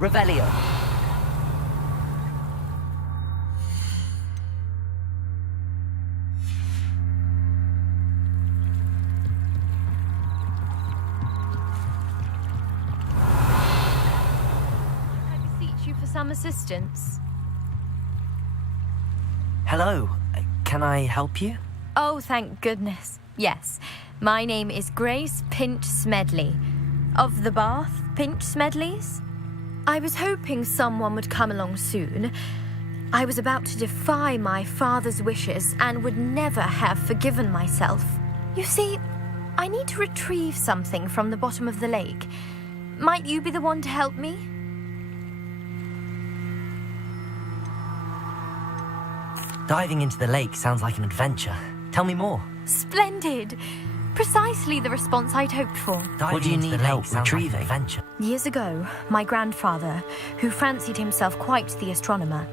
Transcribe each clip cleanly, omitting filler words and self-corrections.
Revelio. I beseech you for some assistance. Hello. Can I help you? Oh, thank goodness. Yes. My name is Grace Pinch Smedley. Of the Bath Pinch Smedleys? I was hoping someone would come along soon. I was about to defy my father's wishes and would never have forgiven myself. You see, I need to retrieve something from the bottom of the lake. Might you be the one to help me? Diving into the lake sounds like an adventure. Tell me more. Splendid! Precisely the response I'd hoped for. What do you need help retrieving? Adventure. Years ago, my grandfather, who fancied himself quite the astronomer,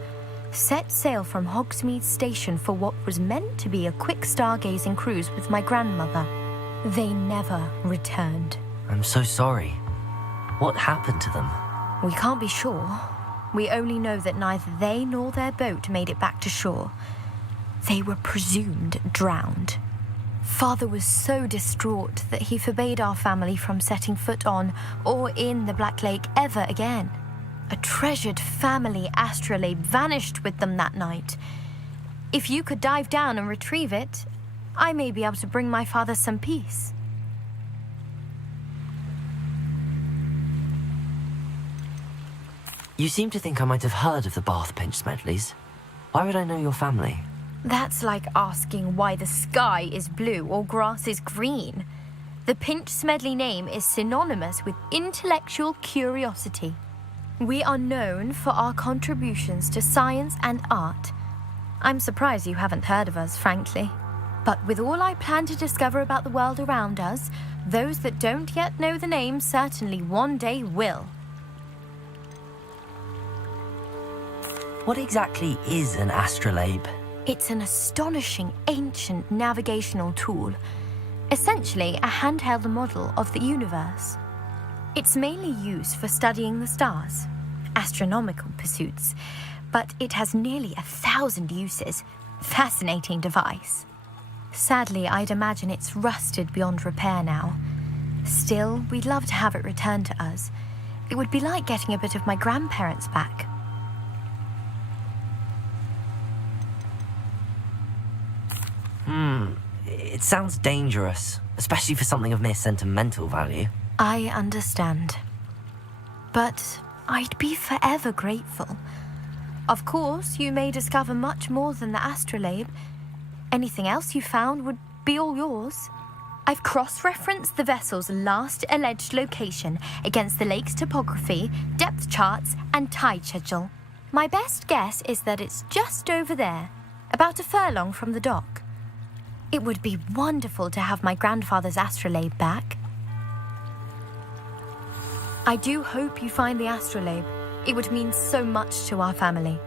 set sail from Hogsmeade Station for what was meant to be a quick stargazing cruise with my grandmother. They never returned. I'm so sorry. What happened to them? We can't be sure. We only know that neither they nor their boat made it back to shore. They were presumed drowned. Father was so distraught that he forbade our family from setting foot on or in the Black Lake ever again. A treasured family astrolabe vanished with them that night. If you could dive down and retrieve it, I may be able to bring my father some peace. You seem to think I might have heard of the Bath Pinch Smedleys. Why would I know your family? That's like asking why the sky is blue or grass is green. The Pinch Smedley name is synonymous with intellectual curiosity. We are known for our contributions to science and art. I'm surprised you haven't heard of us, frankly. But with all I plan to discover about the world around us, those that don't yet know the name certainly one day will. What exactly is an astrolabe? It's an astonishing ancient navigational tool, essentially a handheld model of the universe. It's mainly used for studying the stars, astronomical pursuits, but it has nearly 1,000 uses. Fascinating device. Sadly, I'd imagine it's rusted beyond repair now. Still, we'd love to have it returned to us. It would be like getting a bit of my grandparents back. It sounds dangerous, especially for something of mere sentimental value. I understand. But I'd be forever grateful. Of course, you may discover much more than the astrolabe. Anything else you found would be all yours. I've cross-referenced the vessel's last alleged location against the lake's topography, depth charts, and tide schedule. My best guess is that it's just over there, about a furlong from the dock. It would be wonderful to have my grandfather's astrolabe back. I do hope you find the astrolabe. It would mean so much to our family.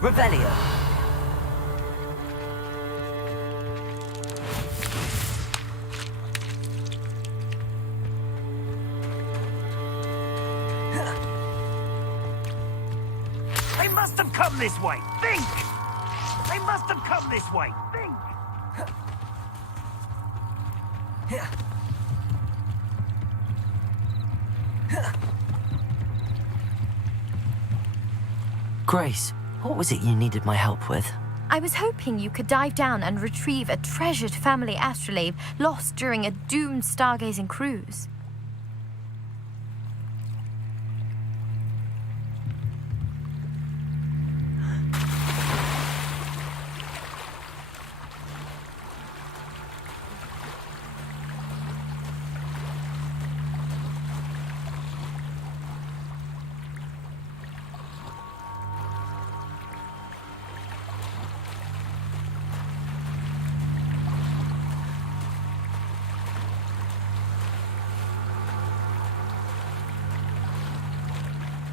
Revelio. They must have come this way! Think! They must have come this way! Think! Grace, what was it you needed my help with? I was hoping you could dive down and retrieve a treasured family astrolabe lost during a doomed stargazing cruise.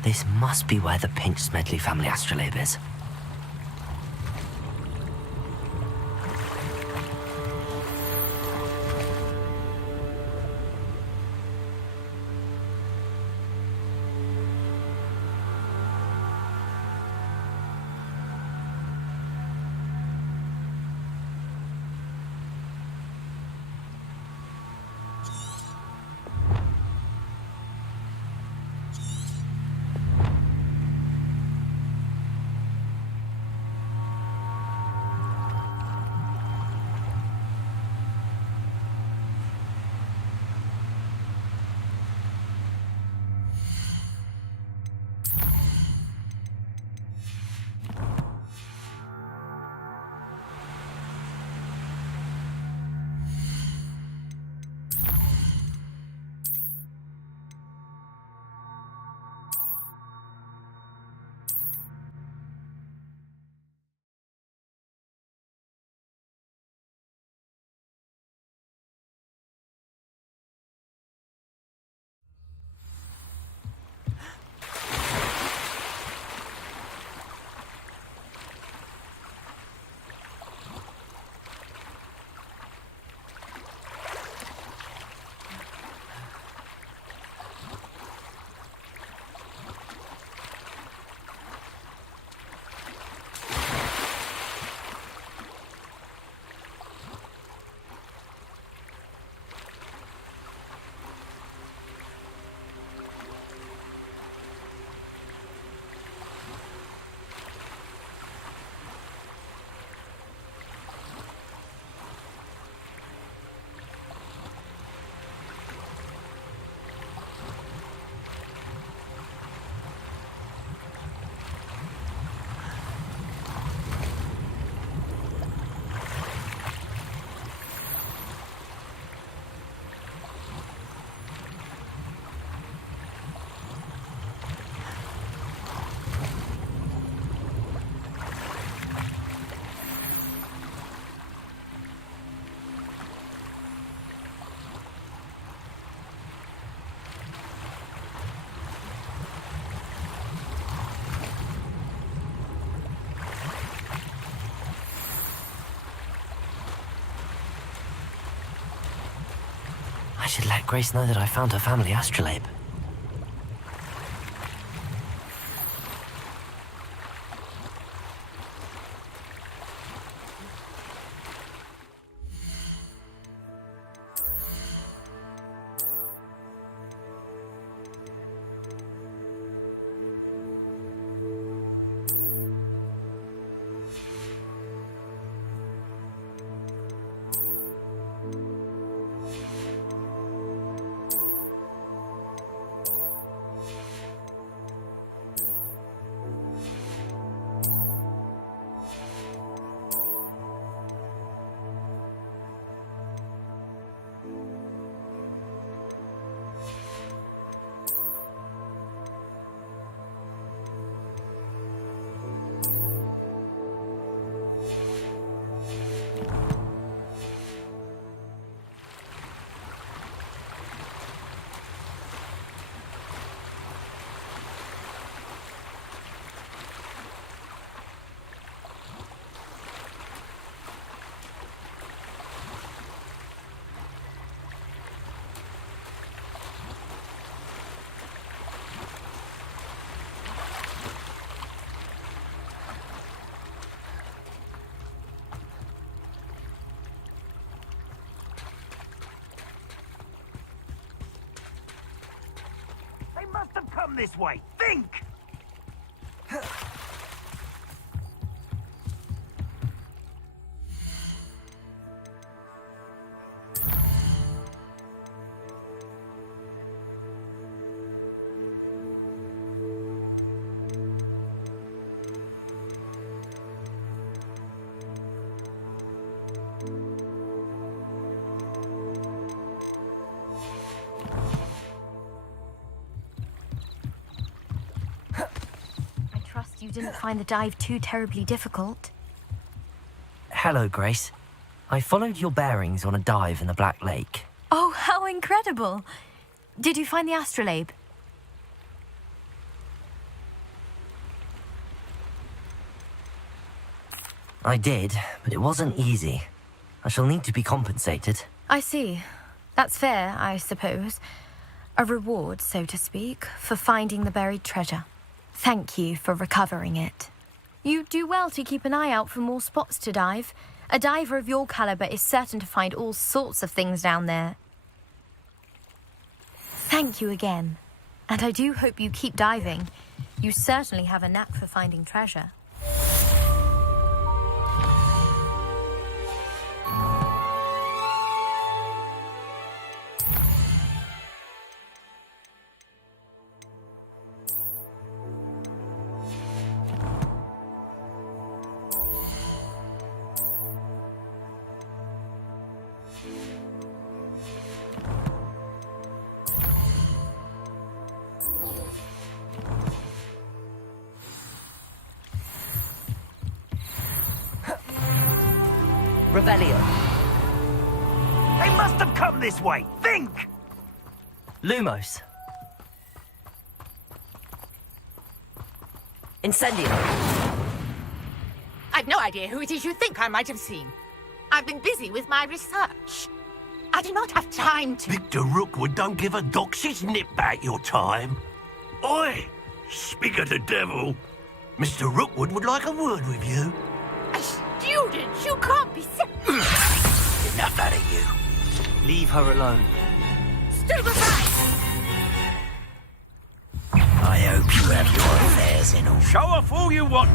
This must be where the Pinch Smedley family astrolabe is. I should let Grace know that I found her family astrolabe. They must have come this way. Think! You didn't find the dive too terribly difficult. Hello, Grace. I followed your bearings on a dive in the Black Lake. Oh, how incredible! Did you find the astrolabe? I did, but it wasn't easy. I shall need to be compensated. I see. That's fair, I suppose. A reward, so to speak, for finding the buried treasure. Thank you for recovering it. You do well to keep an eye out for more spots to dive. A diver of your caliber is certain to find all sorts of things down there. Thank you again. And I do hope you keep diving. You certainly have a knack for finding treasure. Rebellion. They must have come this way. Think! Lumos. Incendio. I've no idea who it is you think I might have seen. I've been busy with my research. I do not have time to... Victor Rookwood don't give a dox's nip about your time. Oi! Speak of the devil. Mr. Rookwood would like a word with you. A student? You can't be... Enough out of you. Leave her alone. Stupefy! I hope you have your affairs in order. Show off all you want.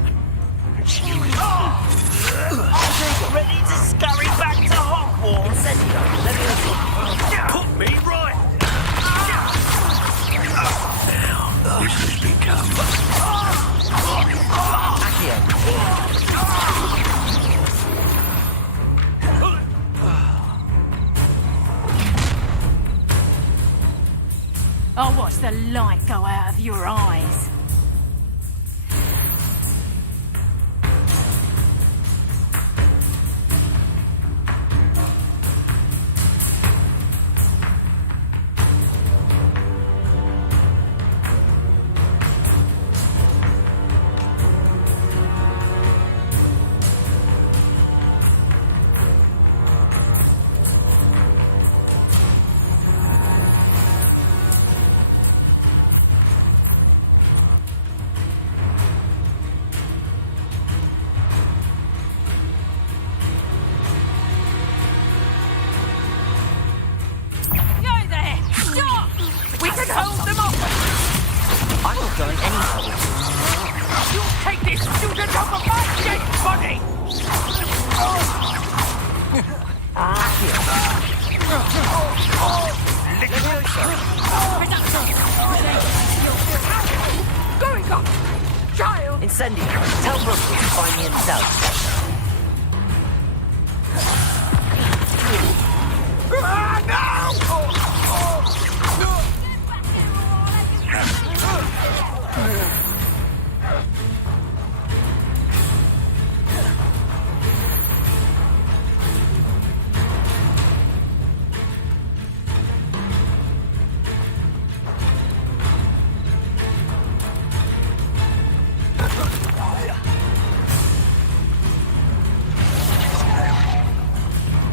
Ready to scurry back to Hogwarts. Incendio. Let me Put me right. Now, this has become... I'll watch the light go out of your eyes. I'm not going anywhere. You take this student off of my dead body! Going up! Child! Incendio. Tell Rookwood to find me himself.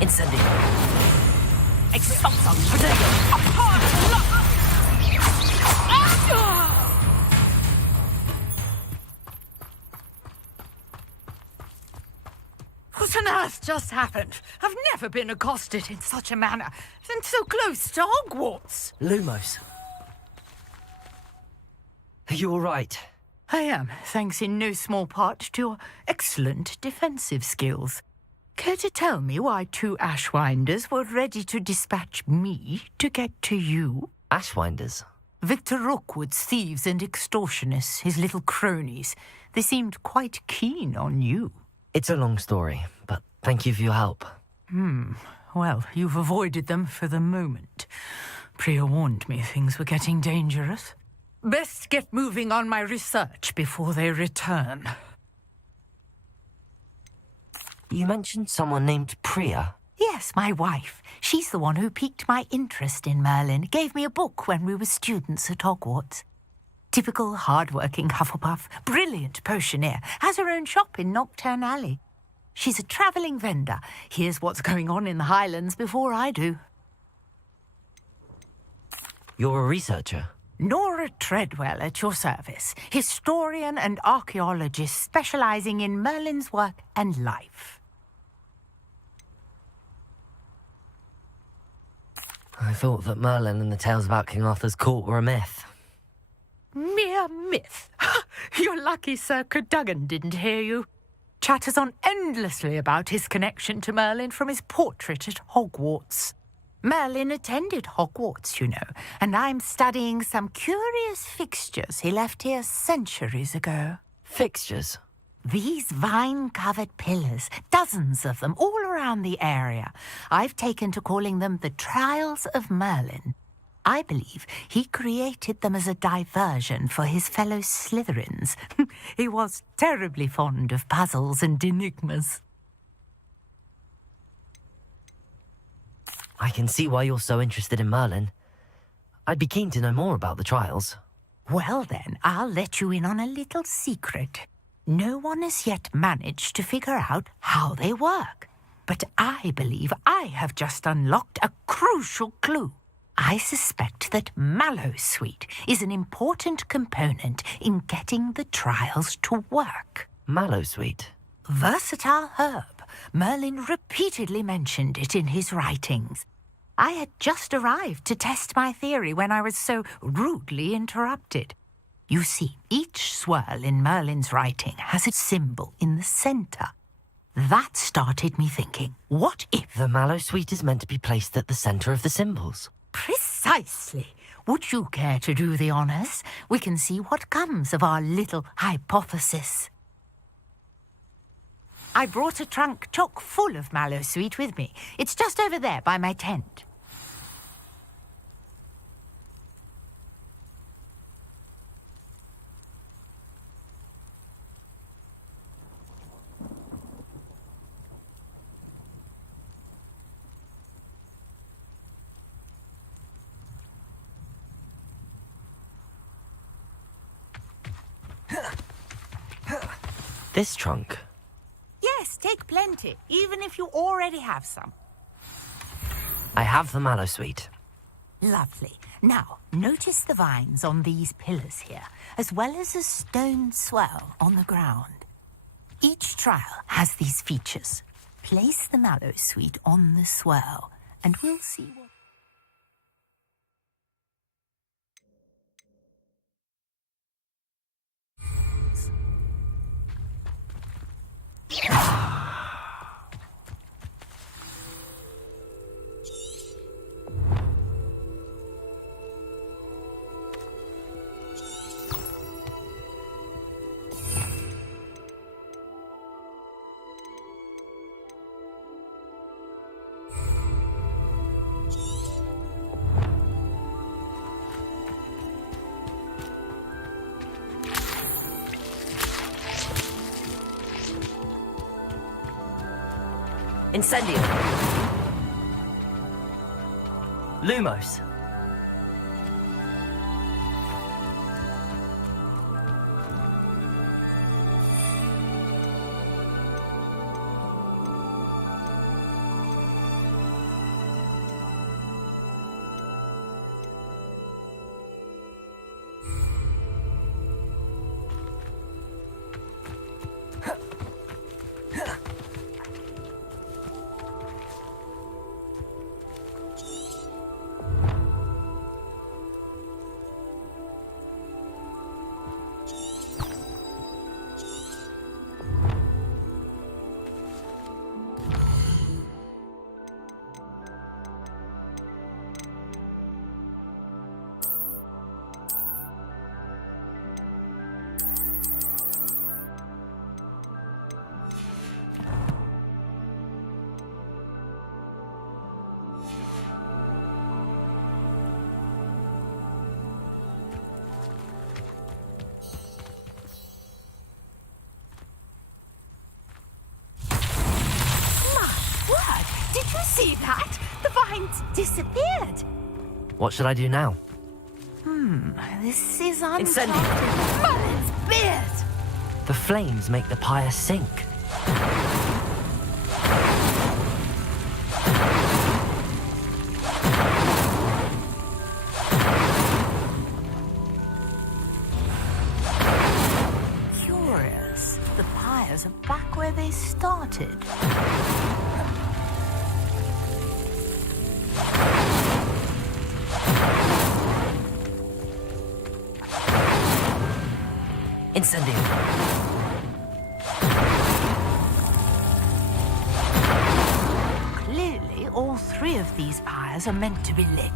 Incendio. Expulso! Upon What on earth just happened? I've never been accosted in such a manner, and so close to Hogwarts. Lumos. Are you all right? I am, thanks in no small part to your excellent defensive skills. Care to tell me why 2 Ashwinders were ready to dispatch me to get to you? Ashwinders? Victor Rookwood's thieves and extortionists, his little cronies. They seemed quite keen on you. It's a long story, but thank you for your help. Well, you've avoided them for the moment. Priya warned me things were getting dangerous. Best get moving on my research before they return. You mentioned someone named Priya. Yes, my wife. She's the one who piqued my interest in Merlin, gave me a book when we were students at Hogwarts. Typical hard-working Hufflepuff, brilliant potioneer, has her own shop in Knockturn Alley. She's a travelling vendor. Hears what's going on in the Highlands before I do. You're a researcher? Nora Treadwell at your service, historian and archaeologist specialising in Merlin's work and life. I thought that Merlin and the tales about King Arthur's court were a myth. Mere myth. You're lucky Sir Cadogan didn't hear you. Chatters on endlessly about his connection to Merlin from his portrait at Hogwarts. Merlin attended Hogwarts, you know, and I'm studying some curious fixtures he left here centuries ago. Fixtures? These vine-covered pillars, dozens of them, all around the area. I've taken to calling them the Trials of Merlin. I believe he created them as a diversion for his fellow Slytherins. He was terribly fond of puzzles and enigmas. I can see why you're so interested in Merlin. I'd be keen to know more about the trials. Well then, I'll let you in on a little secret. No one has yet managed to figure out how they work. But I believe I have just unlocked a crucial clue. I suspect that Mallowsweet is an important component in getting the trials to work. Mallowsweet? Versatile herb. Merlin repeatedly mentioned it in his writings. I had just arrived to test my theory when I was so rudely interrupted. You see, each swirl in Merlin's writing has a symbol in the centre. That started me thinking, what if... The Mallowsweet is meant to be placed at the centre of the symbols. Precisely. Would you care to do the honours? We can see what comes of our little hypothesis. I brought a trunk chock full of Mallowsweet with me. It's just over there by my tent. This trunk? Yes, take plenty, even if you already have some. I have the Mallowsweet. Lovely. Now, notice the vines on these pillars here, as well as a stone swell on the ground. Each trial has these features. Place the Mallowsweet on the swell, and we'll see what... Incendio! Lumos! It's disappeared. What should I do now? This is uncharted. Incendio! Merlin's beard! The flames make the pyre sink. Curious. The pyres are back where they started. Incendio! Clearly, all three of these pyres are meant to be lit.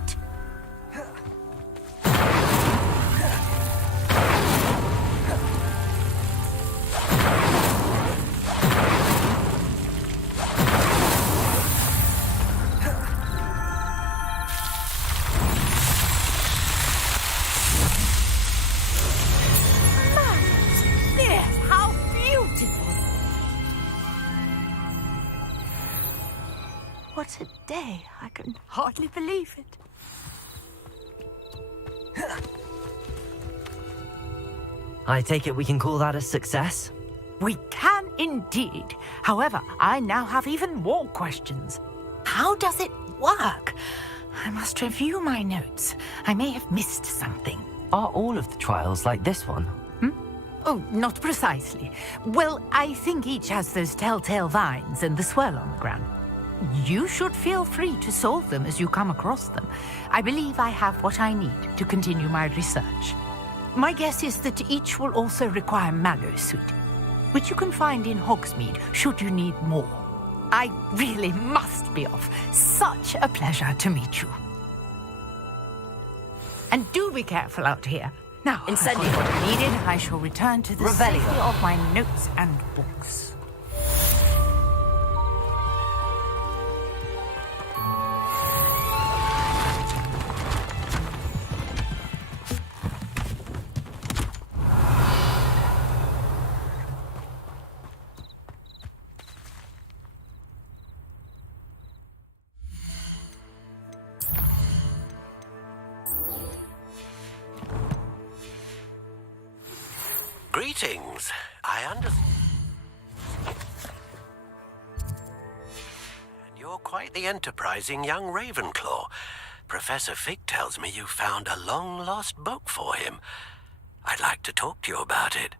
What a day. I can hardly believe it. I take it we can call that a success? We can indeed. However, I now have even more questions. How does it work? I must review my notes. I may have missed something. Are all of the trials like this one? Oh, not precisely. Well, I think each has those telltale vines and the swirl on the ground. You should feel free to solve them as you come across them. I believe I have what I need to continue my research. My guess is that each will also require mallow sweet, which you can find in Hogsmeade should you need more. I really must be off. Such a pleasure to meet you. And do be careful out here. Now, Incendio. I've got what I needed. I shall return to the Revelio. safety of my notes and books. Greetings. I understand. And you're quite the enterprising young Ravenclaw. Professor Fig tells me you found a long-lost book for him. I'd like to talk to you about it.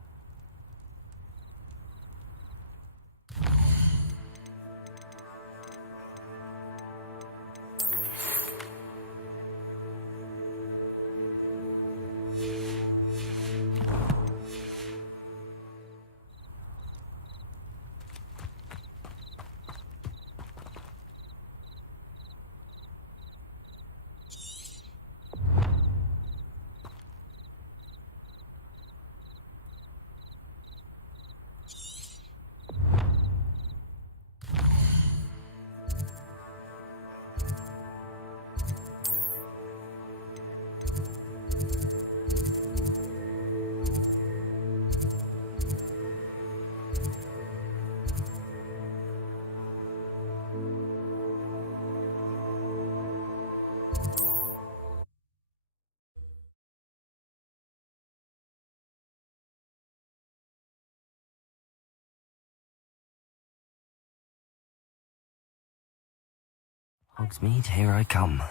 Hogsmeade, here I come.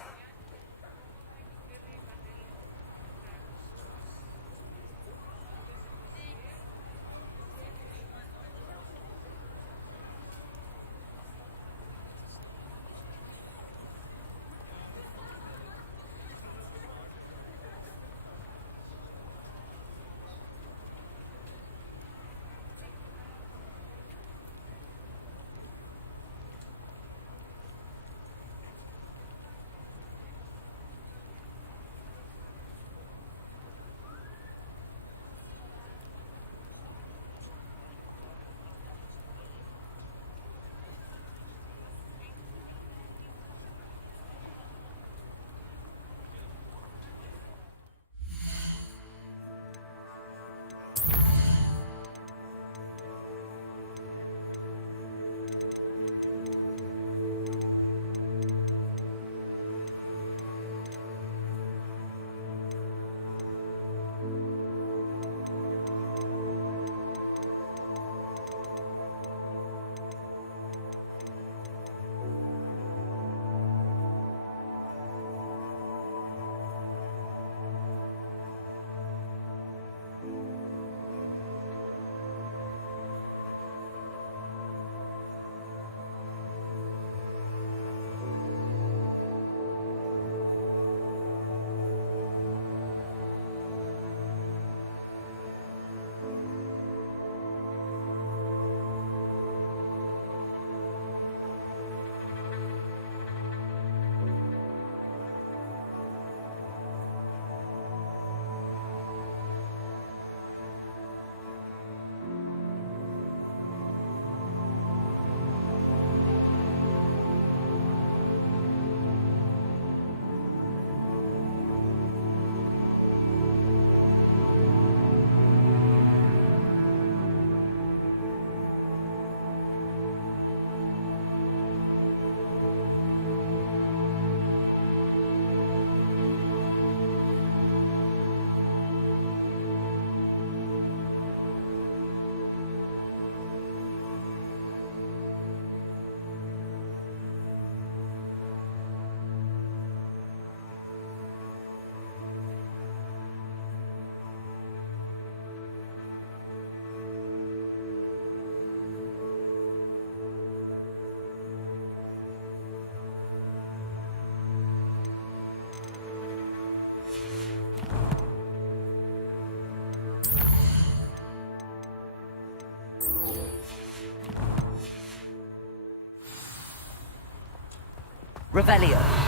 Revelio.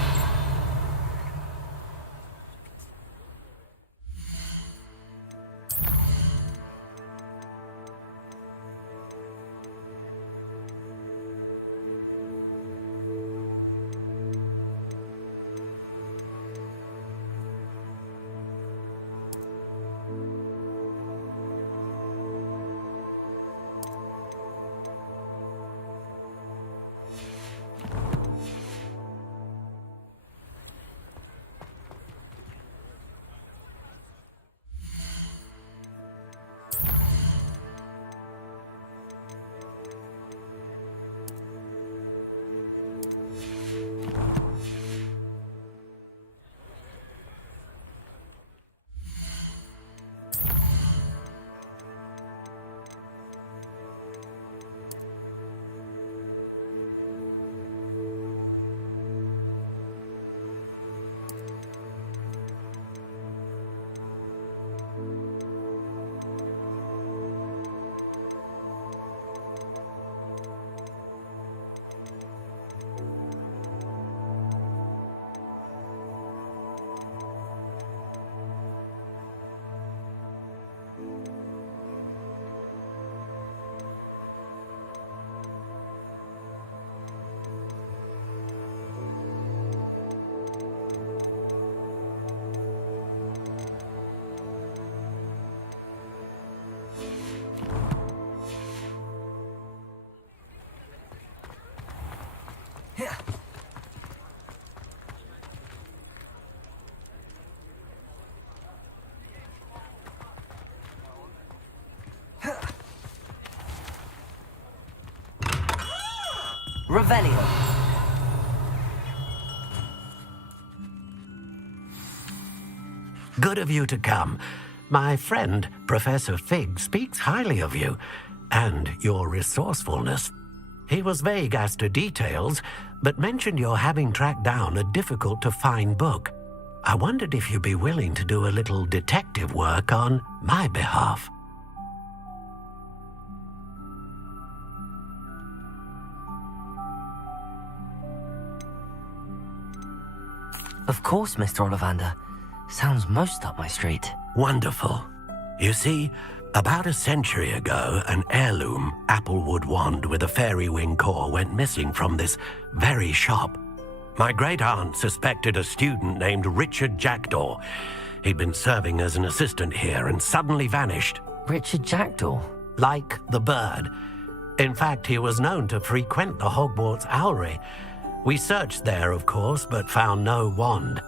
Revelio. Good of you to come. My friend, Professor Fig, speaks highly of you and your resourcefulness. He was vague as to details, but mentioned your having tracked down a difficult-to-find book. I wondered if you'd be willing to do a little detective work on my behalf. Of course, Mr. Ollivander. Sounds most up my street. Wonderful. You see, about a century ago, an heirloom applewood wand with a fairy wing core went missing from this very shop. My great-aunt suspected a student named Richard Jackdaw. He'd been serving as an assistant here and suddenly vanished. Richard Jackdaw? Like the bird. In fact, he was known to frequent the Hogwarts Owlery. We searched there, of course, but found no wand.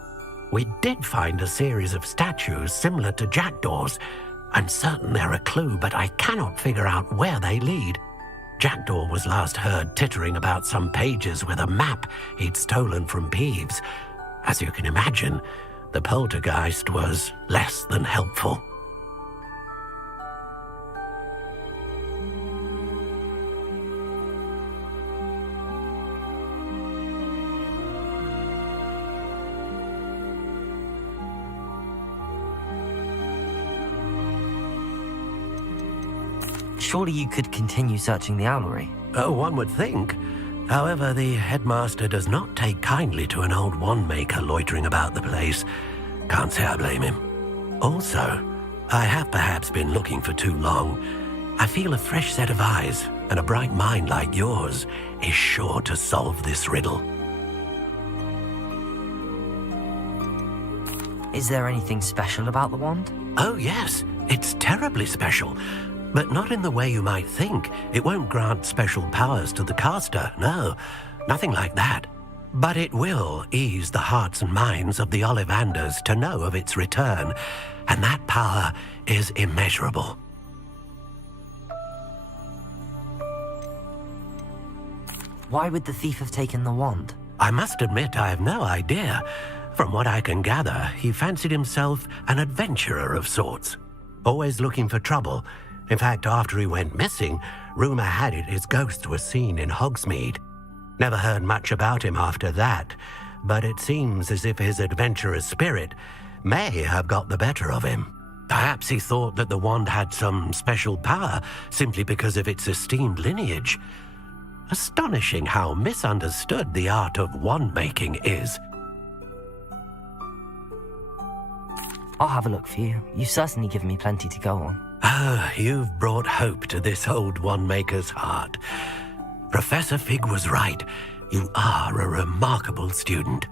We did find a series of statues similar to Jackdaw's. I'm certain they're a clue, but I cannot figure out where they lead. Jackdaw was last heard tittering about some pages with a map he'd stolen from Peeves. As you can imagine, the poltergeist was less than helpful. Surely you could continue searching the owlery. Oh, one would think. However, the headmaster does not take kindly to an old wand maker loitering about the place. Can't say I blame him. Also, I have perhaps been looking for too long. I feel a fresh set of eyes and a bright mind like yours is sure to solve this riddle. Is there anything special about the wand? Oh, yes. It's terribly special. But not in the way you might think. It won't grant special powers to the caster, no. Nothing like that. But it will ease the hearts and minds of the Ollivanders to know of its return, and that power is immeasurable. Why would the thief have taken the wand? I must admit I have no idea. From what I can gather, he fancied himself an adventurer of sorts. Always looking for trouble. In fact, after he went missing, rumor had it his ghost was seen in Hogsmeade. Never heard much about him after that, but it seems as if his adventurous spirit may have got the better of him. Perhaps he thought that the wand had some special power simply because of its esteemed lineage. Astonishing how misunderstood the art of wand-making is. I'll have a look for you. You've certainly given me plenty to go on. Ah, you've brought hope to this old wand-maker's heart. Professor Fig was right. You are a remarkable student.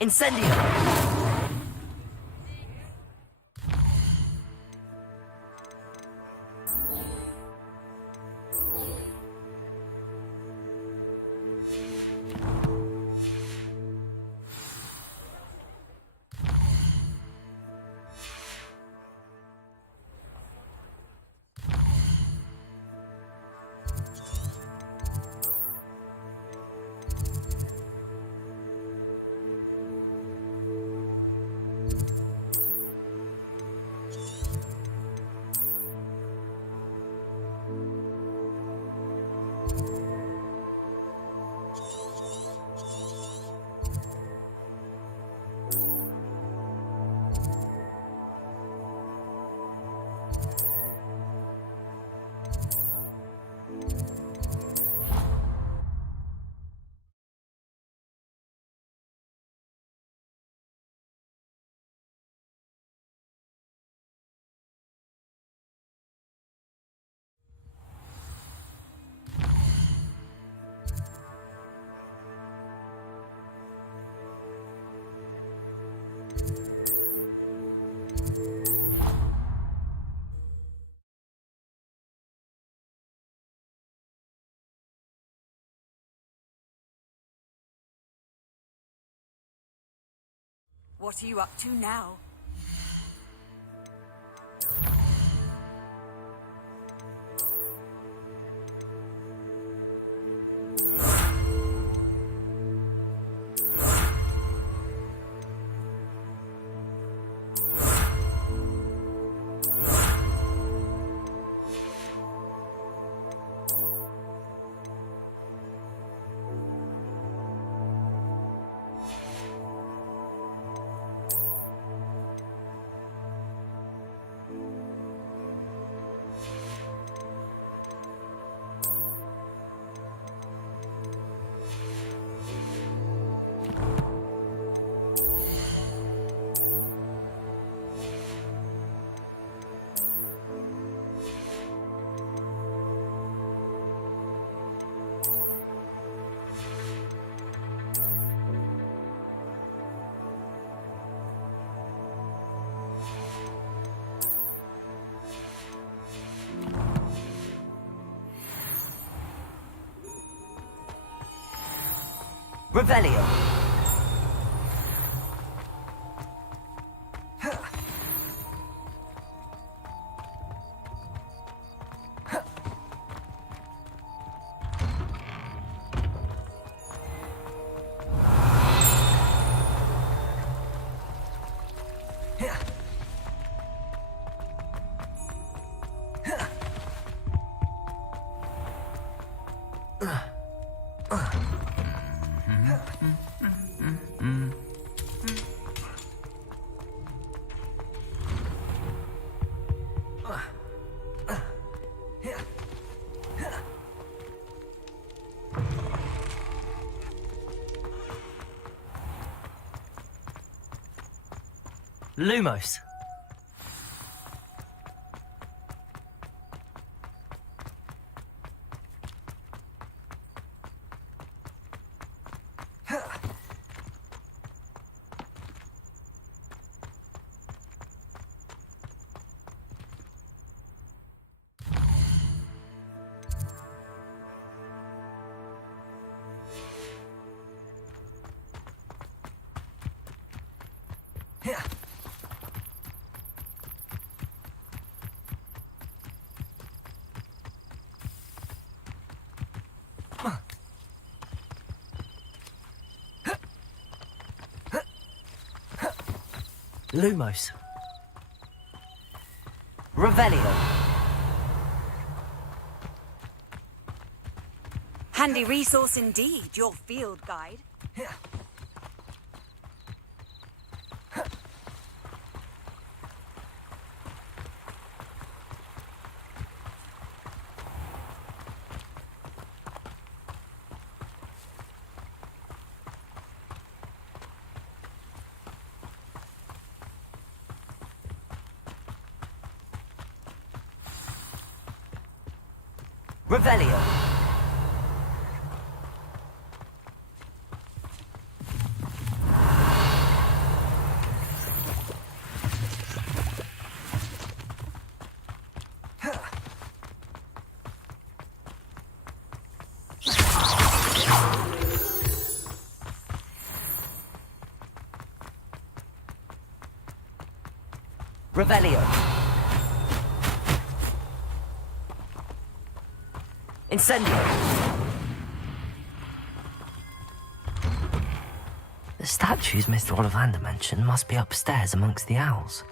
Incendio! What are you up to now? Revelio. Lumos. Lumos. Revelio. Handy resource indeed, your field guide. Revelio. Revelio. Incendio. The statues Mr. Ollivander mentioned must be upstairs amongst the owls.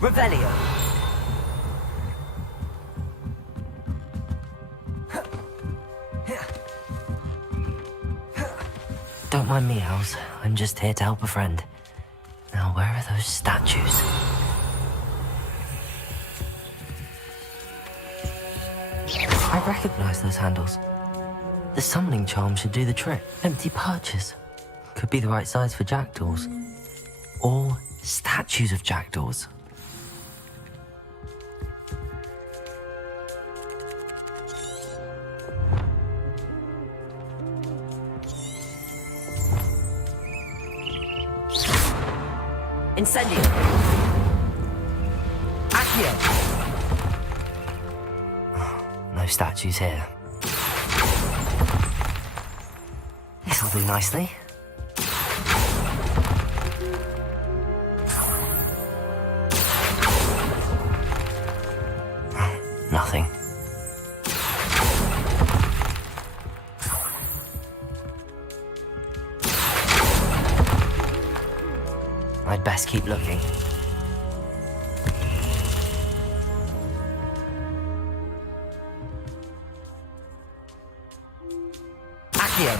Revelio. Don't mind me, owls. I'm just here to help a friend. Now, where are those statues? I recognize those handles. The summoning charm should do the trick. Empty perches. Could be the right size for jackdaws. Or statues of jackdaws. Incendio. Accio. No statues here. This'll do nicely. Nothing. I'd best keep looking. Accio.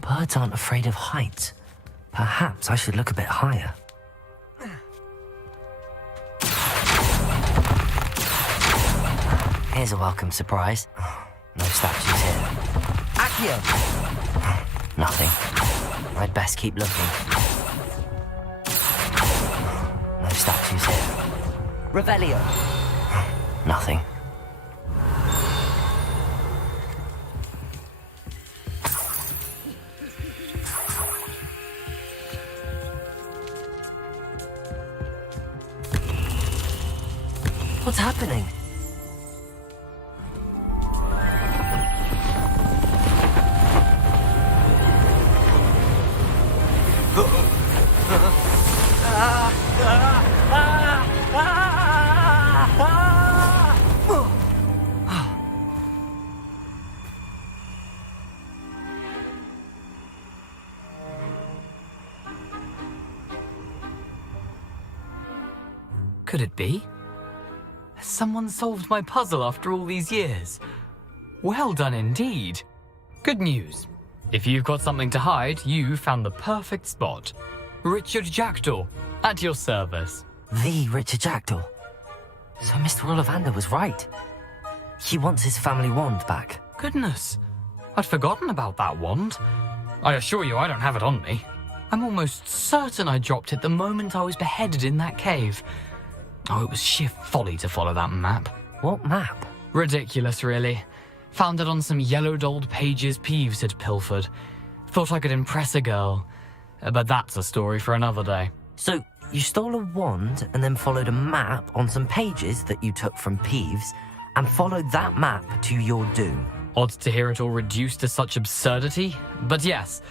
Birds aren't afraid of heights. Perhaps I should look a bit higher. Here's a welcome surprise. No statues here. Accio! Nothing. I'd best keep looking. No statues here. Revelio! Nothing. What's happening? Could it be? Has someone solved my puzzle after all these years? Well done indeed. Good news. If you've got something to hide, you found the perfect spot. Richard Jackdaw, at your service. The Richard Jackdaw. So Mr. Ollivander was right. He wants his family wand back. Goodness, I'd forgotten about that wand. I assure you I don't have it on me. I'm almost certain I dropped it the moment I was beheaded in that cave. Oh, it was sheer folly to follow that map. What map? Ridiculous, really. Found it on some yellowed old pages Peeves had pilfered. Thought I could impress a girl. But that's a story for another day. So, you stole a wand and then followed a map on some pages that you took from Peeves and followed that map to your doom. Odd to hear it all reduced to such absurdity, but yes.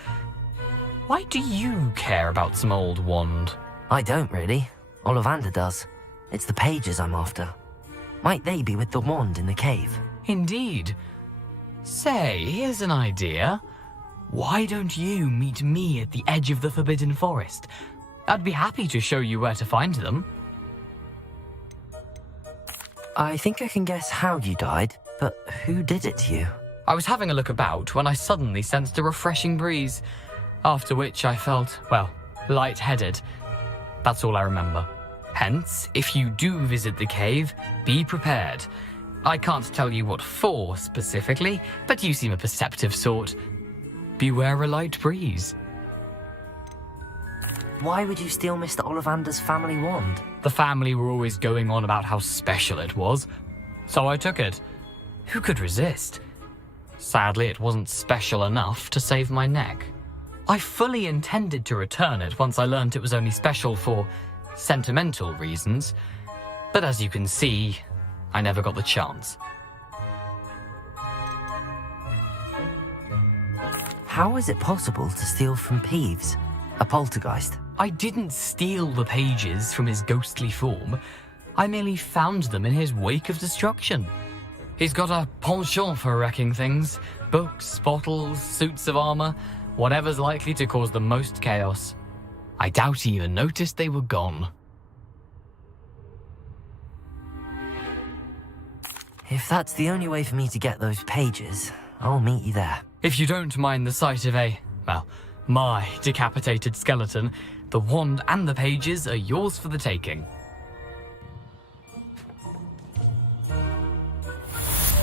Why do you care about some old wand? I don't really. Ollivander does. It's the pages I'm after. Might they be with the wand in the cave? Indeed. Say, here's an idea. Why don't you meet me at the edge of the Forbidden Forest? I'd be happy to show you where to find them. I think I can guess how you died, but who did it to you? I was having a look about when I suddenly sensed a refreshing breeze, after which I felt, well, lightheaded. That's all I remember. Hence, if you do visit the cave, be prepared. I can't tell you what for specifically, but you seem a perceptive sort. Beware a light breeze. Why would you steal Mr. Ollivander's family wand? The family were always going on about how special it was, so I took it. Who could resist? Sadly, it wasn't special enough to save my neck. I fully intended to return it once I learned it was only special for sentimental reasons, but as you can see, I never got the chance. How is it possible to steal from Peeves, a poltergeist? I didn't steal the pages from his ghostly form. I merely found them in his wake of destruction. He's got a penchant for wrecking things. Books, bottles, suits of armor, whatever's likely to cause the most chaos. I doubt he even noticed they were gone. If that's the only way for me to get those pages, I'll meet you there. If you don't mind the sight of my decapitated skeleton, the wand and the pages are yours for the taking.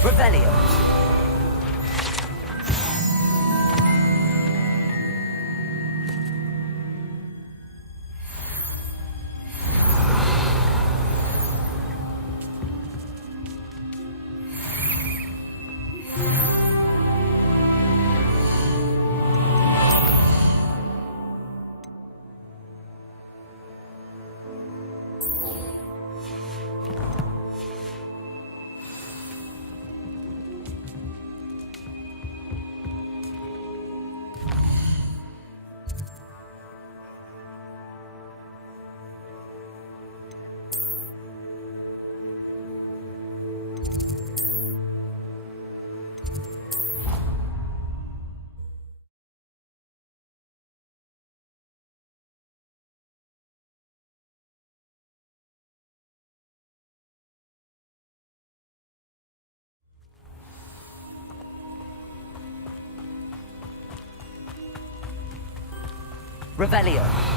Revelio. Revelio.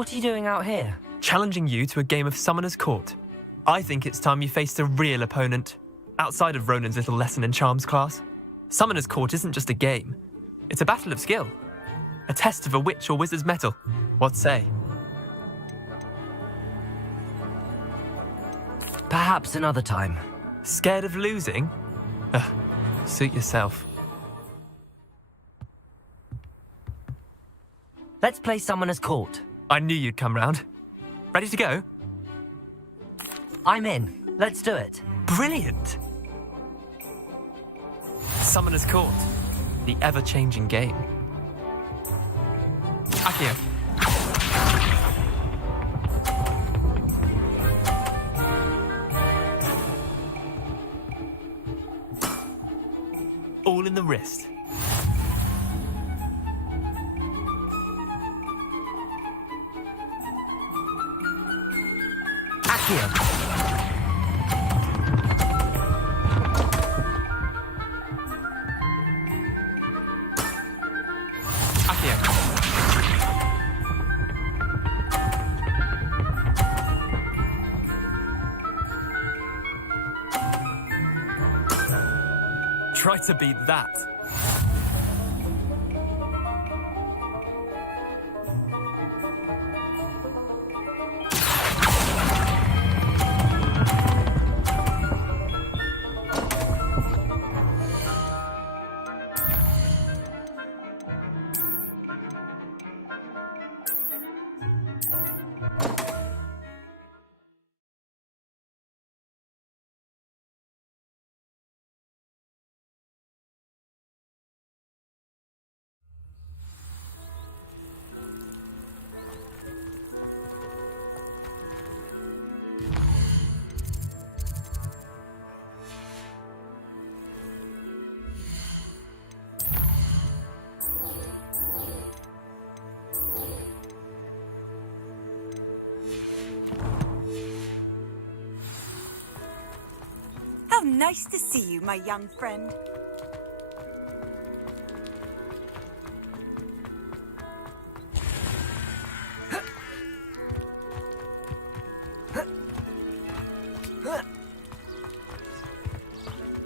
What are you doing out here? Challenging you to a game of Summoner's Court. I think it's time you faced a real opponent, outside of Ronan's little lesson in charms class. Summoner's Court isn't just a game. It's a battle of skill. A test of a witch or wizard's mettle. What say? Perhaps another time. Scared of losing? Suit yourself. Let's play Summoner's Court. I knew you'd come round. Ready to go? I'm in. Let's do it. Brilliant! Summoner's Court. The ever-changing game. Akio. All in the wrist. Akio. Try to beat that. How nice to see you, my young friend.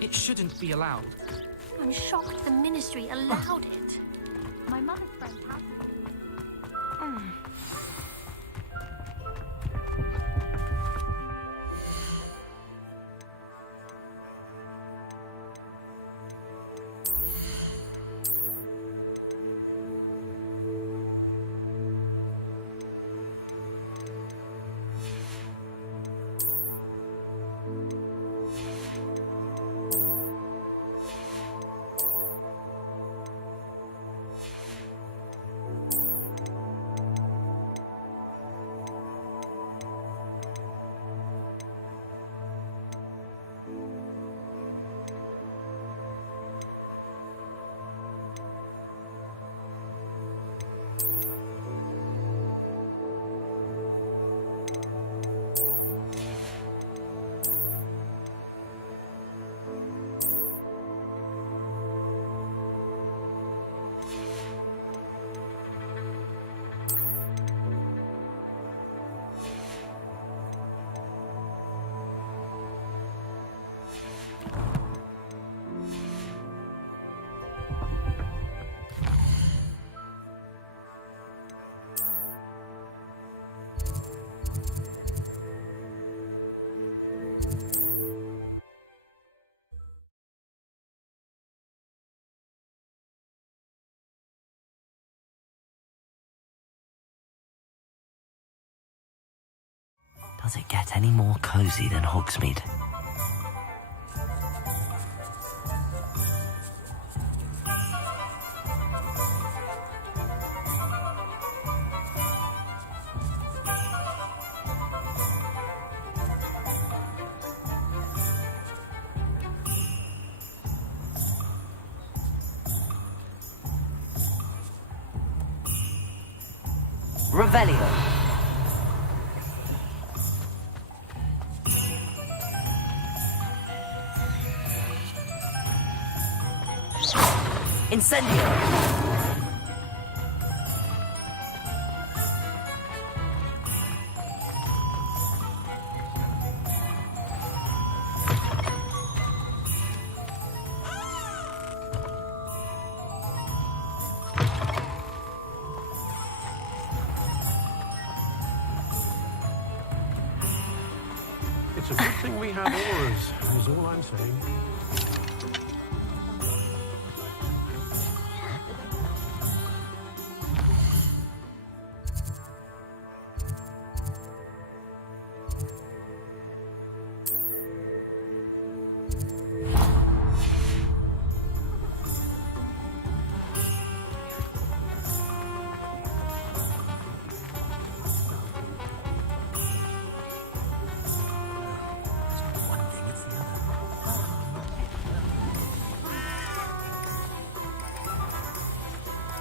It shouldn't be allowed. I'm shocked the ministry allowed it. My mother's friend has it. Does it get any more cozy than Hogsmeade? Revelio. Incendio! It's a good thing we have auras, is all I'm saying.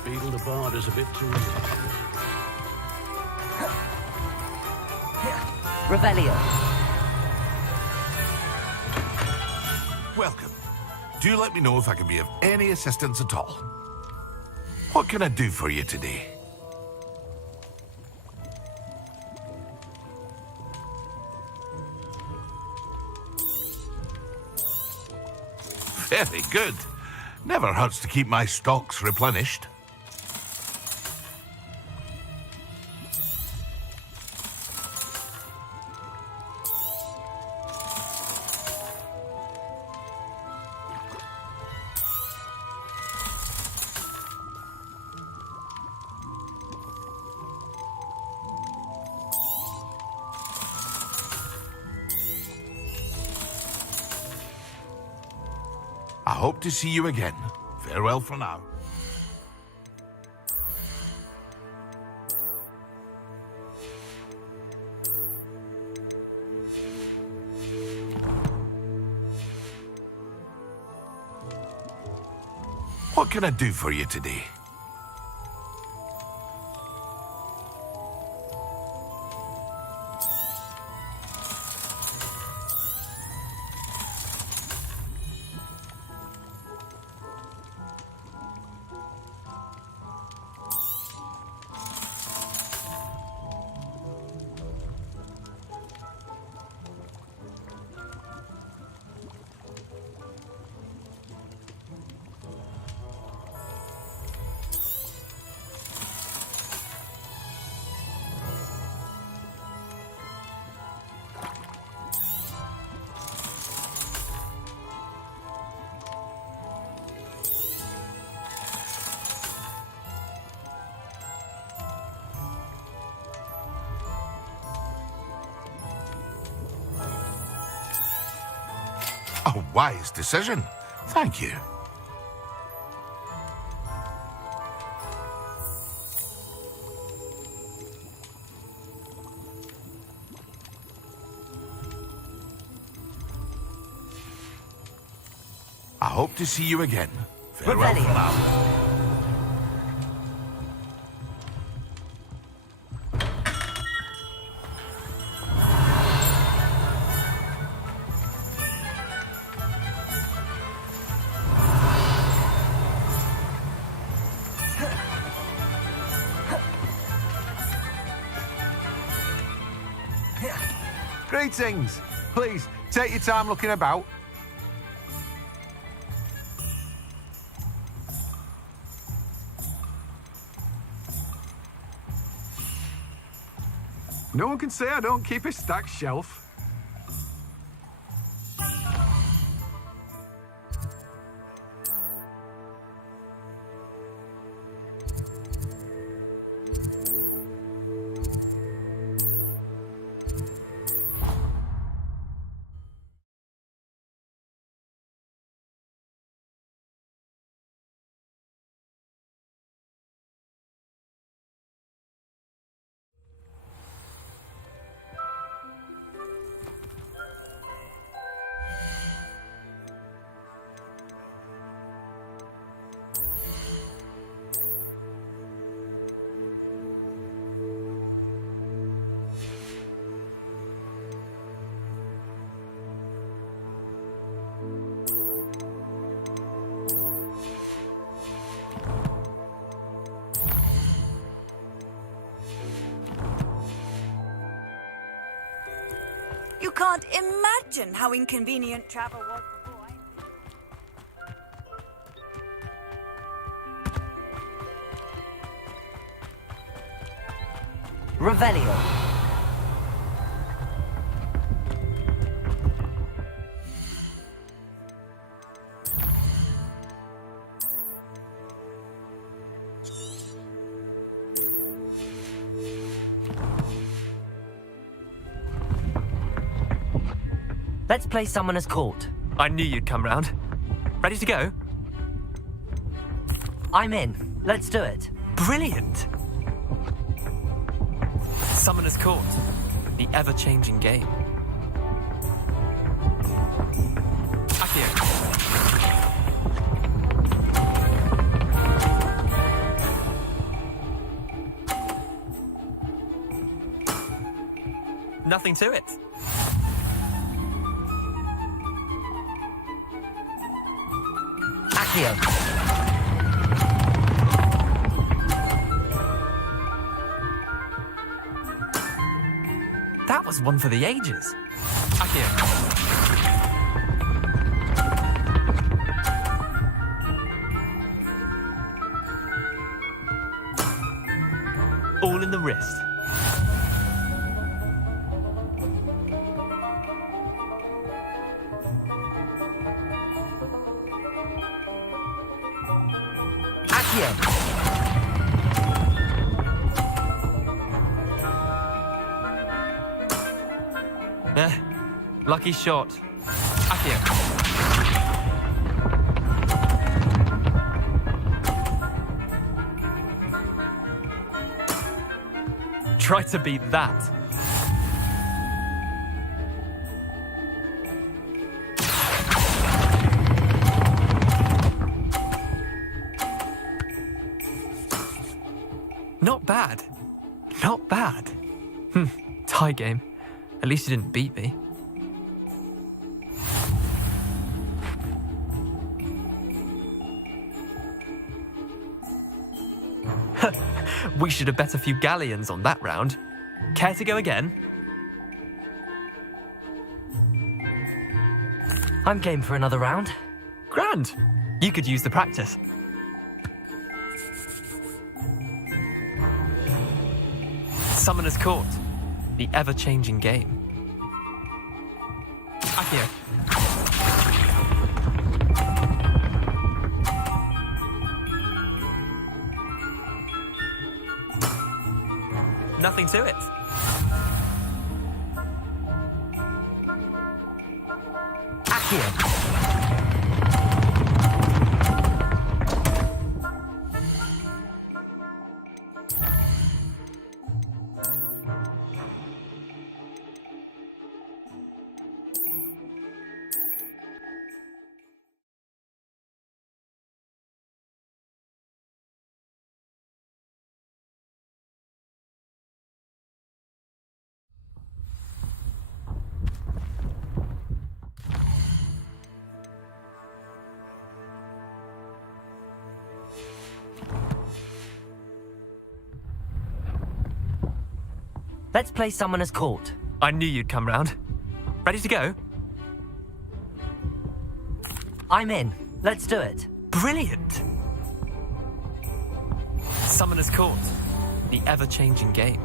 Beetle the Bard is a bit too easy. Revelio. Welcome. Do let me know if I can be of any assistance at all. What can I do for you today? Very good. Never hurts to keep my stocks replenished. I hope to see you again. Farewell for now. What can I do for you today? A wise decision. Thank you. I hope to see you again. Farewell for now. Greetings. Please, take your time looking about. No one can say I don't keep a stacked shelf. You can't imagine how inconvenient travel was before Revelio. Let's play Summoner's Court. I knew you'd come round. Ready to go? I'm in. Let's do it. Brilliant! Summoner's Court. The ever-changing game. Accio. Nothing to it. Accio. That was one for the ages. Accio. All in the wrist. Accio. Lucky shot. Accio. Try to beat that. Not bad. Not bad. Tie game. At least you didn't beat me. We should have bet a few galleons on that round. Care to go again? I'm game for another round. Grand. You could use the practice. Summoner's Court. The ever-changing game. Accio. Nothing to it. Accio. Let's play Summoner's Court. I knew you'd come round. Ready to go? I'm in. Let's do it. Brilliant! Summoner's Court. The ever-changing game.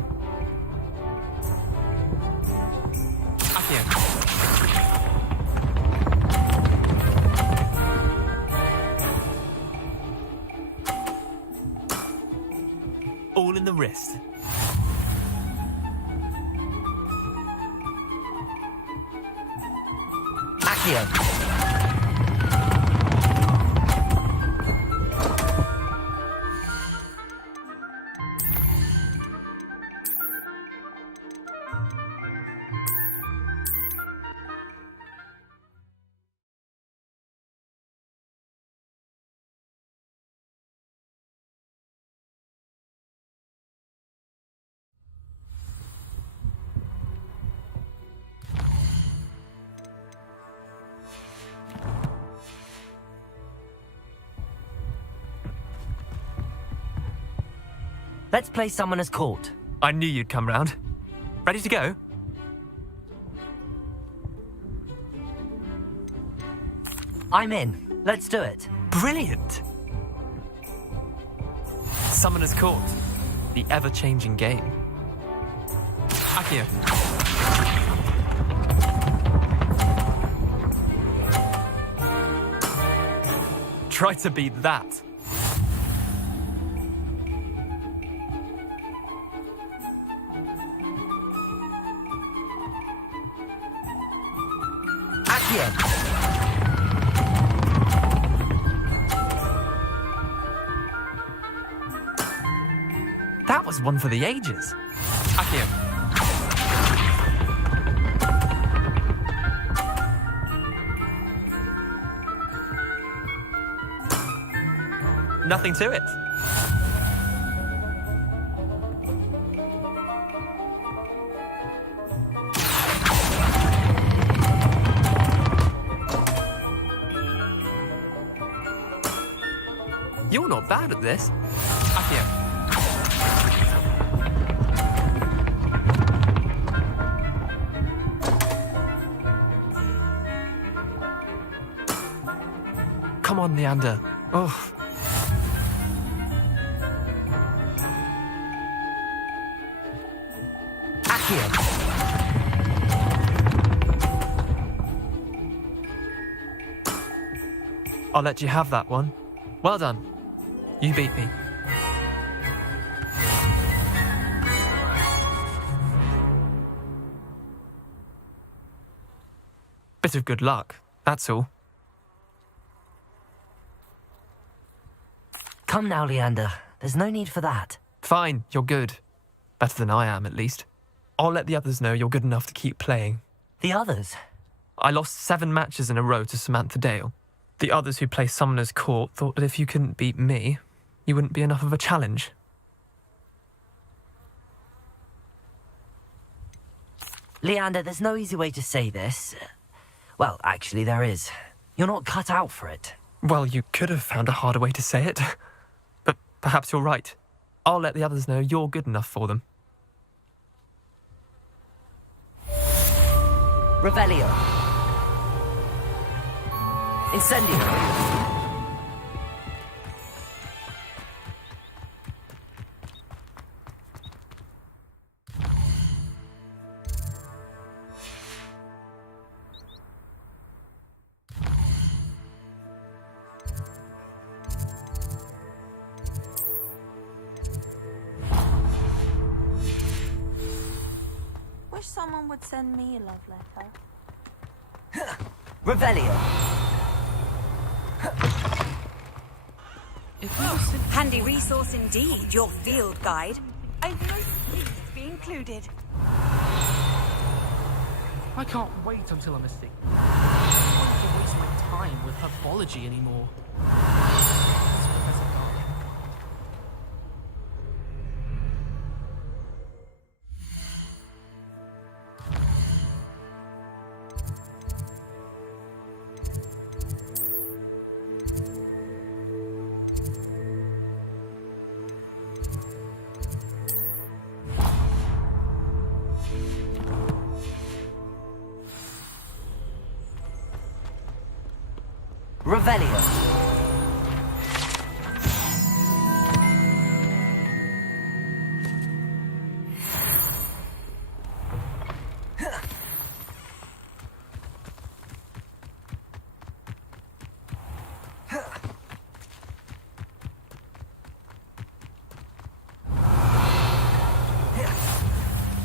Accio. All in the wrist. Accio. Let's play Summoner's Court. I knew you'd come round. Ready to go? I'm in. Let's do it. Brilliant! Summoner's Court. The ever-changing game. Accio. Try to beat that. Accio! That was one for the ages. Accio. Nothing to it. You're not bad at this. Accio. Come on, Leander. Oh. Accio! I'll let you have that one. Well done. You beat me. Bit of good luck, that's all. Come now, Leander. There's no need for that. Fine, you're good. Better than I am, at least. I'll let the others know you're good enough to keep playing. The others? I lost 7 matches in a row to Samantha Dale. The others who play Summoner's Court thought that if you couldn't beat me, you wouldn't be enough of a challenge. Leander, there's no easy way to say this. Well, actually, there is. You're not cut out for it. Well, you could have found a harder way to say it. But perhaps you're right. I'll let the others know you're good enough for them. Revelio. Incendio. Wish someone would send me a love letter. Revelio. Handy resource indeed, your field guide. I'm most pleased to be included. I can't wait until I'm a thing. I don't want to waste my time with herbology anymore. It's Professor Dark. Revelio.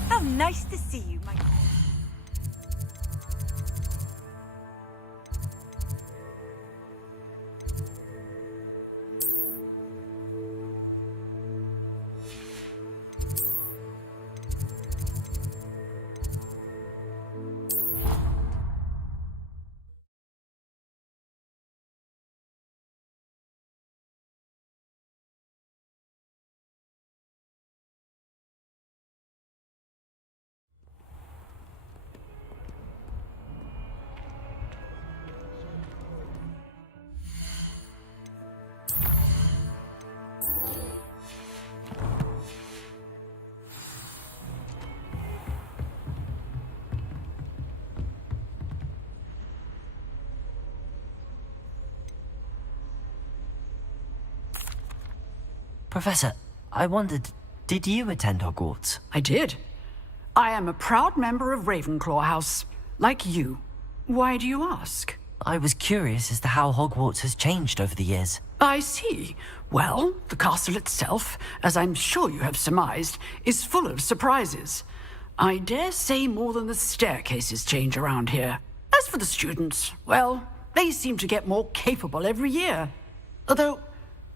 How nice to see you, my... Professor, I wondered, did you attend Hogwarts? I did. I am a proud member of Ravenclaw House, like you. Why do you ask? I was curious as to how Hogwarts has changed over the years. I see. Well, the castle itself, as I'm sure you have surmised, is full of surprises. I dare say more than the staircases change around here. As for the students, well, they seem to get more capable every year. Although,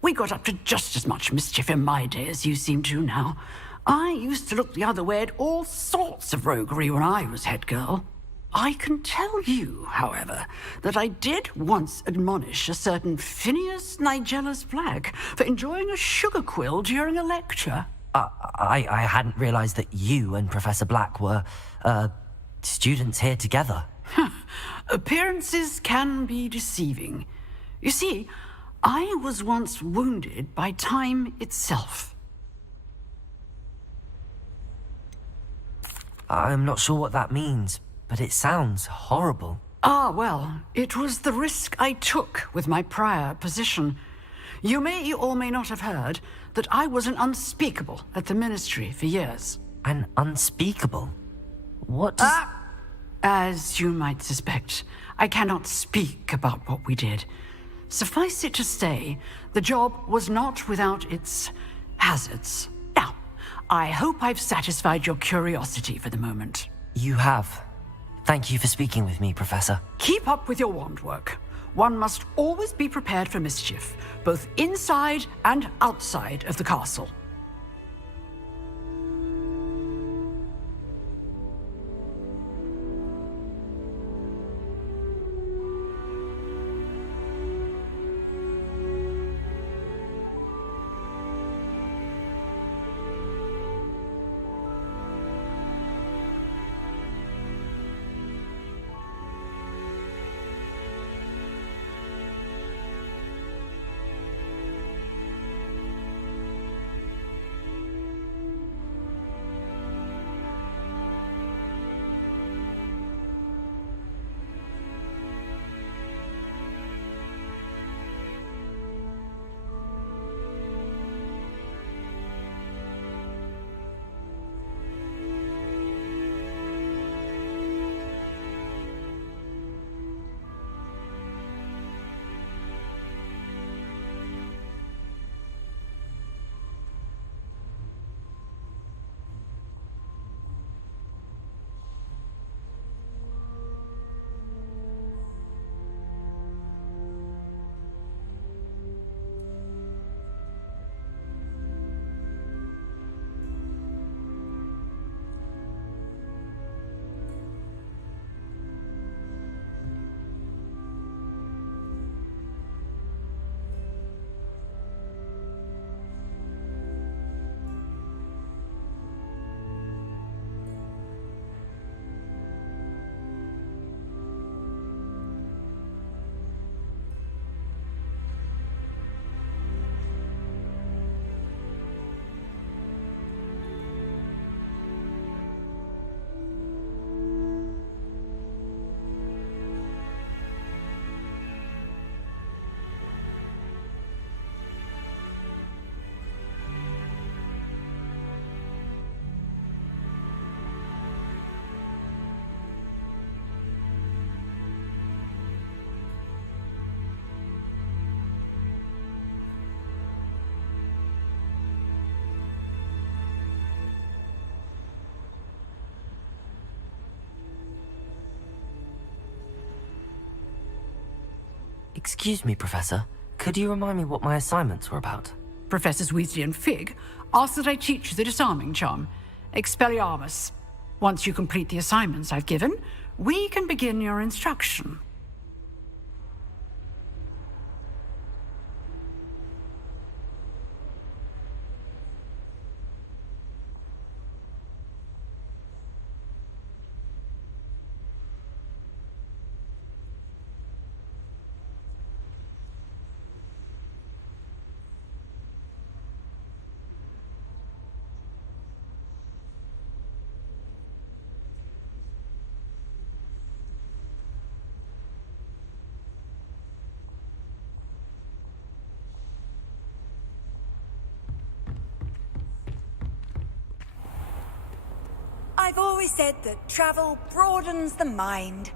we got up to just as much mischief in my day as you seem to now. I used to look the other way at all sorts of roguery when I was head girl. I can tell you, however, that I did once admonish a certain Phineas Nigellus Black for enjoying a sugar quill during a lecture. I hadn't realized that you and Professor Black were, students here together. Appearances can be deceiving. You see, I was once wounded by time itself. I'm not sure what that means, but it sounds horrible. Ah, well, it was the risk I took with my prior position. You may or may not have heard that I was an unspeakable at the Ministry for years. An unspeakable? What does... As you might suspect, I cannot speak about what we did. Suffice it to say, the job was not without its hazards. Now, I hope I've satisfied your curiosity for the moment. You have. Thank you for speaking with me, Professor. Keep up with your wand work. One must always be prepared for mischief, both inside and outside of the castle. Excuse me, Professor. Could you remind me what my assignments were about? Professors Weasley and Fig asked that I teach you the disarming charm, Expelliarmus. Once you complete the assignments I've given, we can begin your instruction. I've always said that travel broadens the mind.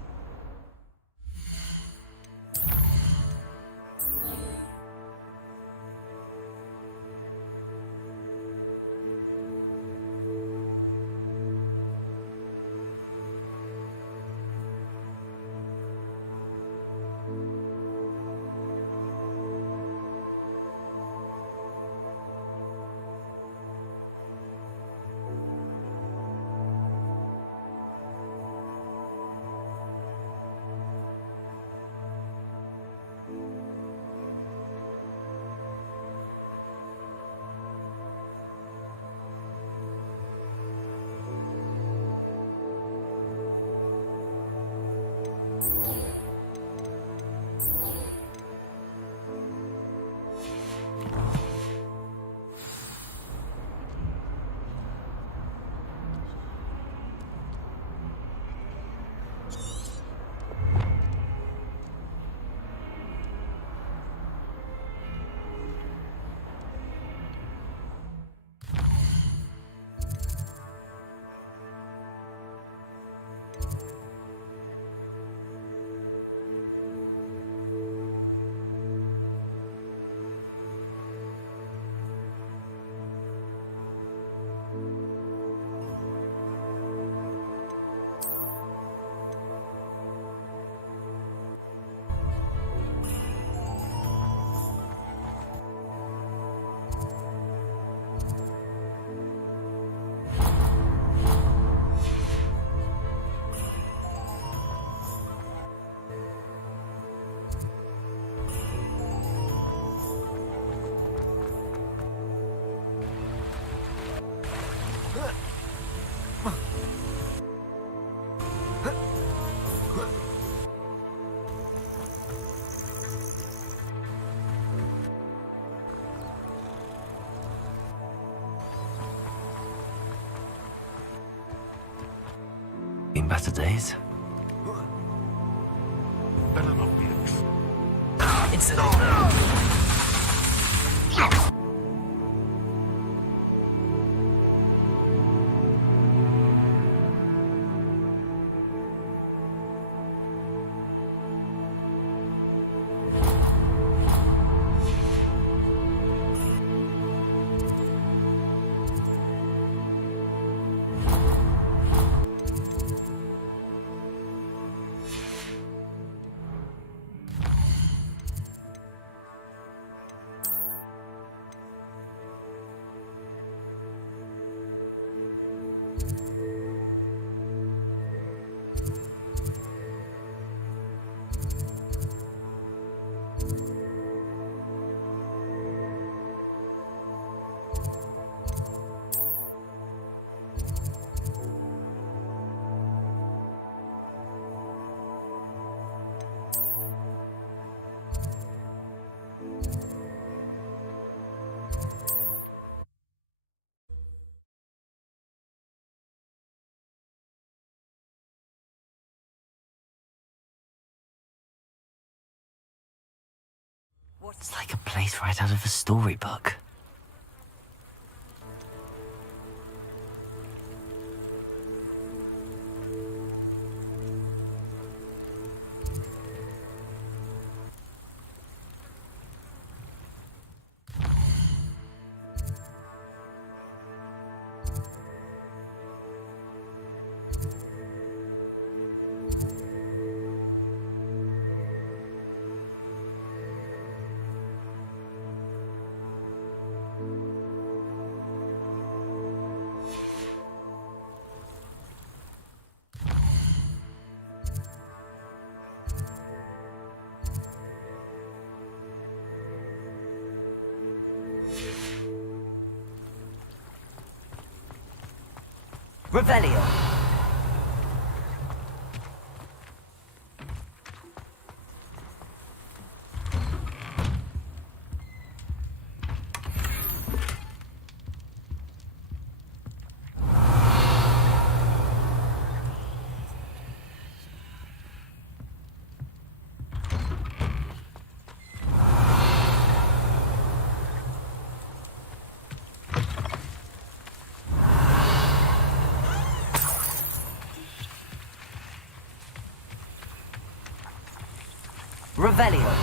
seen better days. Better not be It's like a place right out of a storybook. Revelio. Revelio.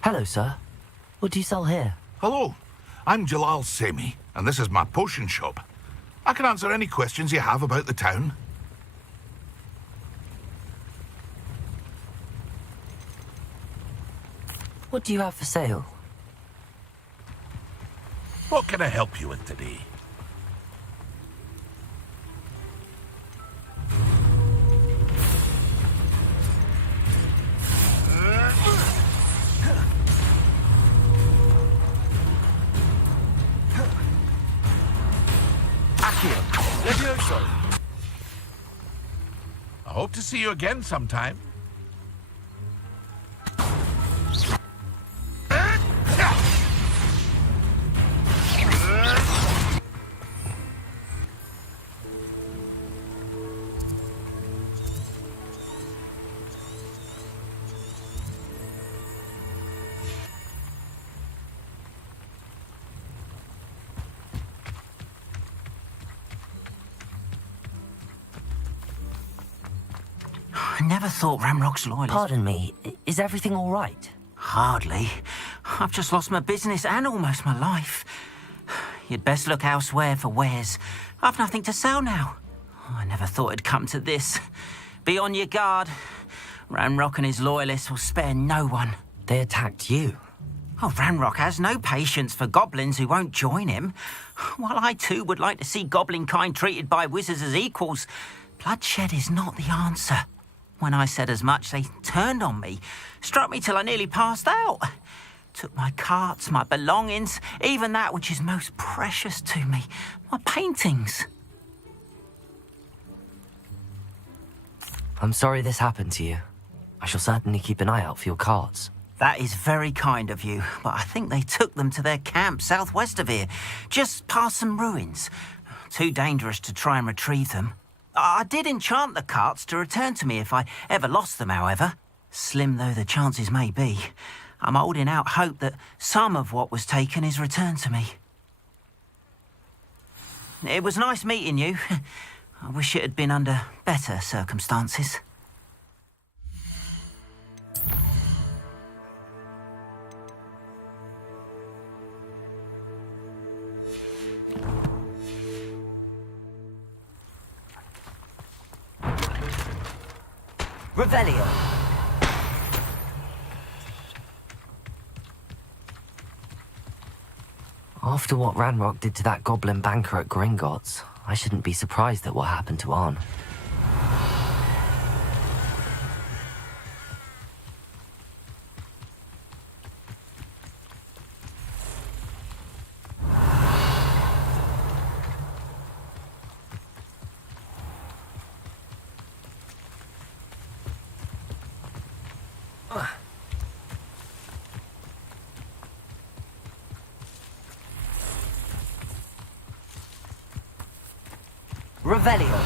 Hello, sir. What do you sell here? Hello, I'm Jalal Semi, and this is my potion shop. I can answer any questions you have about the town. What do you have for sale? What can I help you with today? I hope to see you again sometime. I never thought Ramrock's loyalists... Pardon me, is everything all right? Hardly. I've just lost my business and almost my life. You'd best look elsewhere for wares. I've nothing to sell now. I never thought it'd come to this. Be on your guard. Ranrock and his loyalists will spare no one. They attacked you? Oh, Ranrock has no patience for goblins who won't join him. While I too would like to see goblin kind treated by wizards as equals, bloodshed is not the answer. When I said as much, they turned on me, struck me till I nearly passed out. Took my carts, my belongings, even that which is most precious to me, my paintings. I'm sorry this happened to you. I shall certainly keep an eye out for your carts. That is very kind of you, but I think they took them to their camp southwest of here, just past some ruins. Too dangerous to try and retrieve them. I did enchant the carts to return to me if I ever lost them, however. Slim though the chances may be, I'm holding out hope that some of what was taken is returned to me. It was nice meeting you. I wish it had been under better circumstances. Revelio. After what Ranrock did to that goblin banker at Gringotts, I shouldn't be surprised at what happened to Arn. Revelio.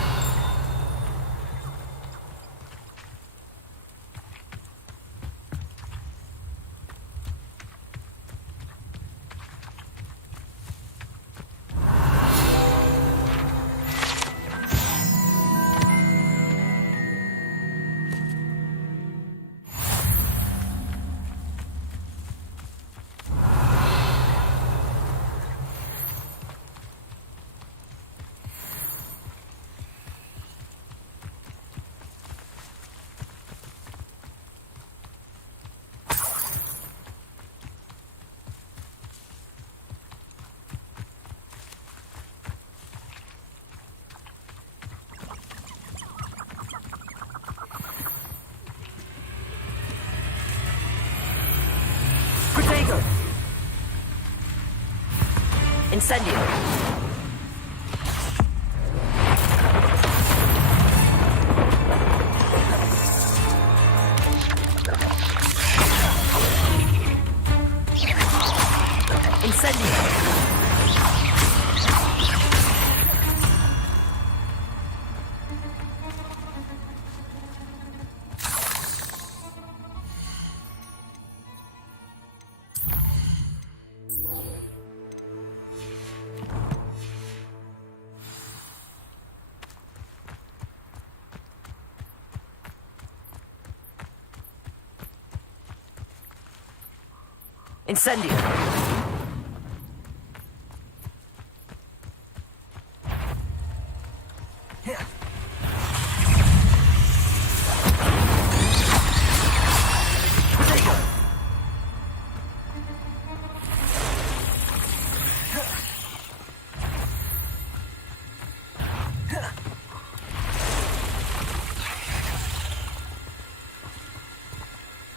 Protego. Incendio. Incendio. Incendio.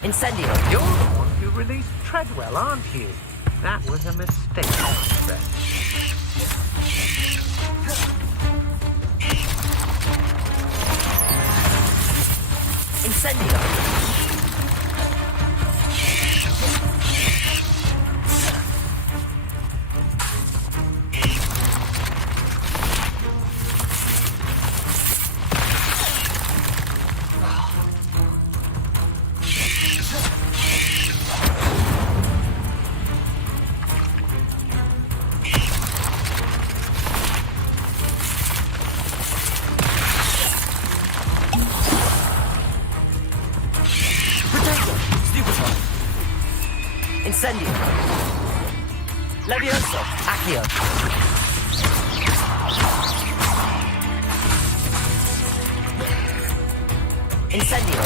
Incendio. You're the one who released Treadwell, aren't you? That was a mistake, Fred. Incendio. Incendio. Levioso. Accio. Incendio.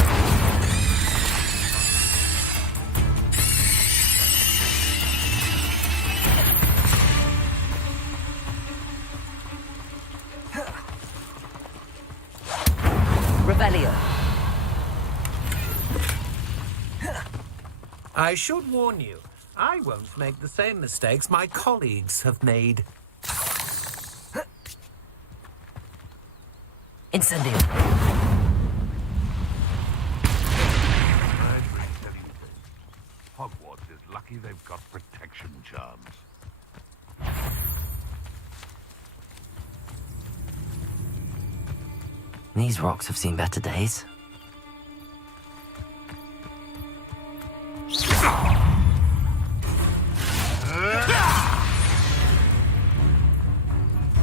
Revelio. I should warn you, I won't make the same mistakes my colleagues have made. Incendio. lucky they've got protection charms. These rocks have seen better days.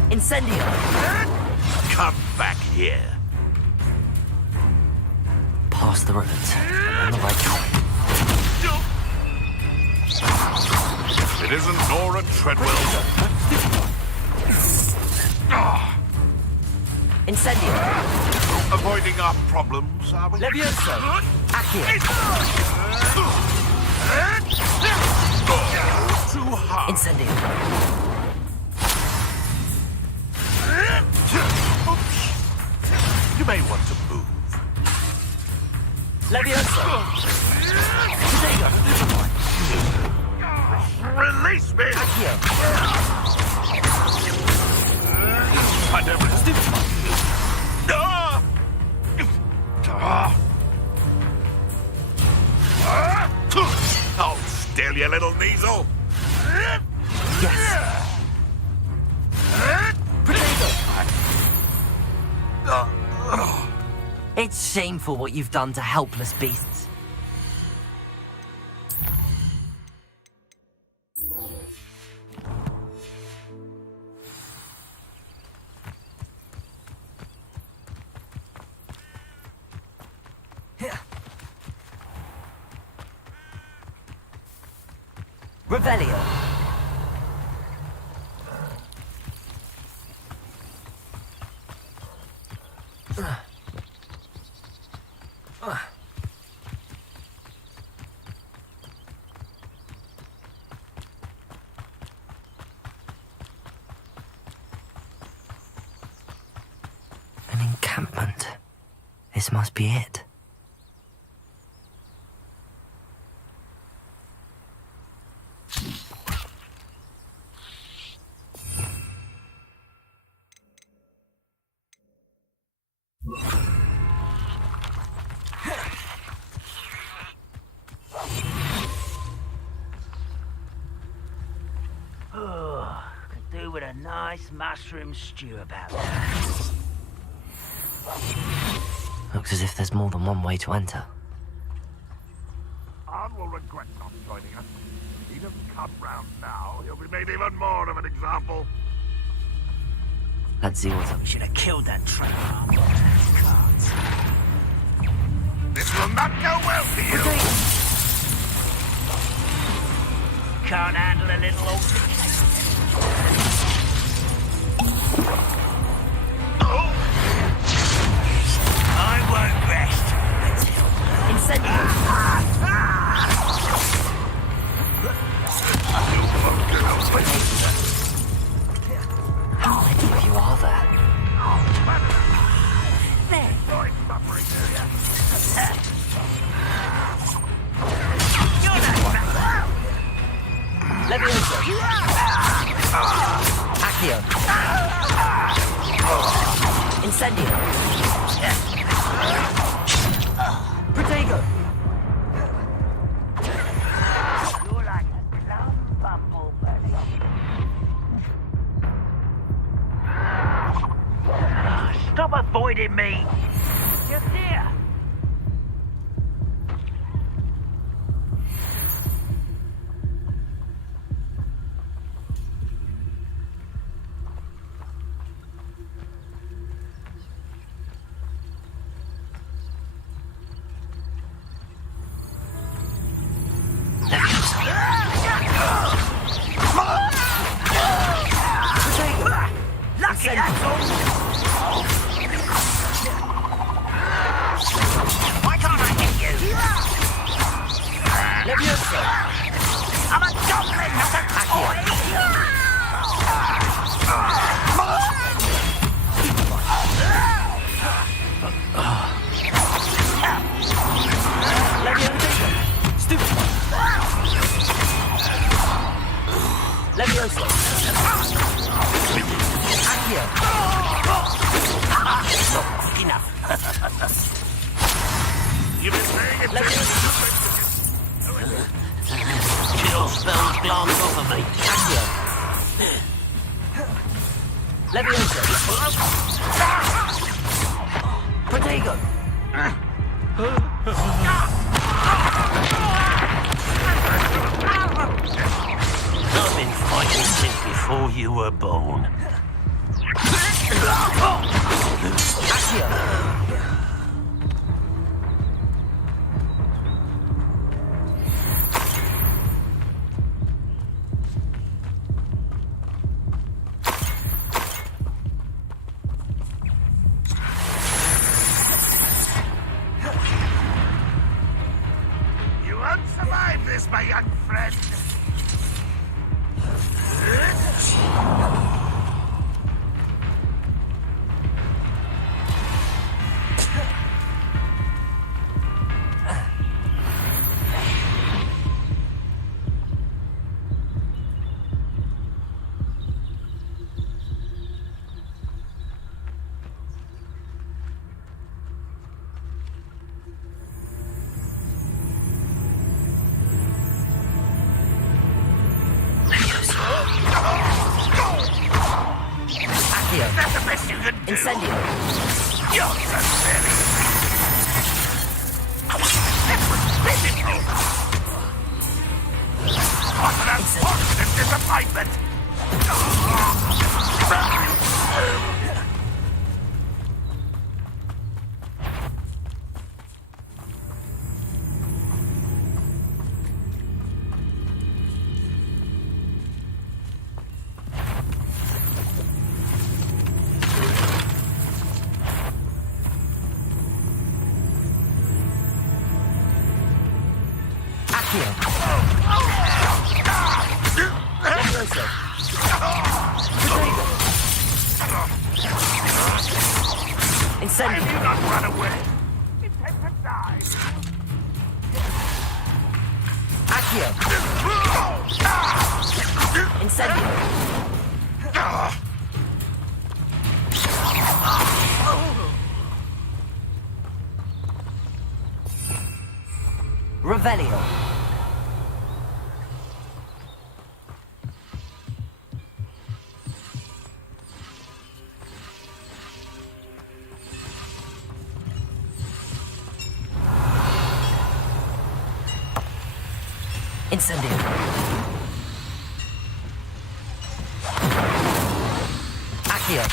Incendio! Come back here. Past the ruins. On the right track. It isn't Nora Treadwell. Incendio! Avoiding our problems, are we? Levioso! Accio! Too hard. Incendio! You may want to move. Levioso! Release me! Accio! I never did. I'll steal you, little Neasel. Yes! It's shameful what you've done to helpless beasts. Revelio. An encampment. This must be it. Oh, could do with a nice mushroom stew about that. Looks as if there's more than one way to enter. Arn will regret not joining us. If he doesn't come round now, he'll be made even more of an example. Let's see what's up. We should have killed that traitor. Can't. This will not go well for you. Can't handle a little altercation. I won't rest until Incendio. How many of you are there? Levioso! Accio! Incendio! Protego! You're like a plum bumble, buddy. Stop avoiding me! Just here! Lucky that's all! Why can't I hit you? Levioso! I'm a goblin, not a toy! Levioso! Stupid! Levioso! Accio! Enough! You've been paying attention. Kill me. Leviosa. Protego. I've been fighting since before you were born. You won't survive this, my young friend. That's the best you can do. Incendio. You're so silly. That was pitiful. What an unfortunate disappointment. Incendio. Why have you not run away? Intend to die. Accio. Incendio. Revelio. Incendio. Accio.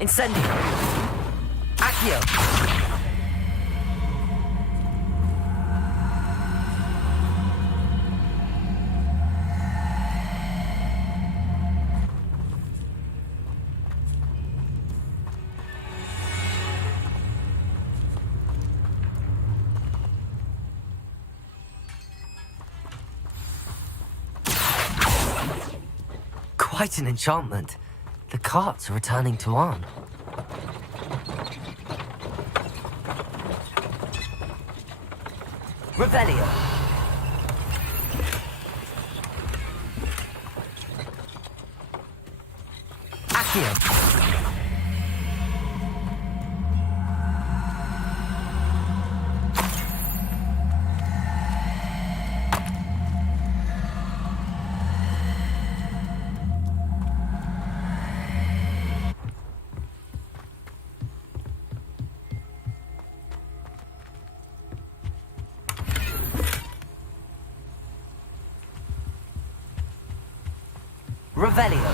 Incendio. Accio. Quite an enchantment. The carts are returning to Arn. Revelio. Accio. Revelio.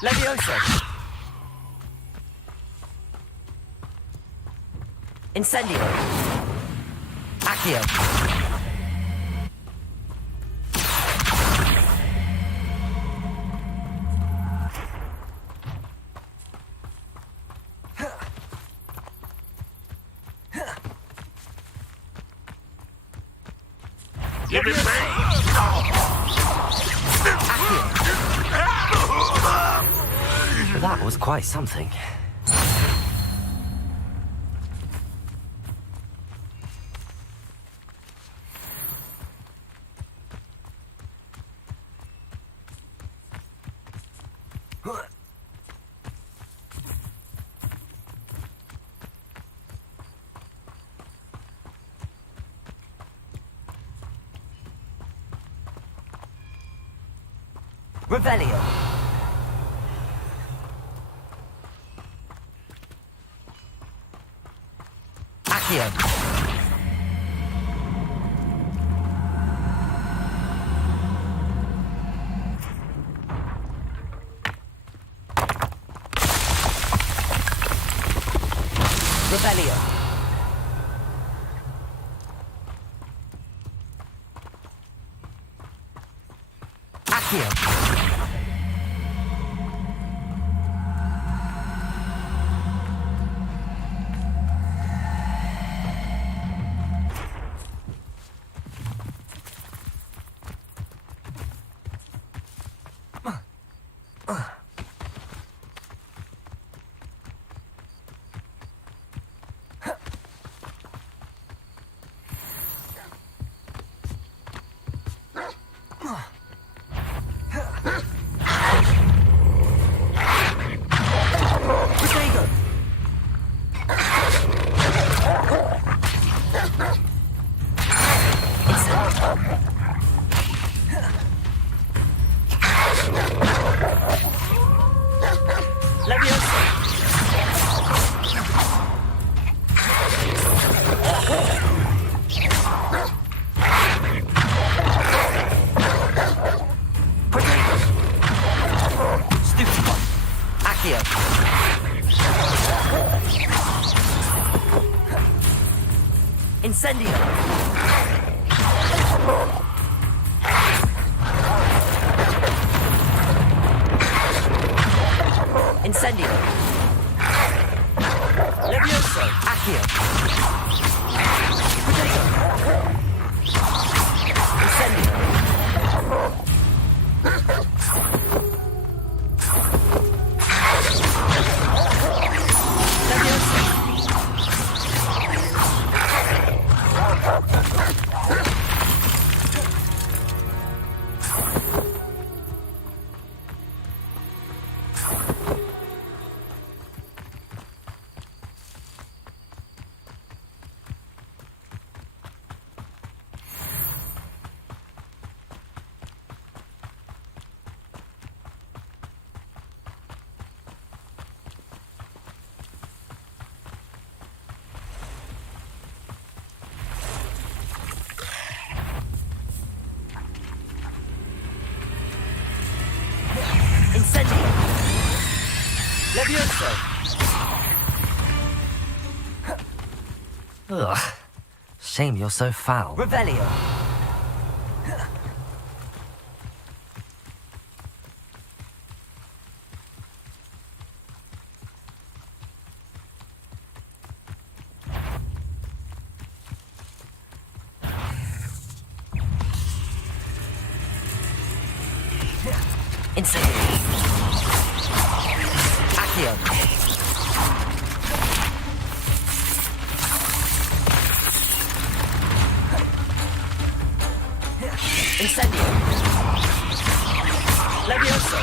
Levioso! Incendio! Accio! Give it back! That was quite something. Revelio! Accio! Revelio! Accio! Incendio! Incendio! Levioso! Accio! Potato! Incendio! Levioso! Incendio! Levioso! Ugh. Shame you're so foul. Revelio! Incendio! Accio! Incendio! Levioso!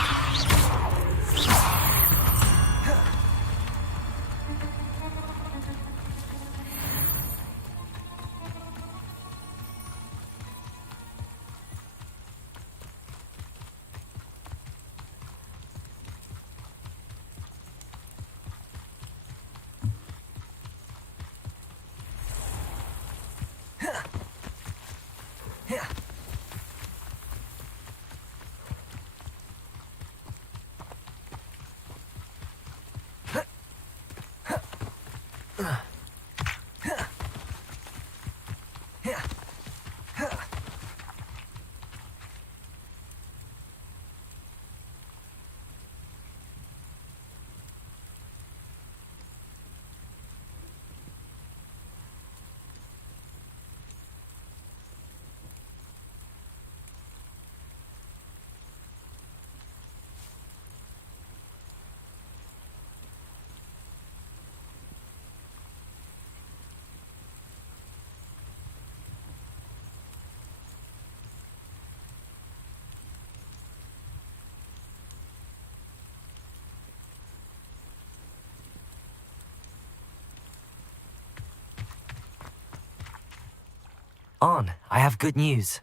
Arn, I have good news.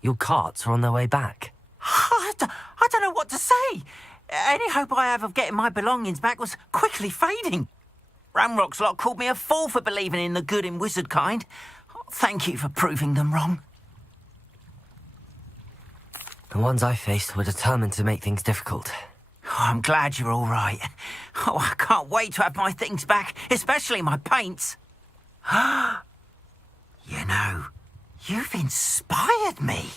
Your carts are on their way back. I don't know what to say. Any hope I have of getting my belongings back was quickly fading. Ramrock's lot called me a fool for believing in the good in wizard kind. Thank you for proving them wrong. The ones I faced were determined to make things difficult. Oh, I'm glad you're all right. Oh, I can't wait to have my things back, especially my paints. You know, you've inspired me.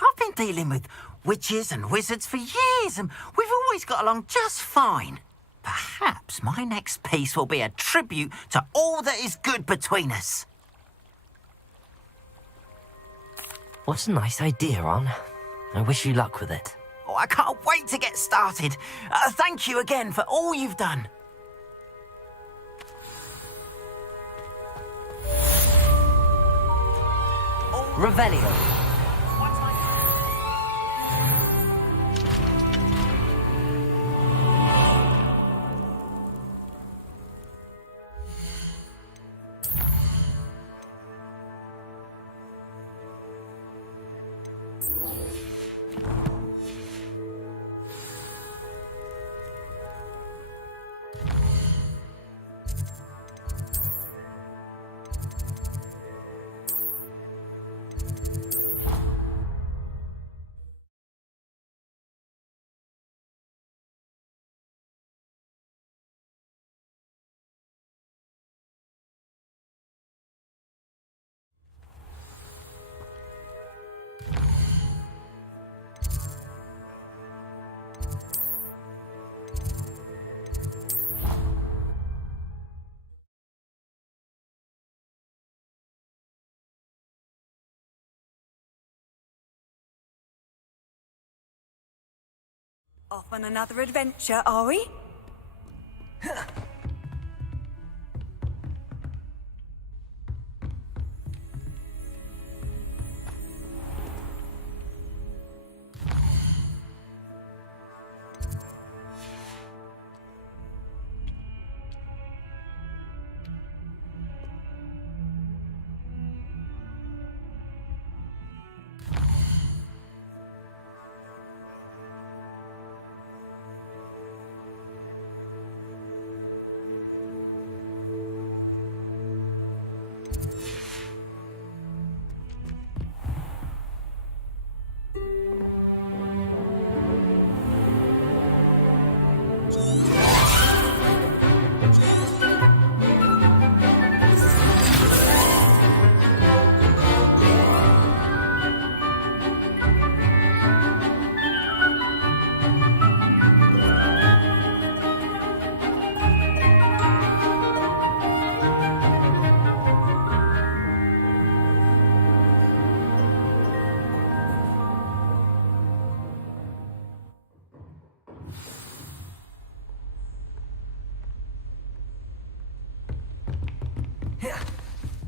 I've been dealing with witches and wizards for years, and we've always got along just fine. Perhaps my next piece will be a tribute to all that is good between us. What a nice idea, Arn. I wish you luck with it. Oh, I can't wait to get started. Thank you again for all you've done. Revelio. Off on another adventure, are we?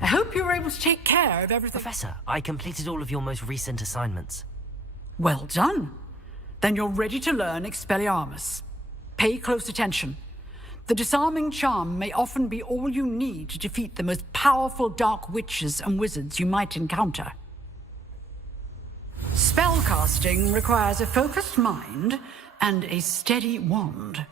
I hope you were able to take care of everything. Professor, I completed all of your most recent assignments. Well done. Then you're ready to learn Expelliarmus. Pay close attention. The disarming charm may often be all you need to defeat the most powerful dark witches and wizards you might encounter. Spellcasting requires a focused mind and a steady wand.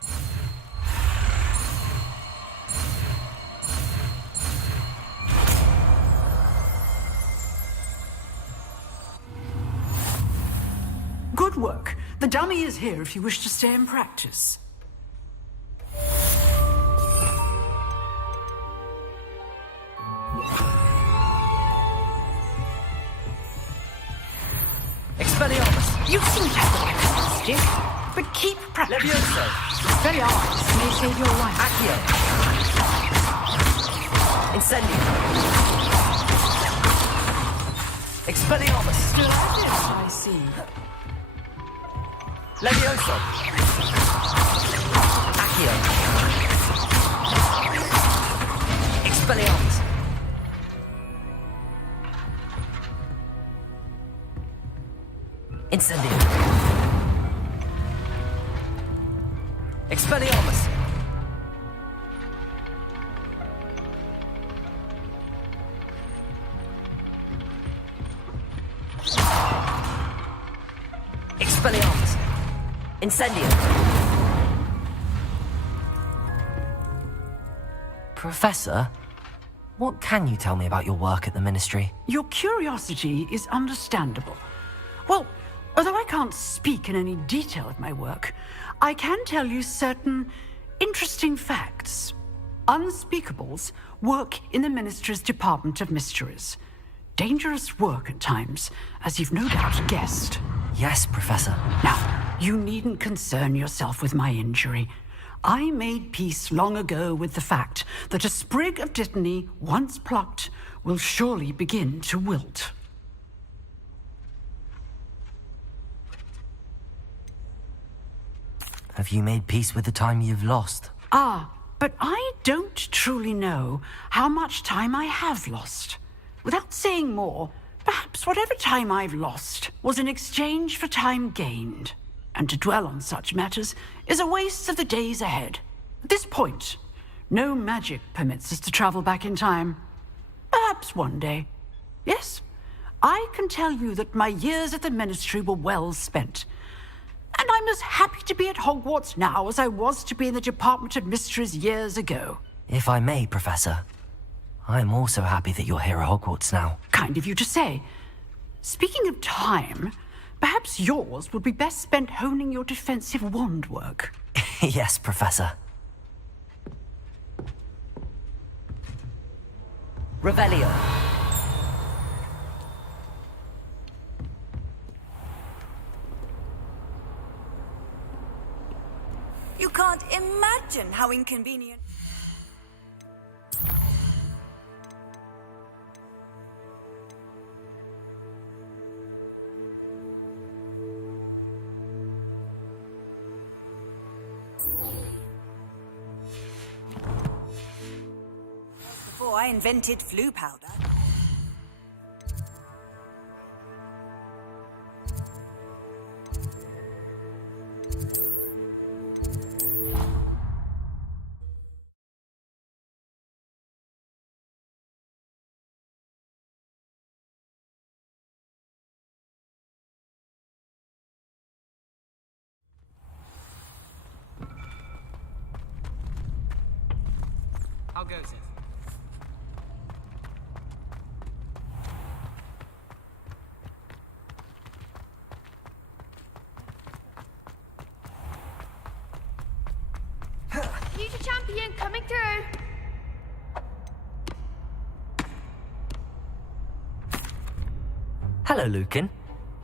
Good work. The dummy is here if you wish to stay and practice. Expelliarmus! You seem to have the right capacity, but keep practicing. Levioso! Expelliarmus may save your life. Accio! Incendio! Expelliarmus! Still active, I see. Levioso! Accio! Expelliarmus! Incendio! Expelliarmus! Expelliarmus! Incendium! Professor, what can you tell me about your work at the Ministry? Your curiosity is understandable. Well, although I can't speak in any detail of my work, I can tell you certain interesting facts. Unspeakables work in the Ministry's Department of Mysteries. Dangerous work at times, as you've no doubt guessed. Yes, Professor. Now, you needn't concern yourself with my injury. I made peace long ago with the fact that a sprig of dittany, once plucked, will surely begin to wilt. Have you made peace with the time you've lost? Ah, but I don't truly know how much time I have lost. Without saying more, perhaps whatever time I've lost was in exchange for time gained. And to dwell on such matters is a waste of the days ahead. At this point, no magic permits us to travel back in time. Perhaps one day. Yes, I can tell you that my years at the Ministry were well spent. And I'm as happy to be at Hogwarts now as I was to be in the Department of Mysteries years ago. If I may, Professor, I'm also happy that you're here at Hogwarts now. Kind of you to say. Speaking of time, perhaps yours would be best spent honing your defensive wand work. Yes, Professor. Revelio. You can't imagine how inconvenient. Before I invented flu powder. How goes it? Future champion coming through. Hello, Lucan.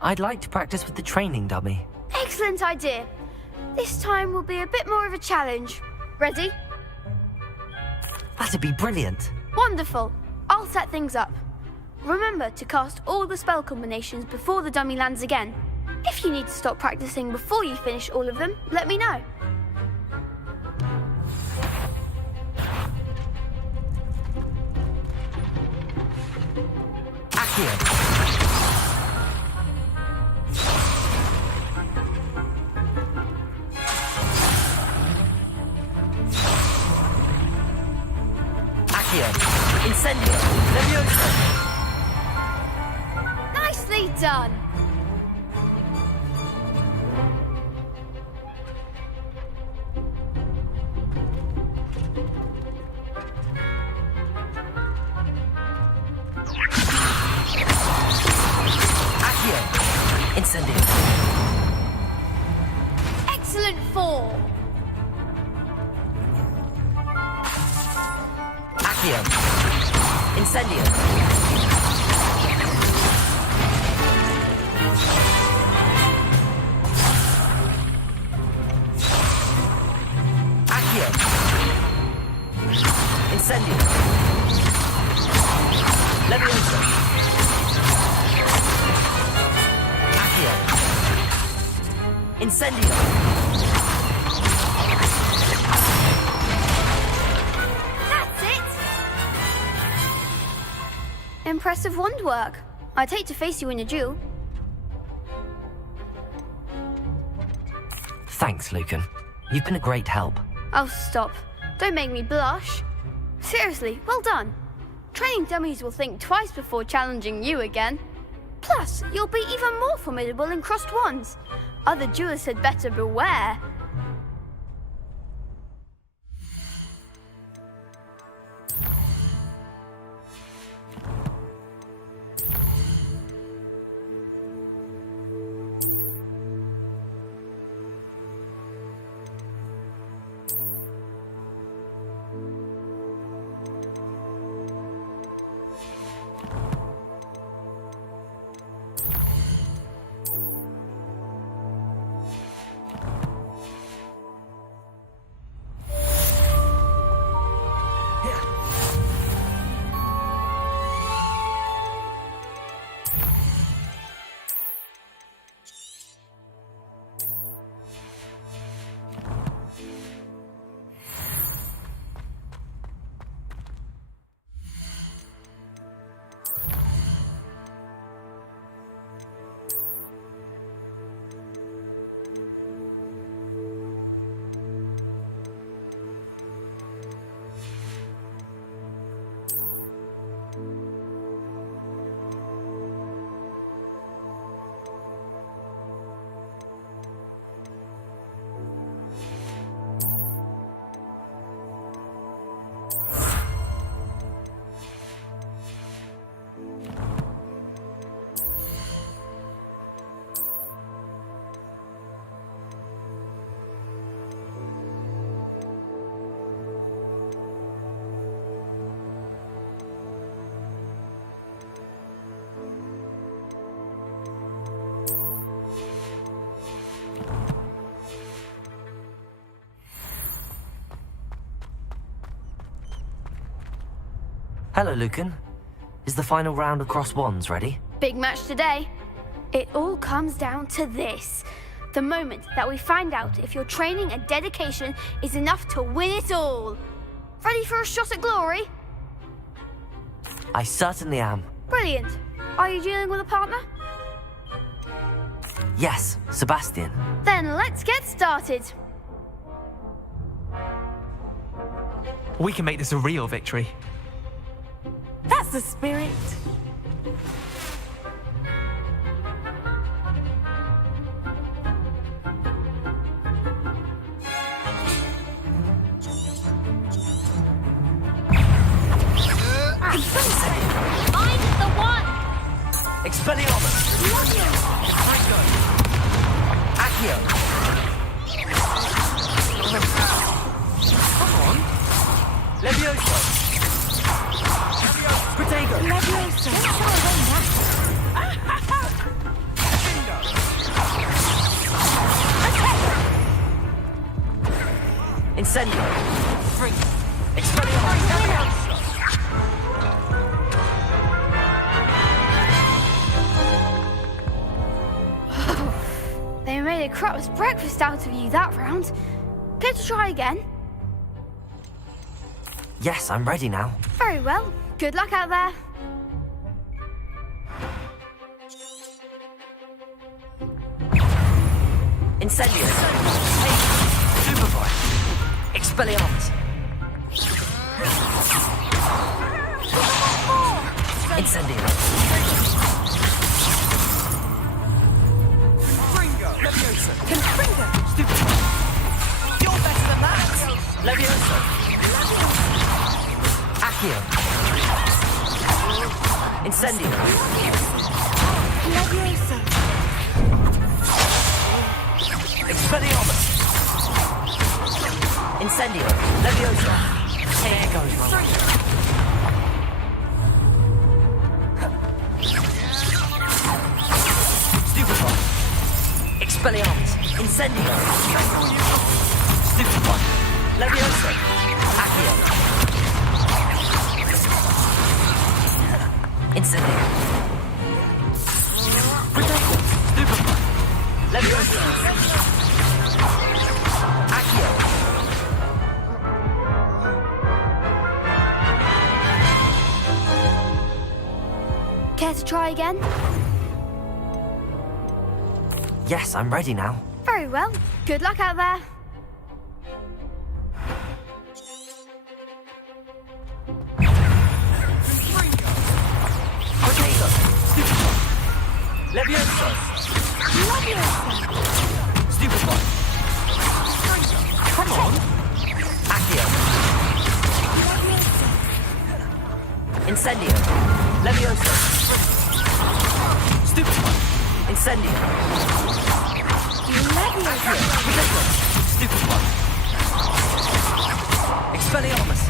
I'd like to practice with the training dummy. Excellent idea. This time will be a bit more of a challenge. Ready? That'd be brilliant. Wonderful. I'll set things up. Remember to cast all the spell combinations before the dummy lands again. If you need to stop practicing before you finish all of them, let me know. Accio. Incendio! Leviosa! Nicely done! Accio! Incendio! Excellent form! Accio! Incendio! Accio! Incendio! Leviosa! Accio! Incendio! Impressive wand work. I'd hate to face you in a duel. Thanks, Lucan. You've been a great help. Oh, stop. Don't make me blush. Seriously, well done. Training dummies will think twice before challenging you again. Plus, you'll be even more formidable in crossed wands. Other jewelers had better beware. Hello, Lucan. Is the final round across wands ready? Big match today. It all comes down to this. The moment that we find out if your training and dedication is enough to win it all. Ready for a shot at glory? I certainly am. Brilliant. Are you dealing with a partner? Yes, Sebastian. Then let's get started. We can make this a real victory. That's the spirit. Find the one! Expelliarmus! Franco! Accio! Come on! Levioso! Protego! Levioso! Incendio! Expelliarmus! They made a crap's breakfast out of you that round. Care to try again? Yes, I'm ready now. Very well. Good luck out there. Incendio! Hey! Superboy! Expelliarmus! Incendio! Levioso! Confringo! Stupid! You're better than that! Levioso! Accio! Incendio! Levioso! Expelliarmus! Incendio! Levioso! There goes one. Stupefy! Expelliarmus! Incendio! Stupefy! Levioso! Accio! Incendio! Protego! Stupefy! Levioso! Accio! Care to try again? Yes, I'm ready now. Very well. Good luck out there. Protego! Stupefy! Levioso! Levioso! Incendio. Levioso. Stupefy. Incendio. Levioso. Stupefy. Expelliarmus.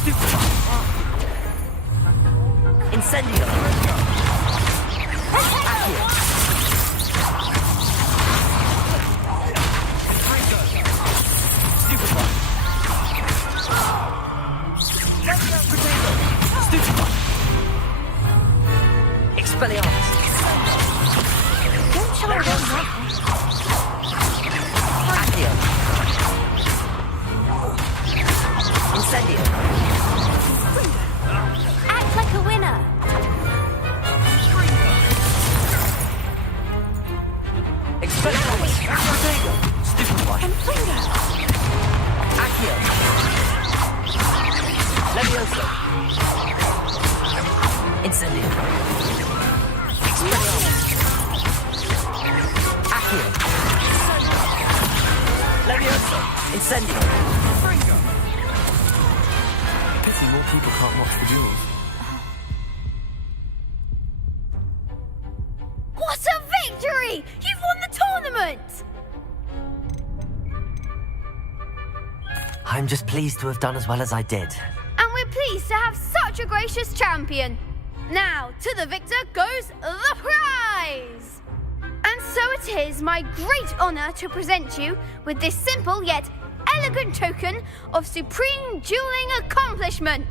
Stupefy. Incendio. Accio. Stupefy. Stupefy. Expelliarmus. Don't try one now. Accio. Incendio. Act like a winner. Expelliarmus. Stupefy. Accio. Levioso. Incendio. Expelliarmus. Accio. Levioso. Incendio. Pity more people can't watch the duels. What a victory! You've won the tournament! I'm just pleased to have done as well as I did. And we're pleased to have such a gracious champion. Now, to the victor goes the prize! And so it is my great honour to present you with this simple yet elegant token of supreme dueling accomplishment.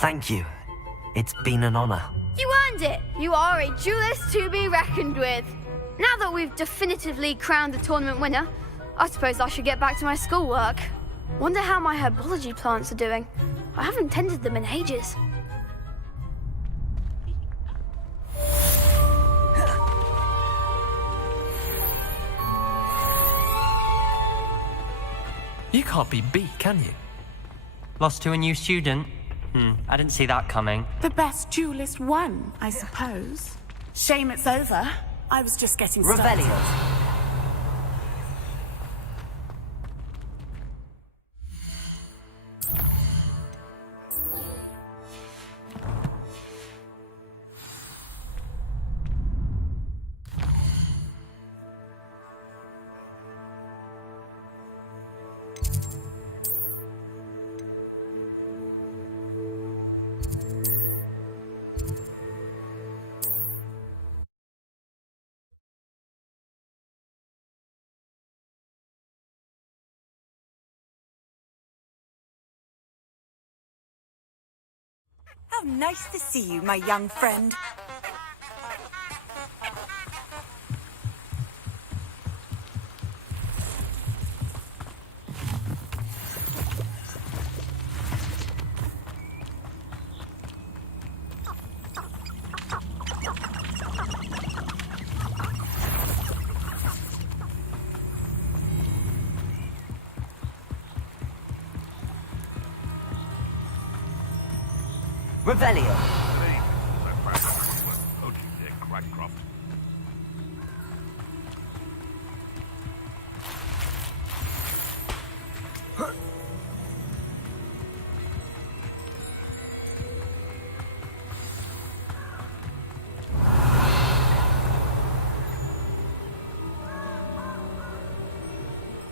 Thank you. It's been an honor. You earned it. You are a duelist to be reckoned with. Now that we've definitively crowned the tournament winner, I suppose I should get back to my schoolwork. Wonder how my herbology plants are doing. I haven't tended them in ages. You can't be beat, can you? Lost to a new student? I didn't see that coming. The best duelist won, I suppose. Shame it's over. I was just getting started. Revelio. How nice to see you, my young friend. Revelio.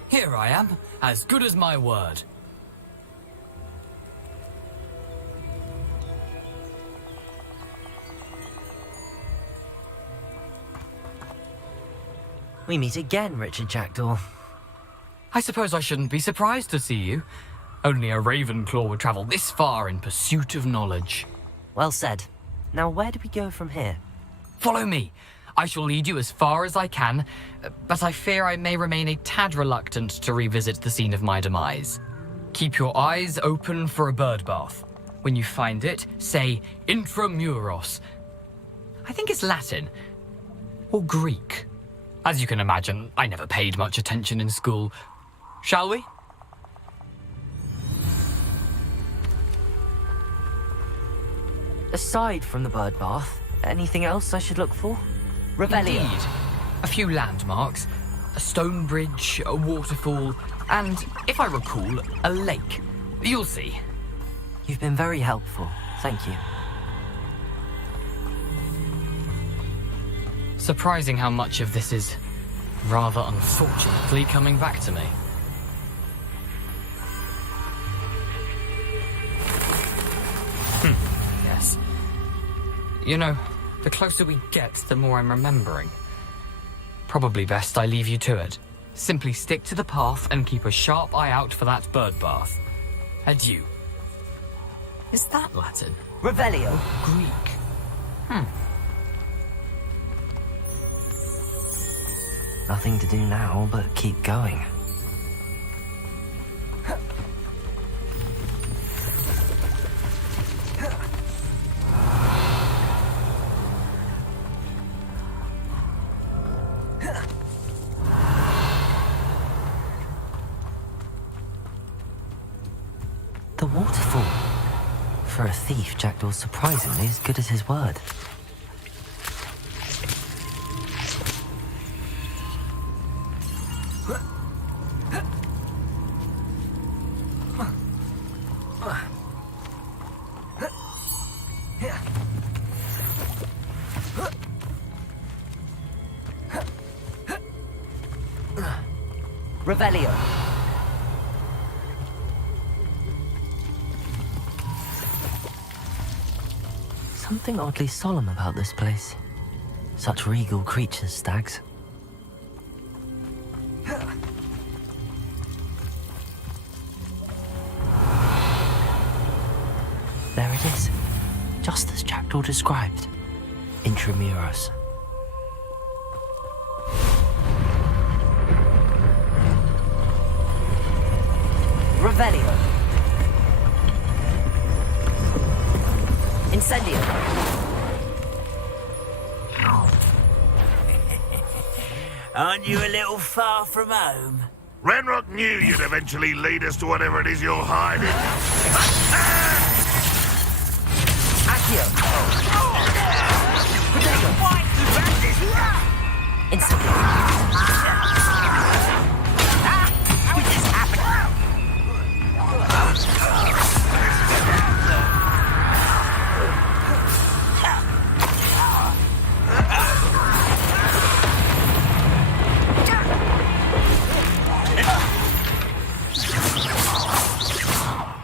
Here I am, as good as my word. We meet again, Richard Jackdaw. I suppose I shouldn't be surprised to see you. Only a Ravenclaw would travel this far in pursuit of knowledge. Well said. Now where do we go from here? Follow me. I shall lead you as far as I can, but I fear I may remain a tad reluctant to revisit the scene of my demise. Keep your eyes open for a bird bath. When you find it, say intramuros. I think it's Latin. Or Greek. As you can imagine, I never paid much attention in school. Shall we? Aside from the bird bath, anything else I should look for? Indeed. A few landmarks. a stone bridge, a waterfall, and, if I recall, a lake. You'll see. You've been very helpful. Thank you. Surprising how much of this is, rather unfortunately, coming back to me. Yes. You know, the closer we get, the more I'm remembering. Probably best I leave you to it. Simply stick to the path and keep a sharp eye out for that bird bath. Adieu. Is that Latin? Revelio. Greek. Nothing to do now but keep going. The waterfall. For a thief, Jackdaw's surprisingly as good as his word. Revelio. Something oddly solemn about this place. Such regal creatures, stags. There it is. Just as Jackdaw described. Intramuros. Revelio. Incendio. Aren't you a little far from home? Ranrock knew you'd eventually lead us to whatever it is you're hiding. Accio. Incendio. How is this happening?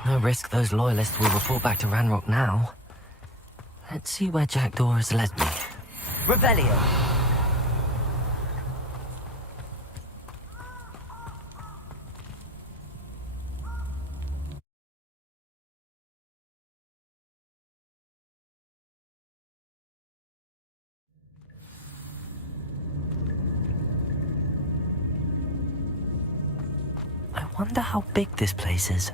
No risk those loyalists will report back to Ranrock now. Let's see where Jackdaw has led me. Revelio. I wonder how big this place is.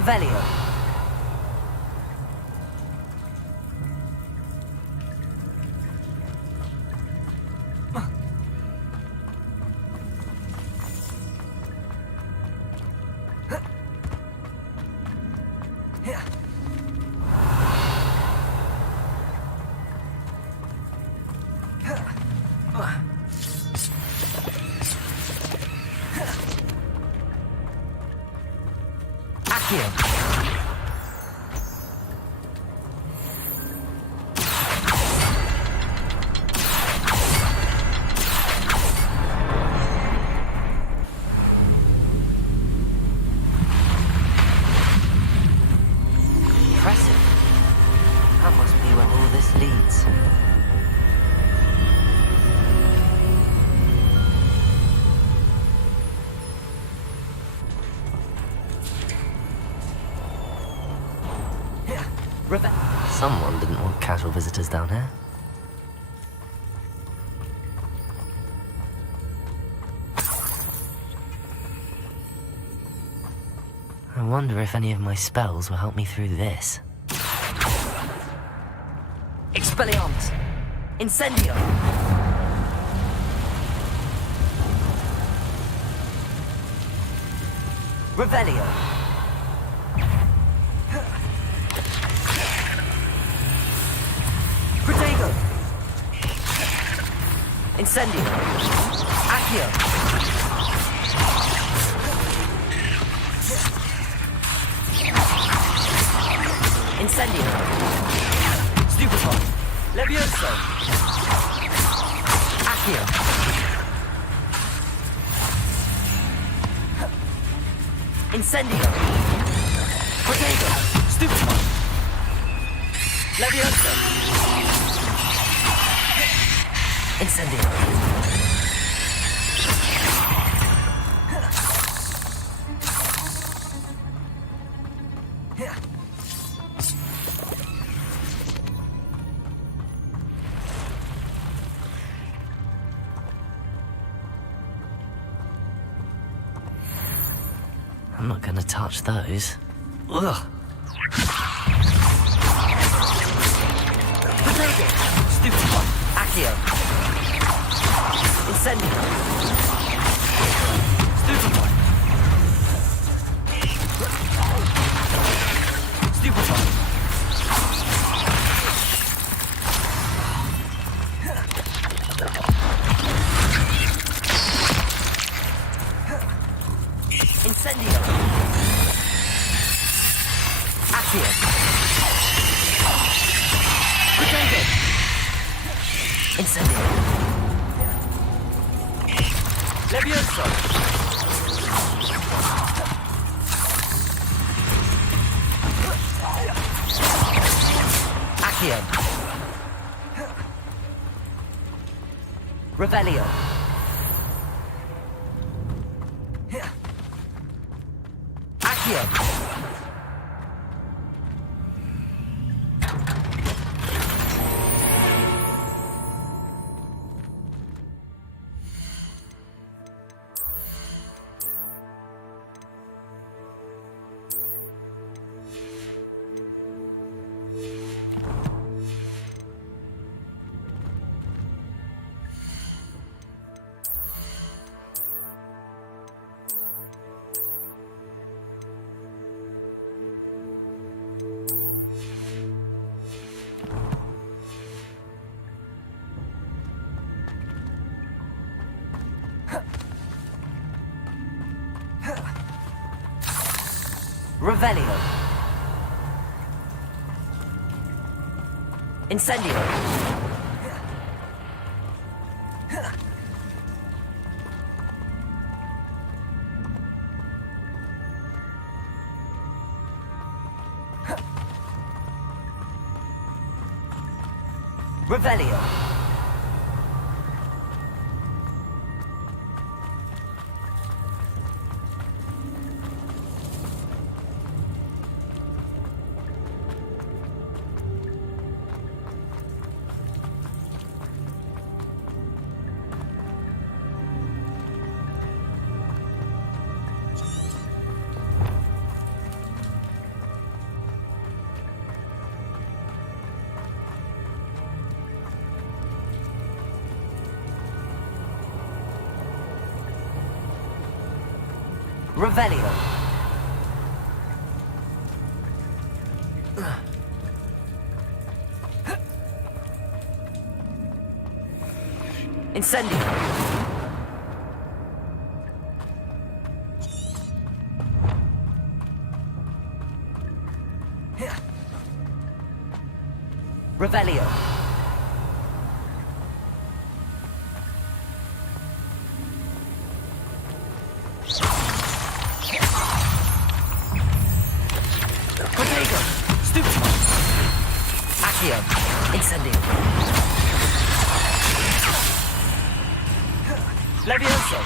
Revelio. Impressive. That must be where all this leads. Someone didn't want casual visitors down here. I wonder if any of my spells will help me through this. Expelliarmus! Incendio! Revelio! Protego! Incendio! Accio! Incendio! Stupefy! Levioso! Accio! Incendio! Protego! Stupefy! Levioso! Incendio! I'm not gonna touch those. Ugh. Stupefy! Accio! Incendio! Stupefy! Stupefy! Incendio! Accio! Protego! Incendio! Levioso! Accio! Revelio! Accio! Revelio! Incendio! Revelio! Revelio. Incendio. Revelio. Protego. Stupid. Accio. Incendio. Levioso.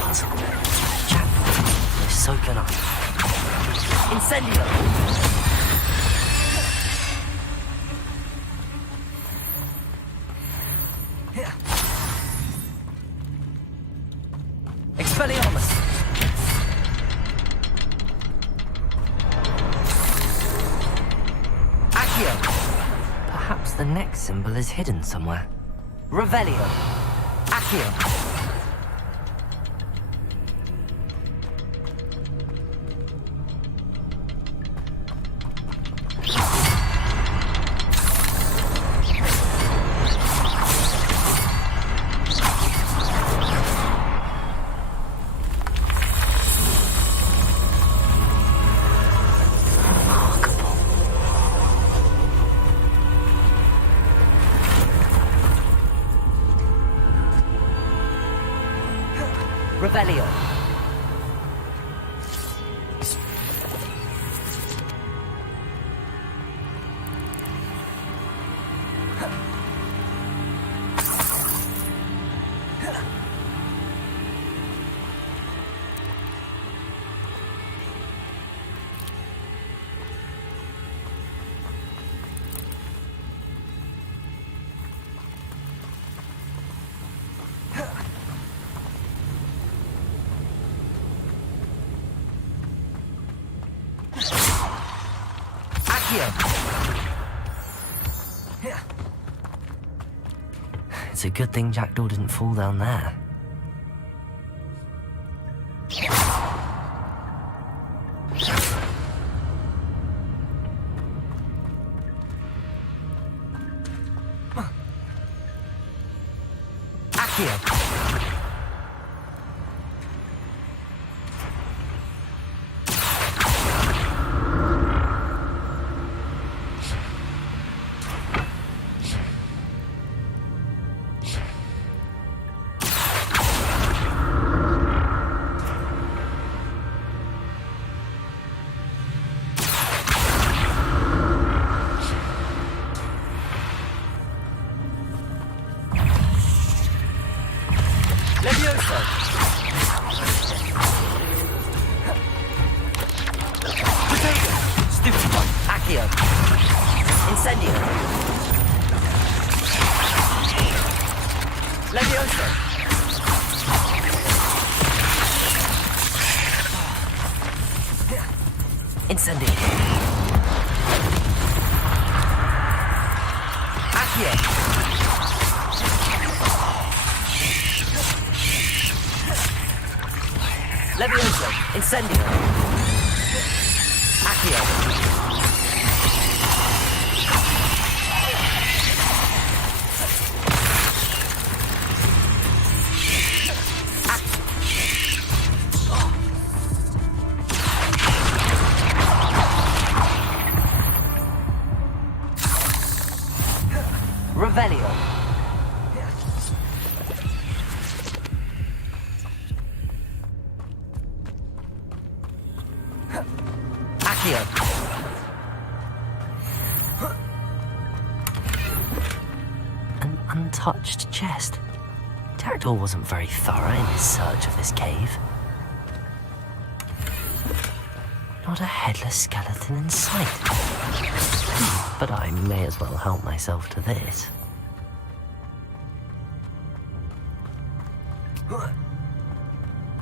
Puzzle. Jackdaw is so gonna. Incendio. Expelliarmus. Accio. Perhaps the next symbol is hidden somewhere. Revelio. Accio. Revelio. It's a good thing Jackdaw didn't fall down there. Accio. Levioso. Protego. Stupid one. Accio. Incendio. Levioso. Incendio. Accio. Levioso. Incendio. Accio. Revelio. Accio. An untouched chest. Jackdaw wasn't very thorough in his search of this cave. Not a headless skeleton in sight. But I may as well help myself to this.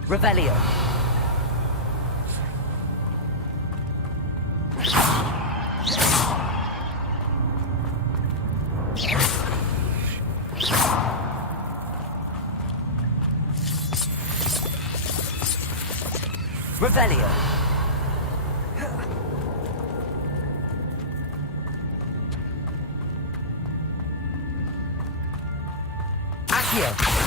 Revelio. Revelio. Accio.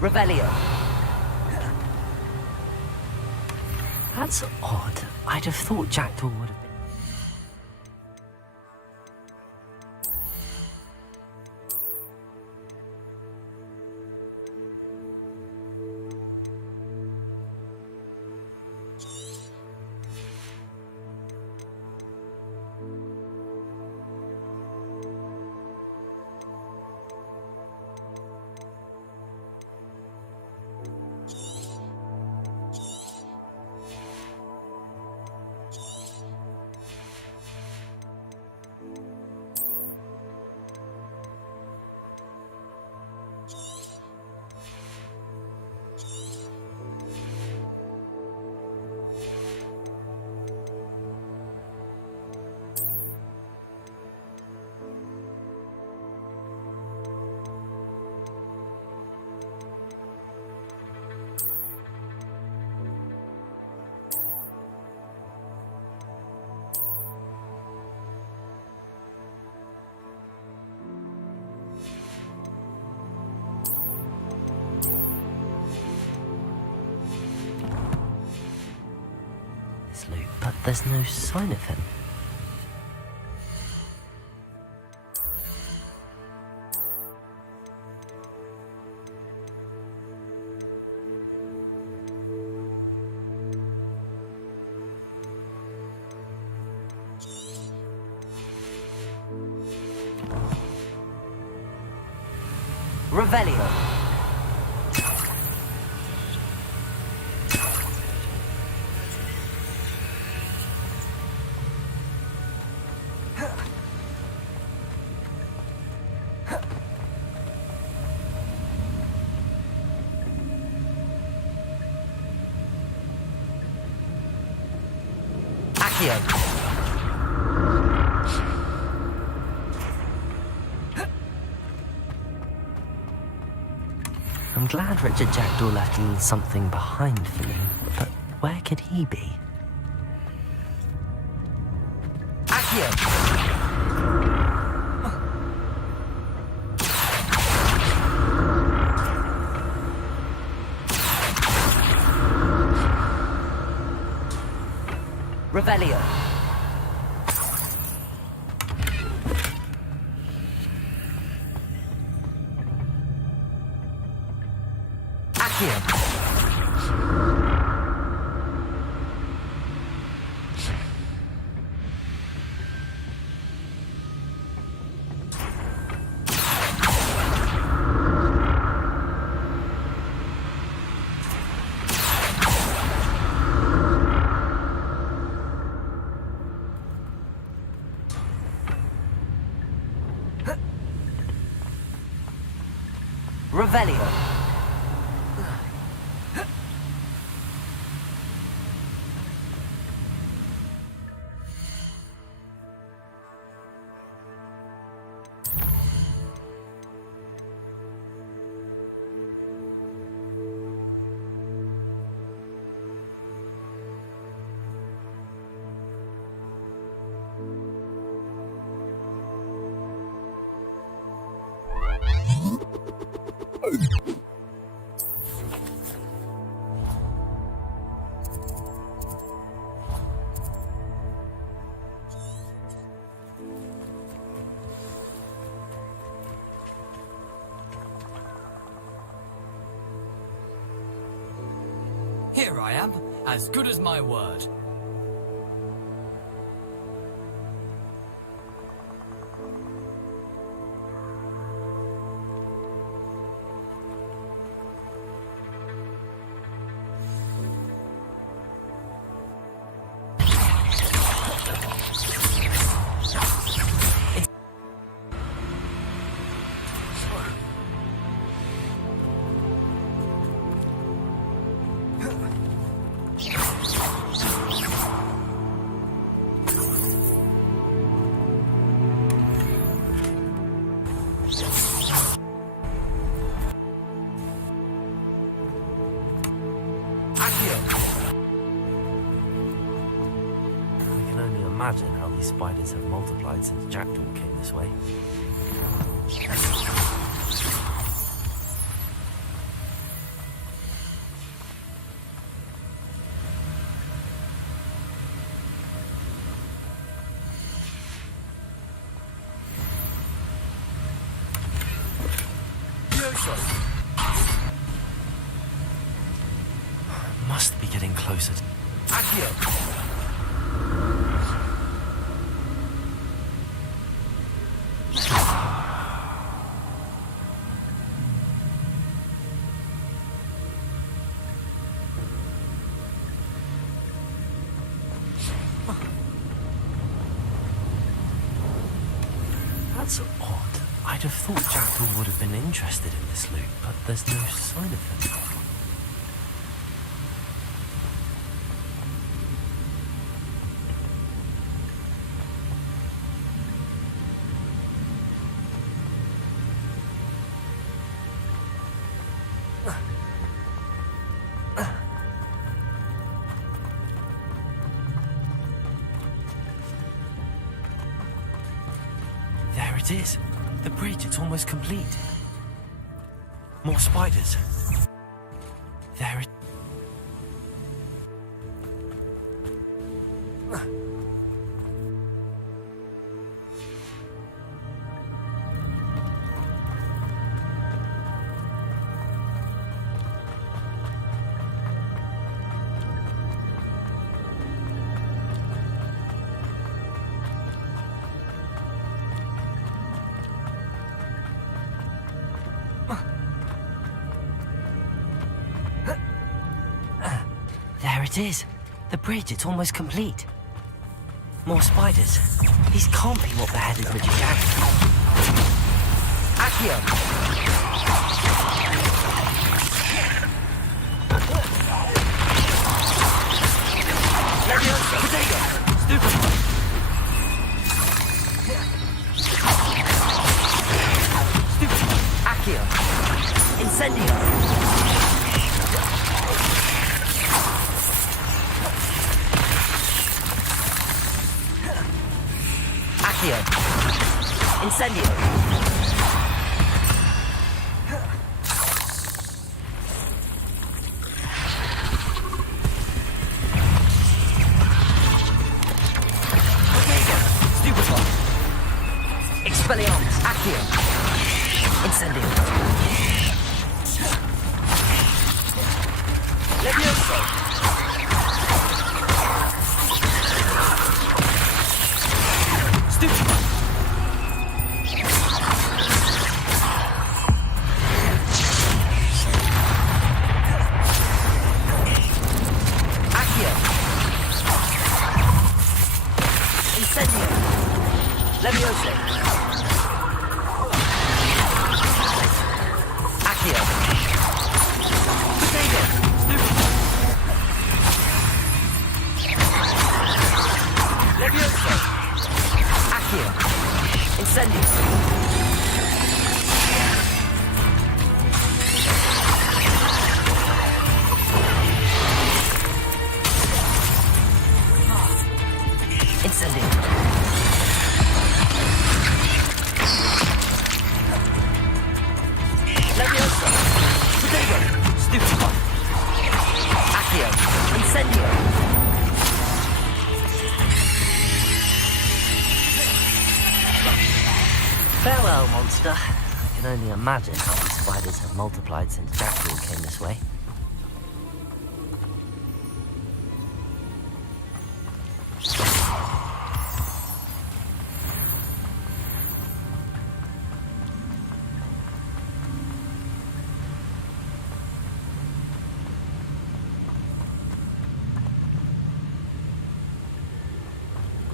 Revelio. That's odd. I'd have thought Jackdaw would have been. Loot, but there's no sign of him. Revelio. I'm glad Richard Jackdaw left a little something behind for me, but where could he be? Revelio. Revelio. Here I am, as good as my word. I can only imagine how these spiders have multiplied since Jackdaw came this way. Must be getting closer. That's odd. I'd have thought Jackdaw would have been interested in this loot, but there's no sign of him. There it is. The bridge, it's almost complete. More spiders. There it... There it is. The bridge, it's almost complete. More spiders. These can't be what the headed magician. Accio! Leviosa! Potato! Stupid! Accio! Incendio! Accio! Incendio! Expelliarmus, Accio! Incendio! Levioso! Stupefy! Accio! Incendio! Levioso! Accio! Potato! Levioso! Accio! Incendio! Incendio! Levioso! Potato! Stupefy! Accio! Incendio! Farewell, monster. I can only imagine how these spiders have multiplied since Jackdaw came this way.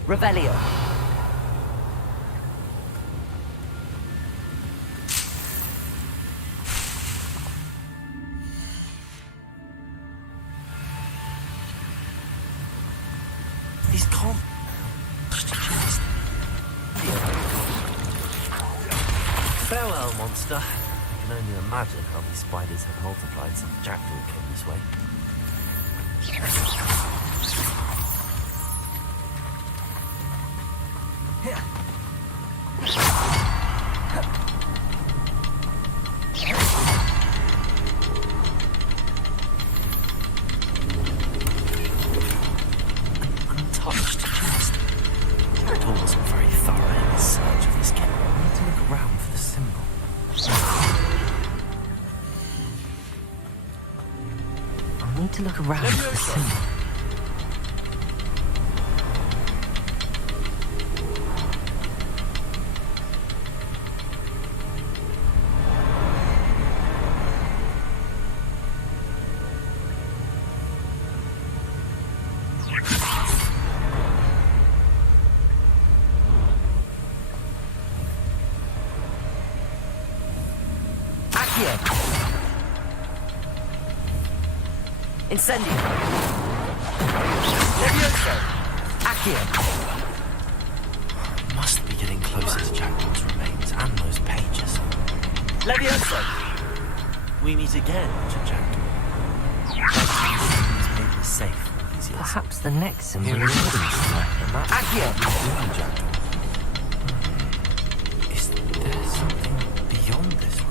Revelio. These can't... Farewell, monster. I can only imagine how these spiders have multiplied since Jackdaw came this way. Untouched chest. Jackdaw wasn't very thorough in his search of this kit. I need to look around for the symbol. I need to look around for the symbol. Incendio! Levioso! Accio! Must be getting closer to Jackdaw's remains and those pages. Levioso! We meet again, Richard Jackdaw. He's made us safe all these years. Perhaps the next symbol Here is it is. Accio! Jackdaw. Is there something beyond this room?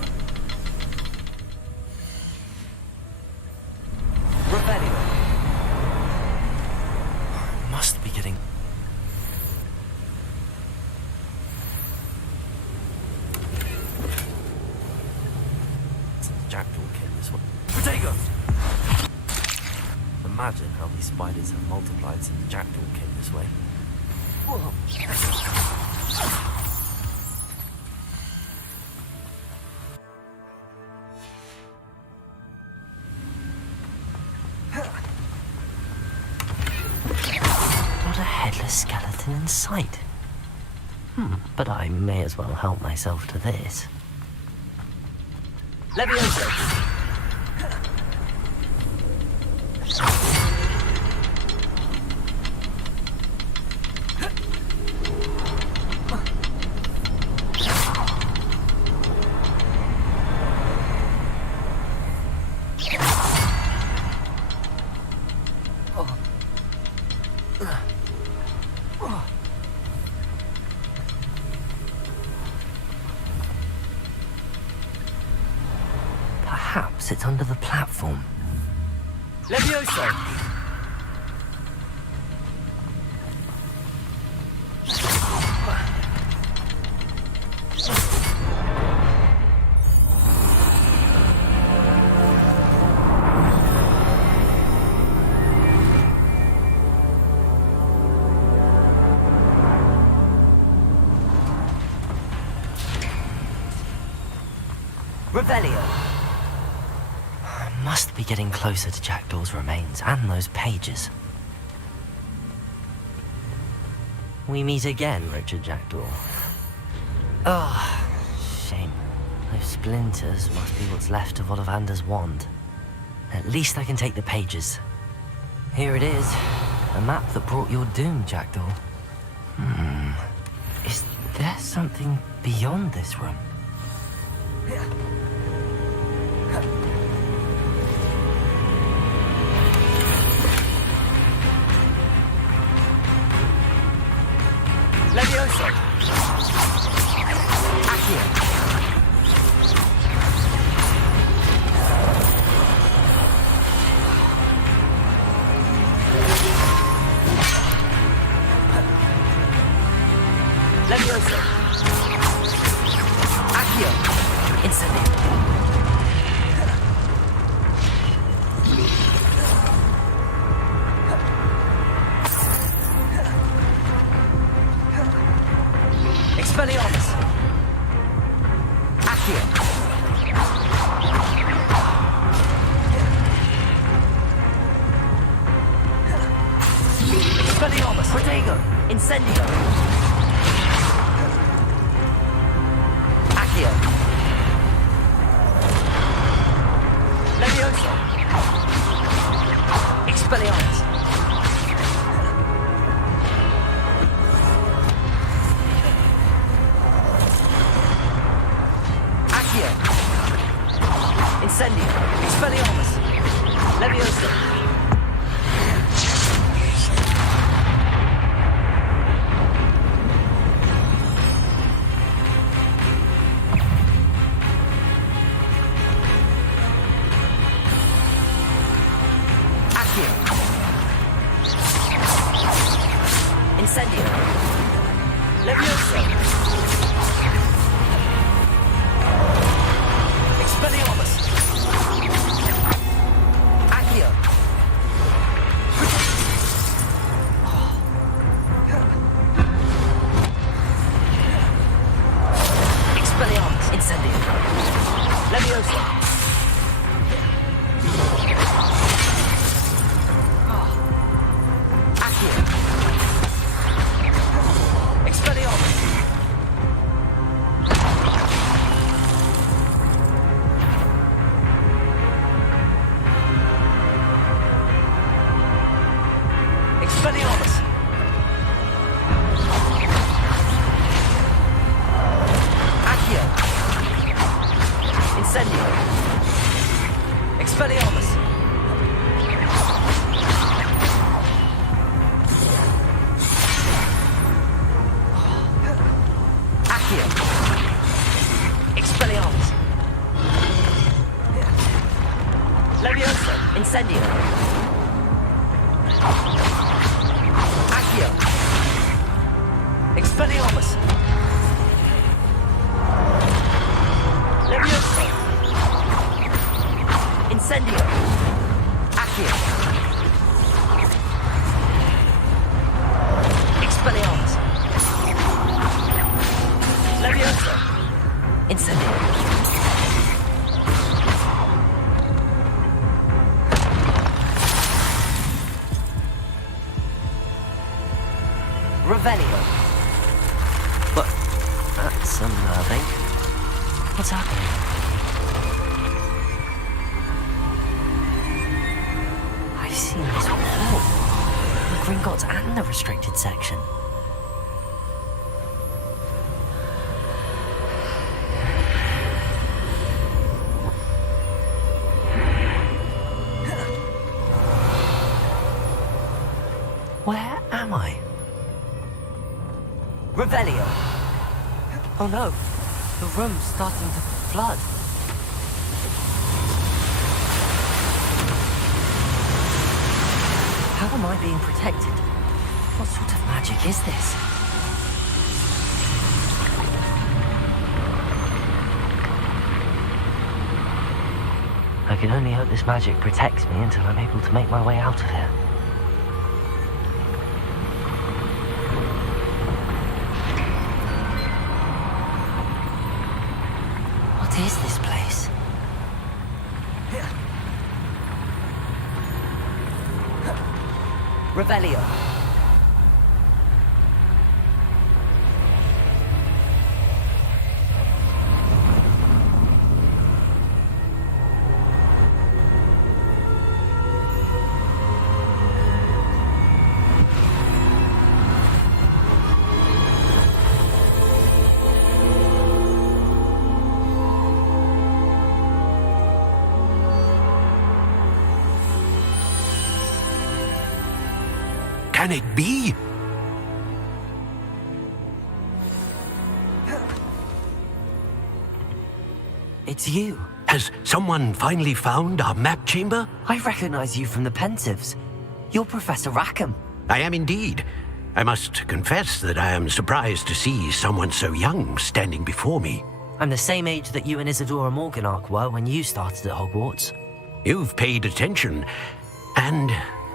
Must be getting... Jackdaw came this way. Protego! Imagine how these spiders have multiplied since Jackdaw came this way. Not a headless skeleton in sight. But I may as well help myself to this. Levioso! Perhaps it's under the platform. Levioso! Revelio! Must be getting closer to Jackdaw's remains and those pages. We meet again, Richard Jackdaw. Shame. Those splinters must be what's left of Ollivander's wand. At least I can take the pages. Here it is. A map that brought your doom, Jackdaw. Is there something beyond this room? Levioso! Accio! Levioso! Accio! Incendio! Expelliarmus! Accio! Expelliarmus! Protego! Incendio! Accio! Levioso! Expelliarmus! Incendio! Expelliarmus! Levioso! Accio. Incendio. Levioso. Expelliarmus. Accio. Expelliarmus. Incendio. Levioso. Accio. Expelliarmus. Expelliarmus. Accio. Incendio. Expelliarmus. Accio. Expelliarmus. Levioso. Incendio. Accio. Expelliarmus. Levioso. Incendio. Accio. Expelliarmus. Levioso. Incendio. Revelio. But that's unnerving. What's happening? I've seen this before. The Gringotts and the restricted section. Where am I? Revelio! Oh no, the room's starting to flood. How am I being protected? What sort of magic is this? I can only hope this magic protects me until I'm able to make my way out of here. What is this place? Revelio. Can it be? It's you. Has someone finally found our map chamber? I recognize you from the Pensives. You're Professor Rackham. I am indeed. I must confess that I am surprised to see someone so young standing before me. I'm the same age that you and Isadora Morganach were when you started at Hogwarts. You've paid attention, and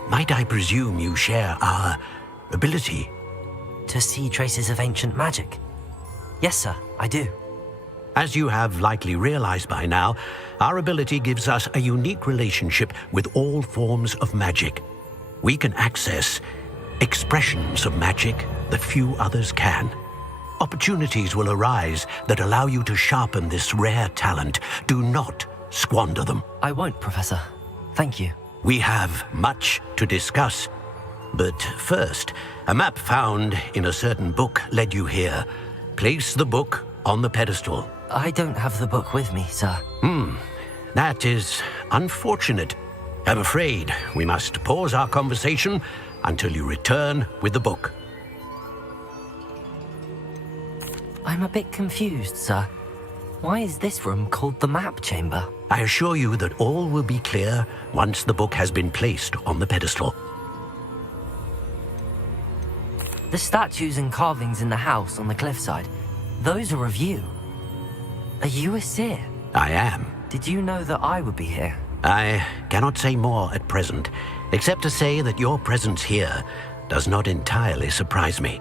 might I presume you share our ability? To see traces of ancient magic? Yes, sir, I do. As you have likely realized by now, our ability gives us a unique relationship with all forms of magic. We can access expressions of magic that few others can. Opportunities will arise that allow you to sharpen this rare talent. Do not squander them. I won't, Professor. Thank you. We have much to discuss. But first, a map found in a certain book led you here. Place the book on the pedestal. I don't have the book with me, sir. That is unfortunate. I'm afraid we must pause our conversation until you return with the book. I'm a bit confused, sir. Why is this room called the map chamber? I assure you that all will be clear once the book has been placed on the pedestal. The statues and carvings in the house on the cliffside, those are of you. Are you a seer? I am. Did you know that I would be here? I cannot say more at present, except to say that your presence here does not entirely surprise me.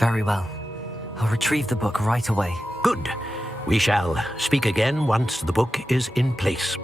Very well. I'll retrieve the book right away. Good. We shall speak again once the book is in place.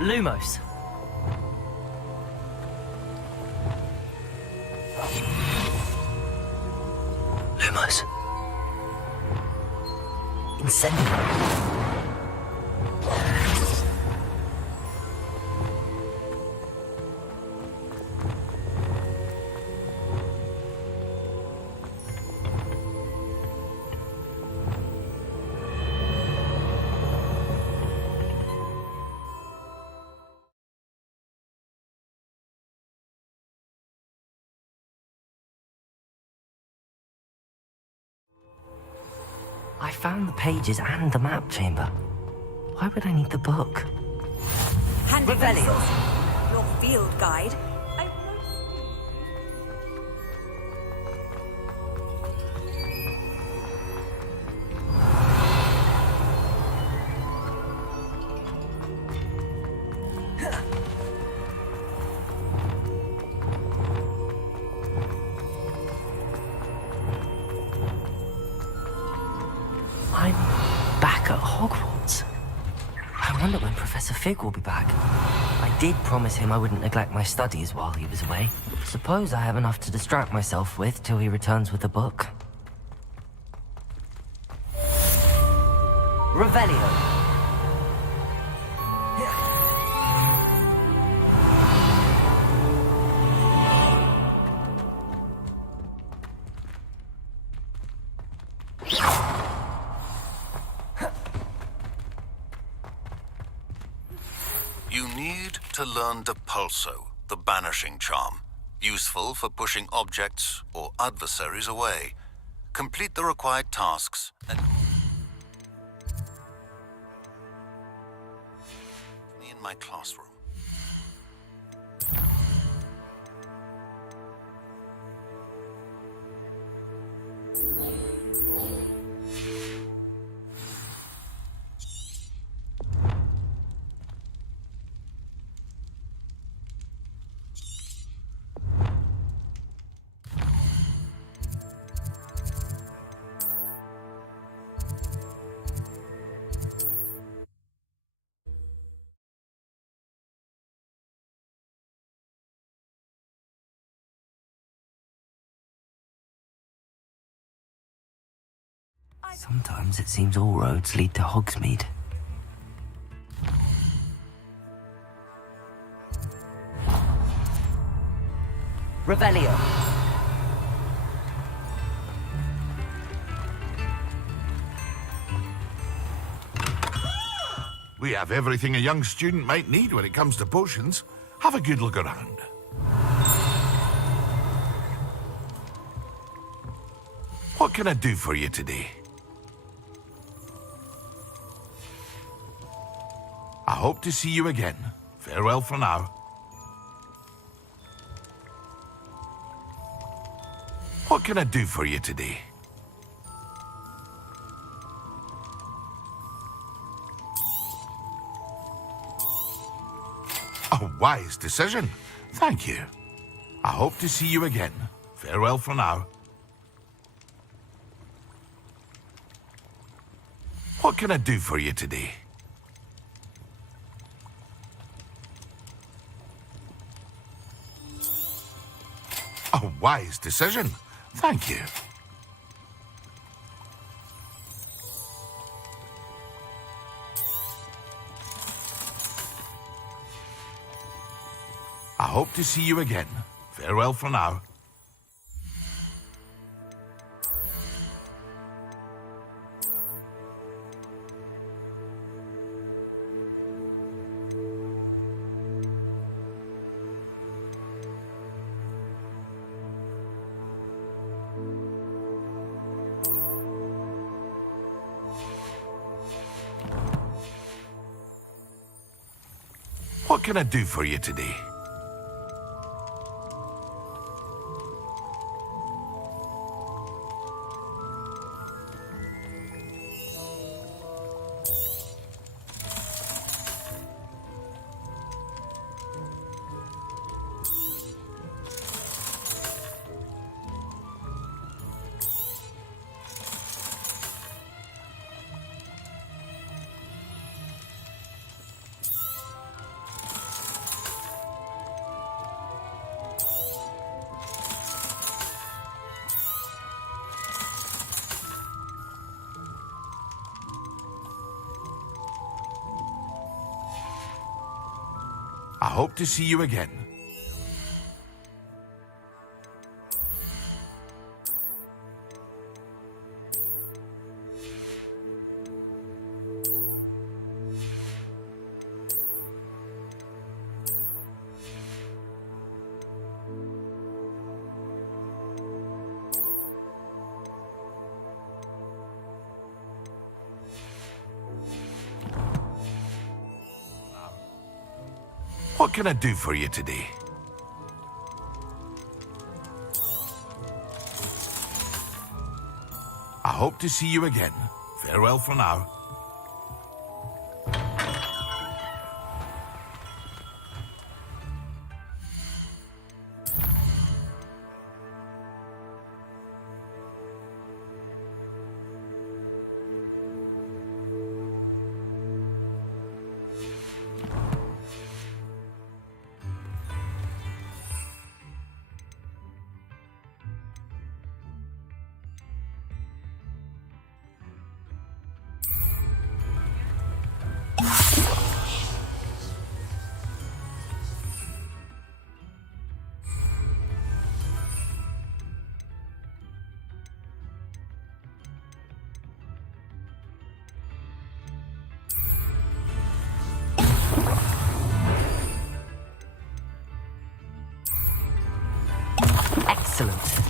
Lumos. Lumos. Incendio. I found the pages and the map chamber. Why would I need the book? Handy resource. Your field guide. I'm back at Hogwarts. I wonder when Professor Fig will be back. I did promise him I wouldn't neglect my studies while he was away. Suppose I have enough to distract myself with till he returns with the book. Revelio. You need to learn Depulso, the banishing charm. Useful for pushing objects or adversaries away. Complete the required tasks and... me in my classroom. Sometimes it seems all roads lead to Hogsmeade. Revelio. We have everything a young student might need when it comes to potions. Have a good look around. What can I do for you today? I hope to see you again. Farewell for now. What can I do for you today? A wise decision. Thank you. I hope to see you again. Farewell for now. What can I do for you today? A wise decision. Thank you. I hope to see you again. Farewell for now. What can I do for you today? I hope to see you again. What can I do for you today? I hope to see you again. Farewell for now. Excellent.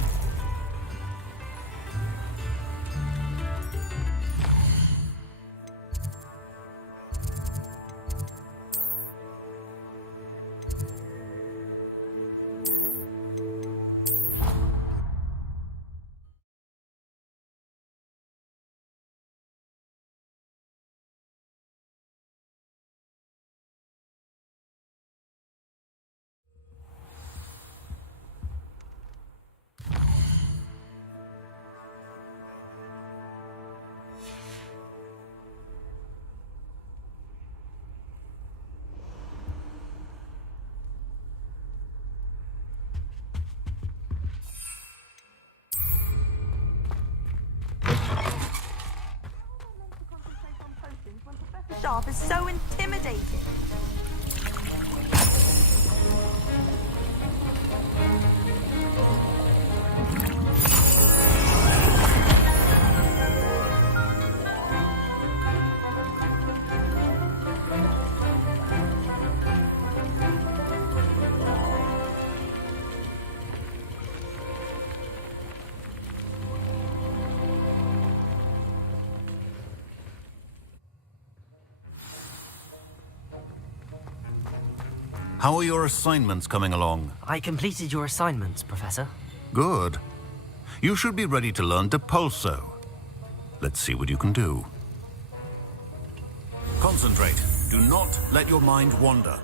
Sharp is so intimidating. How are your assignments coming along? I completed your assignments, Professor. Good. You should be ready to learn Depulso. Let's see what you can do. Concentrate. Do not let your mind wander.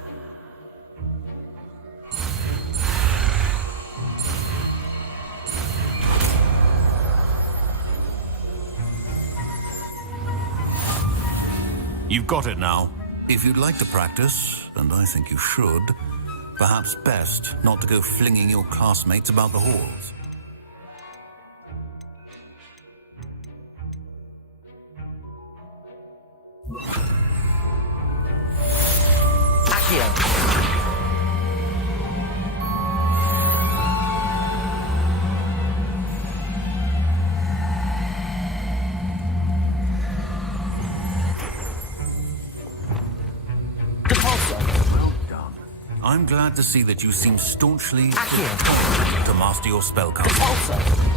You've got it now. If you'd like to practice, and I think you should, perhaps best not to go flinging your classmates about the halls. I'm glad to see that you seem staunchly determined to master your spellcasting.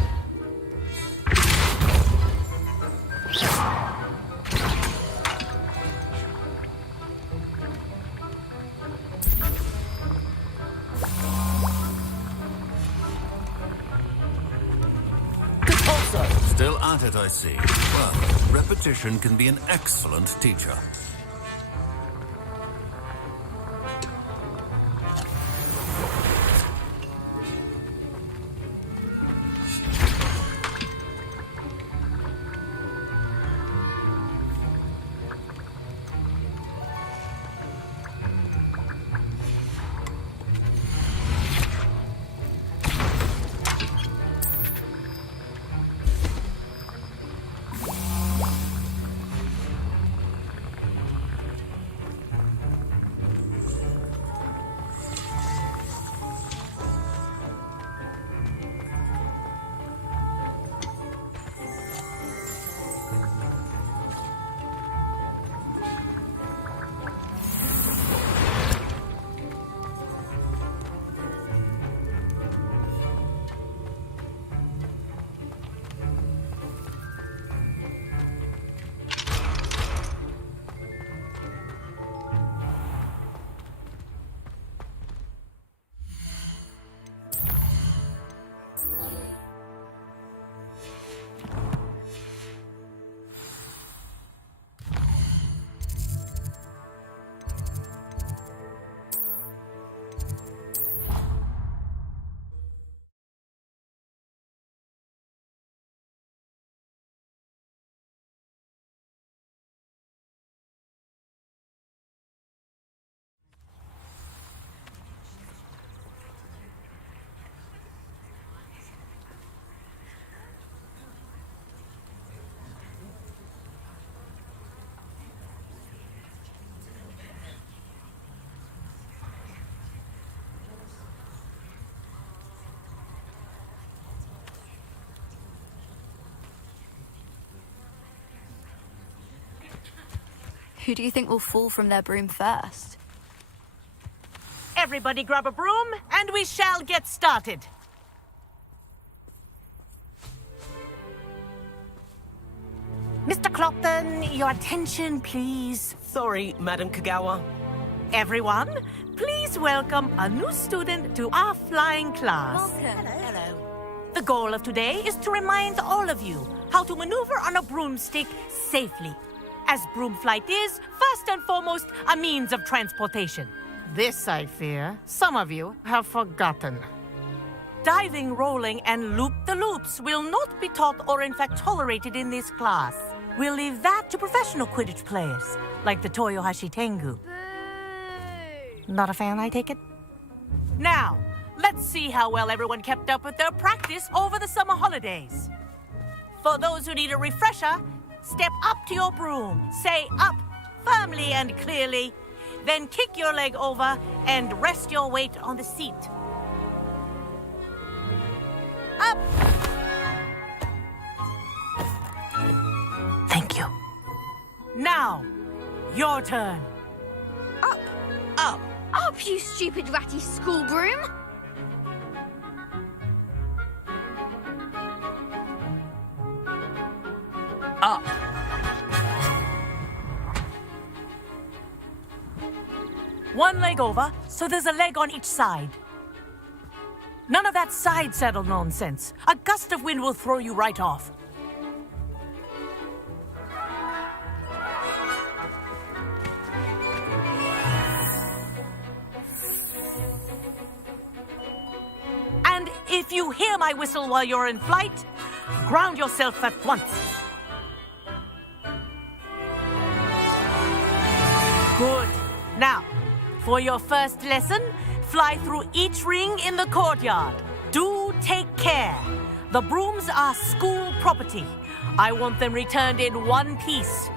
Still at it, I see. Well, repetition can be an excellent teacher. Who do you think will fall from their broom first? Everybody grab a broom, and we shall get started. Mr. Clopton, your attention, please. Sorry, Madam Kagawa. Everyone, please welcome a new student to our flying class. Hello. The goal of today is to remind all of you how to maneuver on a broomstick safely, as broom flight is, first and foremost, a means of transportation. This, I fear, some of you have forgotten. Diving, rolling, and loop-the-loops will not be taught or in fact tolerated in this class. We'll leave that to professional Quidditch players, like the Toyohashi Tengu. Not a fan, I take it? Now, let's see how well everyone kept up with their practice over the summer holidays. For those who need a refresher, step up to your broom, say up firmly and clearly, then kick your leg over and rest your weight on the seat. Up! Thank you. Now, your turn. Up! Up! Up, you stupid ratty school broom! Up. One leg over, so there's a leg on each side. None of that side saddle nonsense. A gust of wind will throw you right off. And if you hear my whistle while you're in flight, ground yourself at once. Good. Now, for your first lesson, fly through each ring in the courtyard. Do take care. The brooms are school property. I want them returned in one piece.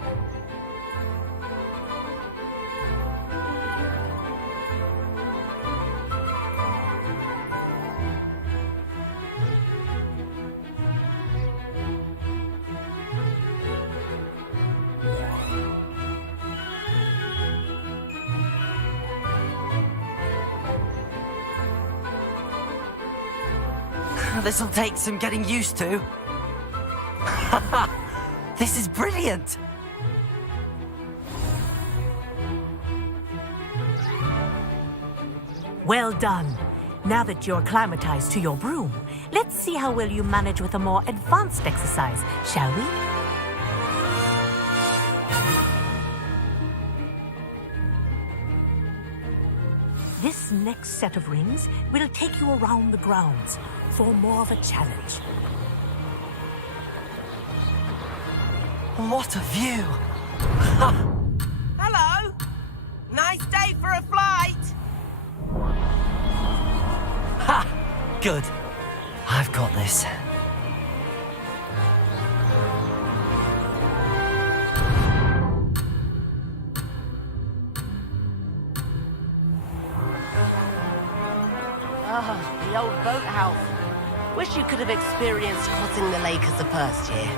This'll take some getting used to. This is brilliant. Well done. Now that you're acclimatized to your broom, let's see how well you manage with a more advanced exercise, shall we? This next set of rings will take you around the grounds for more of a challenge. What a view! Hello! Nice day for a flight! Ha! Good. I've got this. The old boathouse. Wish you could have experienced crossing the lake as a first year.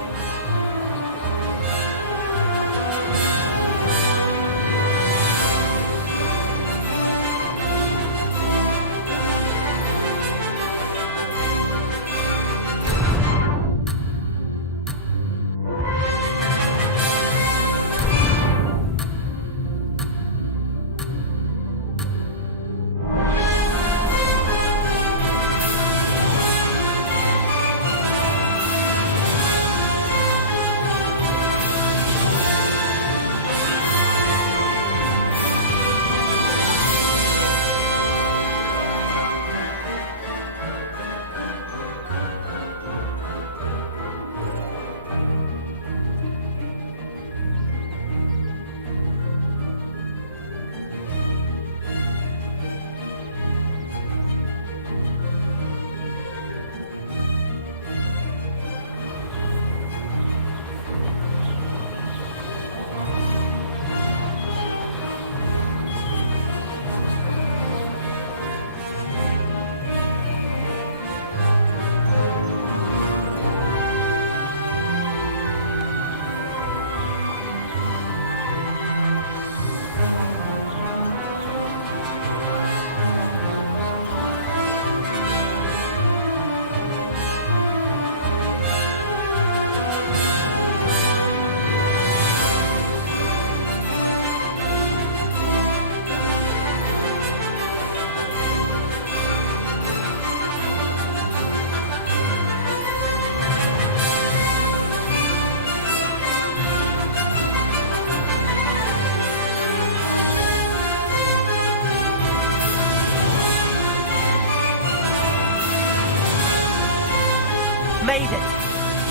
Made it!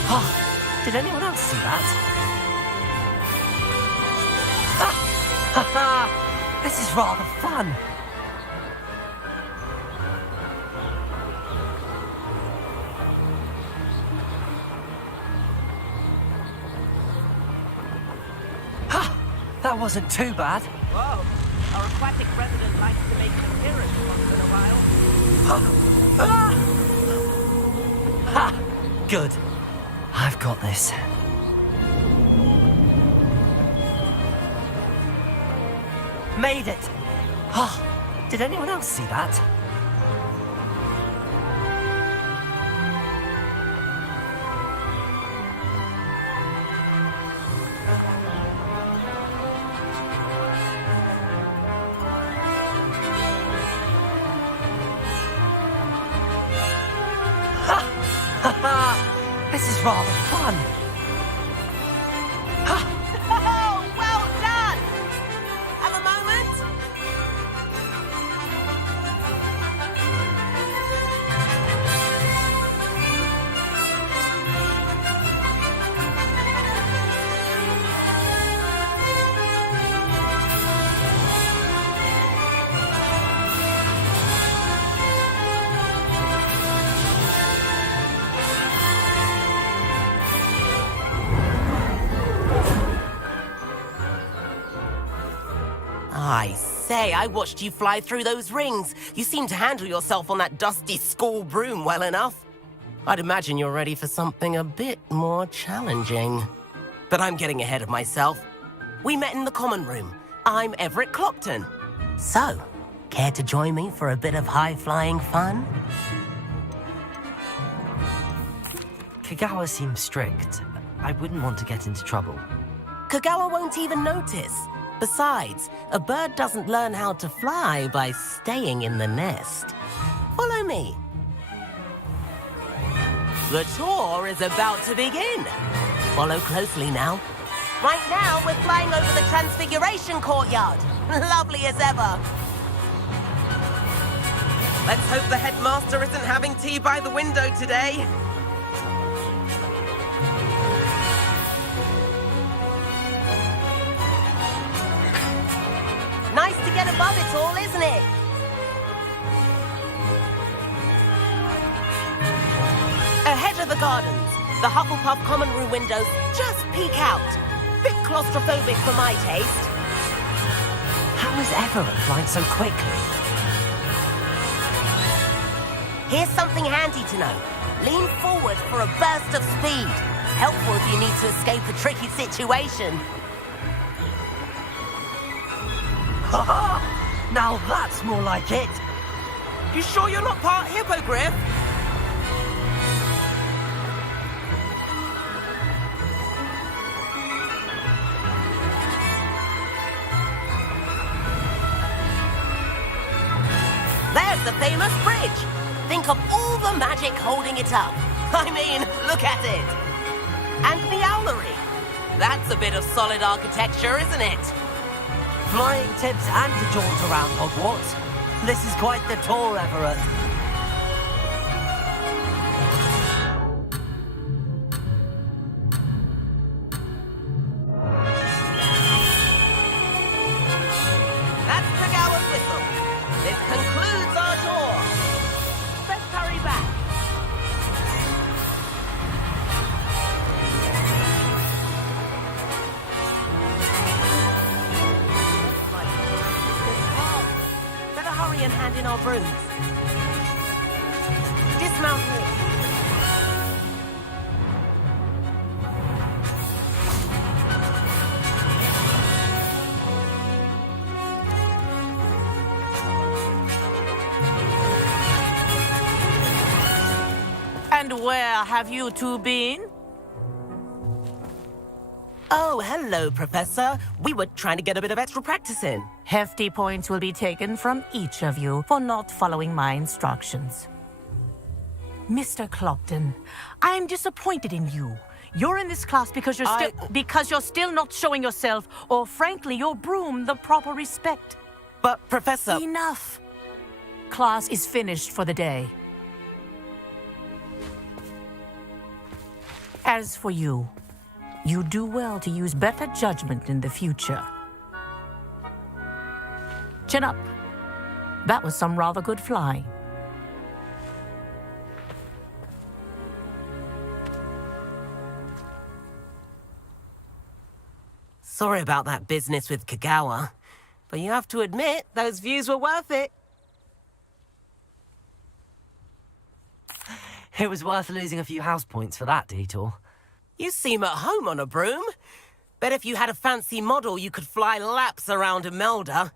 Oh, did anyone else see that? Ha ha! This is rather fun. Ha! That wasn't too bad. Whoa, our aquatic resident likes to make an appearance once in a while. Ha! Good. I've got this. Made it! Oh, did anyone else see that? This is rather fun. Oh, well done! Have a moment? I say, I watched you fly through those rings. You seem to handle yourself on that dusty school broom well enough. I'd imagine you're ready for something a bit more challenging. But I'm getting ahead of myself. We met in the common room. I'm Everett Clopton. So, care to join me for a bit of high-flying fun? Kagawa seems strict. I wouldn't want to get into trouble. Kagawa won't even notice. Besides, a bird doesn't learn how to fly by staying in the nest. Follow me. The tour is about to begin. Follow closely now. Right now, we're flying over the Transfiguration Courtyard. Lovely as ever. Let's hope the headmaster isn't having tea by the window today. Nice to get above it all, isn't it? Ahead of the gardens, the Hufflepuff common room windows just peek out. Bit claustrophobic for my taste. How is Everett flying so quickly? Here's something handy to know. Lean forward for a burst of speed. Helpful if you need to escape a tricky situation. Now that's more like it. You sure you're not part hippogriff? There's the famous bridge. Think of all the magic holding it up. I mean, look at it. And the owlery. That's a bit of solid architecture, isn't it? Flying tips and a jaunt around Hogwarts. This is quite the tour, Everett. That's Kagawa's whistle. This concludes our tour. Let's hurry back. Better hurry and hand in our brooms. Dismount here. And where have you two been? Oh, hello, Professor. We were trying to get a bit of extra practice in. Hefty points will be taken from each of you for not following my instructions. Mr. Clopton, I'm disappointed in you. You're in this class because you're still not showing yourself, or frankly, your broom the proper respect. But, Professor... Enough. Class is finished for the day. As for you, you do well to use better judgment in the future. Chin up. That was some rather good flying. Sorry about that business with Kagawa, but you have to admit, those views were worth it. It was worth losing a few house points for that detour. You seem at home on a broom. Bet if you had a fancy model, you could fly laps around Imelda.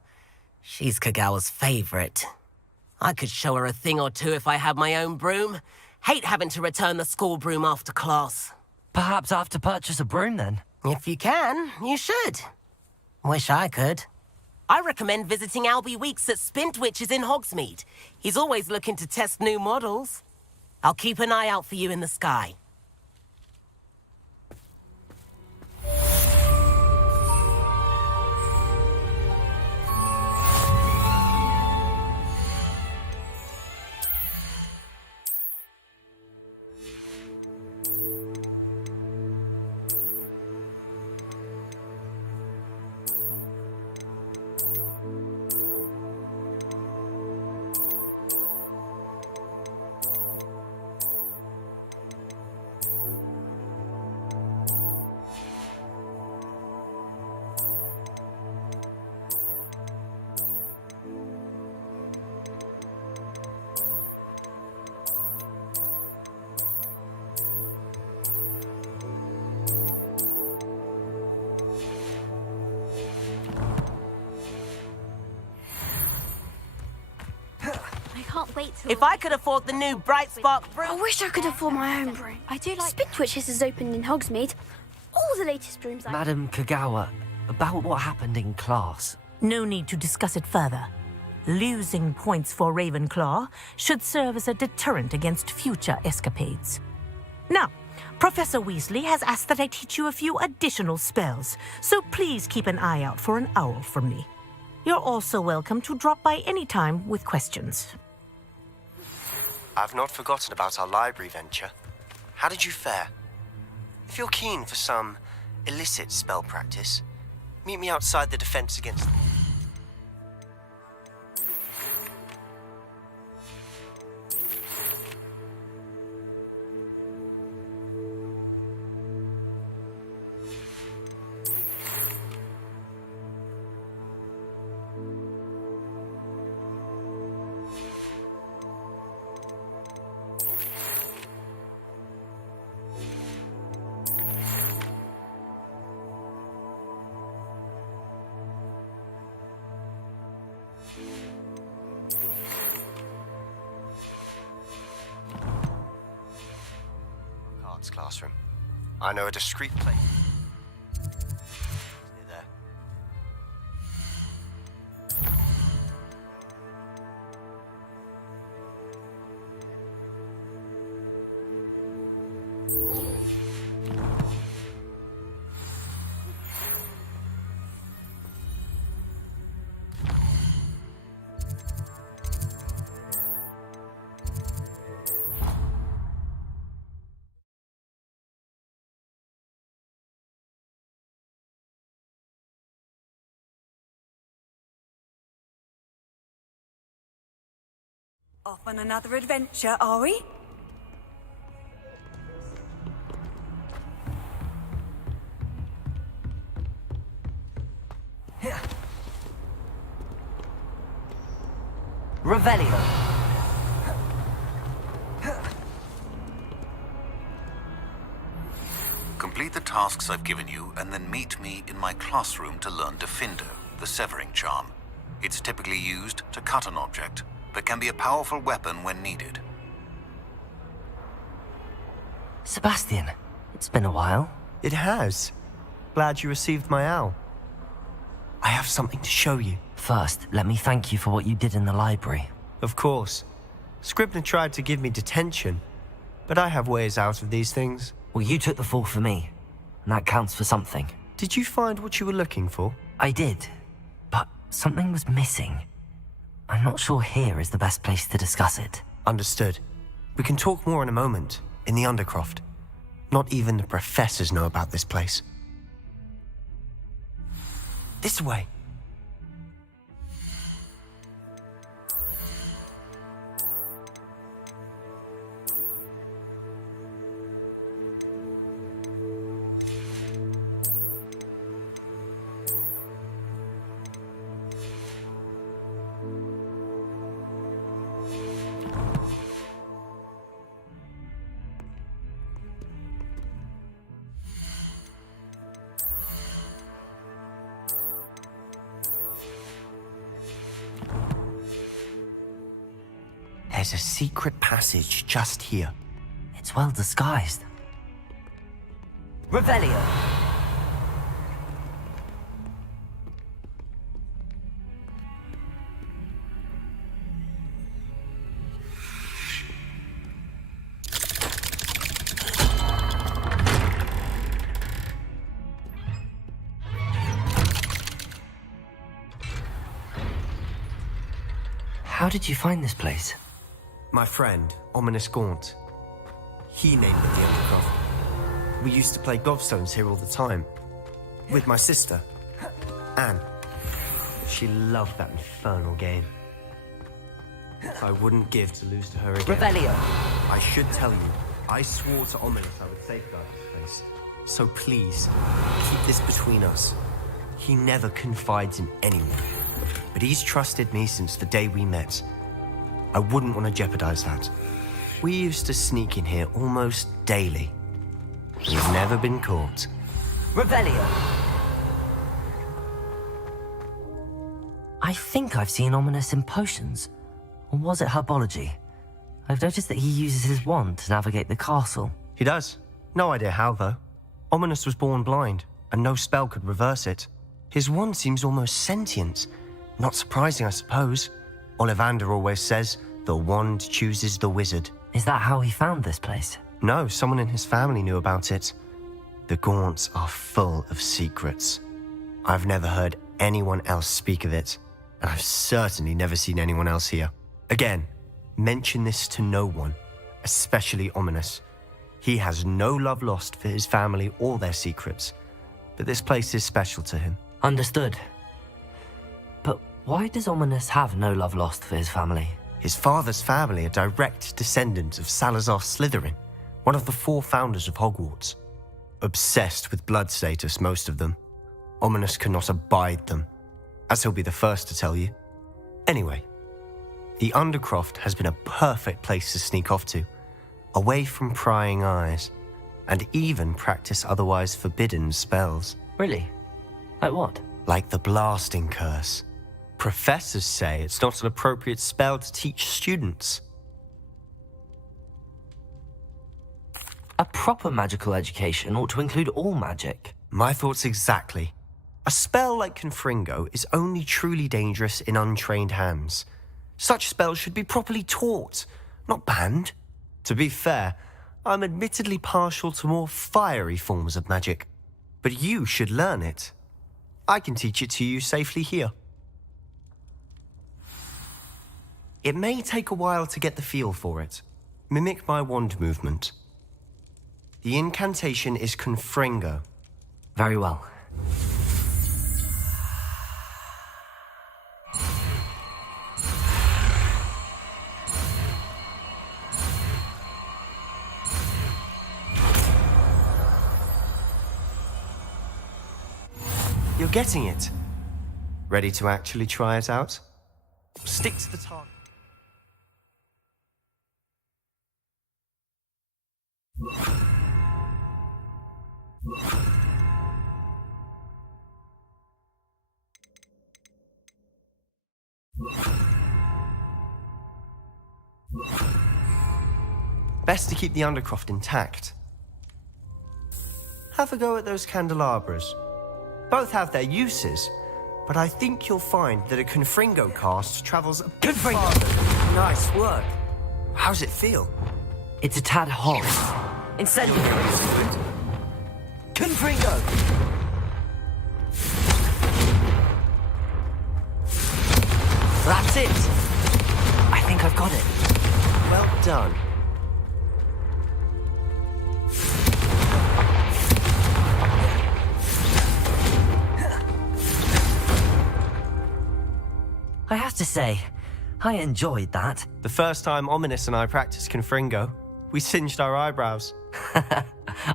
She's Kagawa's favorite. I could show her a thing or two if I had my own broom. Hate having to return the school broom after class. Perhaps I have to purchase a broom then. If you can, you should. Wish I could. I recommend visiting Albie Weeks at Spintwitches in Hogsmeade. He's always looking to test new models. I'll keep an eye out for you in the sky. Can't wait till If I could afford the new Bright Spark broom... I wish I could afford my own broom. I do like... Spintwitches has opened in Hogsmeade. All the latest brooms I... Madam Kagawa, about what happened in class. No need to discuss it further. Losing points for Ravenclaw should serve as a deterrent against future escapades. Now, Professor Weasley has asked that I teach you a few additional spells, so please keep an eye out for an owl from me. You're also welcome to drop by any time with questions. I've not forgotten about our library venture. How did you fare? If you're keen for some illicit spell practice, meet me outside the defense against... classroom. I know a discreet place. Near there. Off on another adventure, are we? Revelio. Complete the tasks I've given you, and then meet me in my classroom to learn Defender, the severing charm. It's typically used to cut an object, but can be a powerful weapon when needed. Sebastian, it's been a while. It has. Glad you received my owl. I have something to show you. First, let me thank you for what you did in the library. Of course. Scribner tried to give me detention, but I have ways out of these things. Well, you took the fall for me, and that counts for something. Did you find what you were looking for? I did, but something was missing. I'm not sure here is the best place to discuss it. Understood. We can talk more in a moment, in the Undercroft. Not even the professors know about this place. This way. There's a secret passage just here. It's well disguised. Revelio! How did you find this place? My friend, Ominous Gaunt. He named it the Undercroft. We used to play gobstones here all the time. With my sister, Anne. She loved that infernal game. I wouldn't give to lose to her again. Revelio! I should tell you, I swore to Ominous I would safeguard this place. So please, keep this between us. He never confides in anyone. But he's trusted me since the day we met. I wouldn't want to jeopardize that. We used to sneak in here almost daily. We've never been caught. Revelio! I think I've seen Ominous in potions. Or was it herbology? I've noticed that he uses his wand to navigate the castle. He does. No idea how, though. Ominous was born blind, and no spell could reverse it. His wand seems almost sentient. Not surprising, I suppose. Ollivander always says, the wand chooses the wizard. Is that how he found this place? No, someone in his family knew about it. The Gaunts are full of secrets. I've never heard anyone else speak of it, and I've certainly never seen anyone else here. Again, mention this to no one, especially Ominous. He has no love lost for his family or their secrets, but this place is special to him. Understood. But why does Ominous have no love lost for his family? His father's family are direct descendants of Salazar Slytherin, one of the 4 founders of Hogwarts. Obsessed with blood status, most of them. Ominous cannot abide them, as he'll be the first to tell you. Anyway, the Undercroft has been a perfect place to sneak off to, away from prying eyes, and even practice otherwise forbidden spells. Really? Like what? Like the Blasting Curse. Professors say it's not an appropriate spell to teach students. A proper magical education ought to include all magic. My thoughts exactly. A spell like Confringo is only truly dangerous in untrained hands. Such spells should be properly taught, not banned. To be fair, I'm admittedly partial to more fiery forms of magic. But you should learn it. I can teach it to you safely here. It may take a while to get the feel for it. Mimic my wand movement. The incantation is Confringo. Very well. You're getting it. Ready to actually try it out? Stick to the target. Best to keep the Undercroft intact. Have a go at those candelabras. Both have their uses, but I think you'll find that a Confringo cast travels a bit farther. Nice work. How's it feel? It's a tad hot. Incendiary. Confringo! That's it! I think I've got it. Well done. I have to say, I enjoyed that. The first time Ominous and I practiced Confringo, we singed our eyebrows.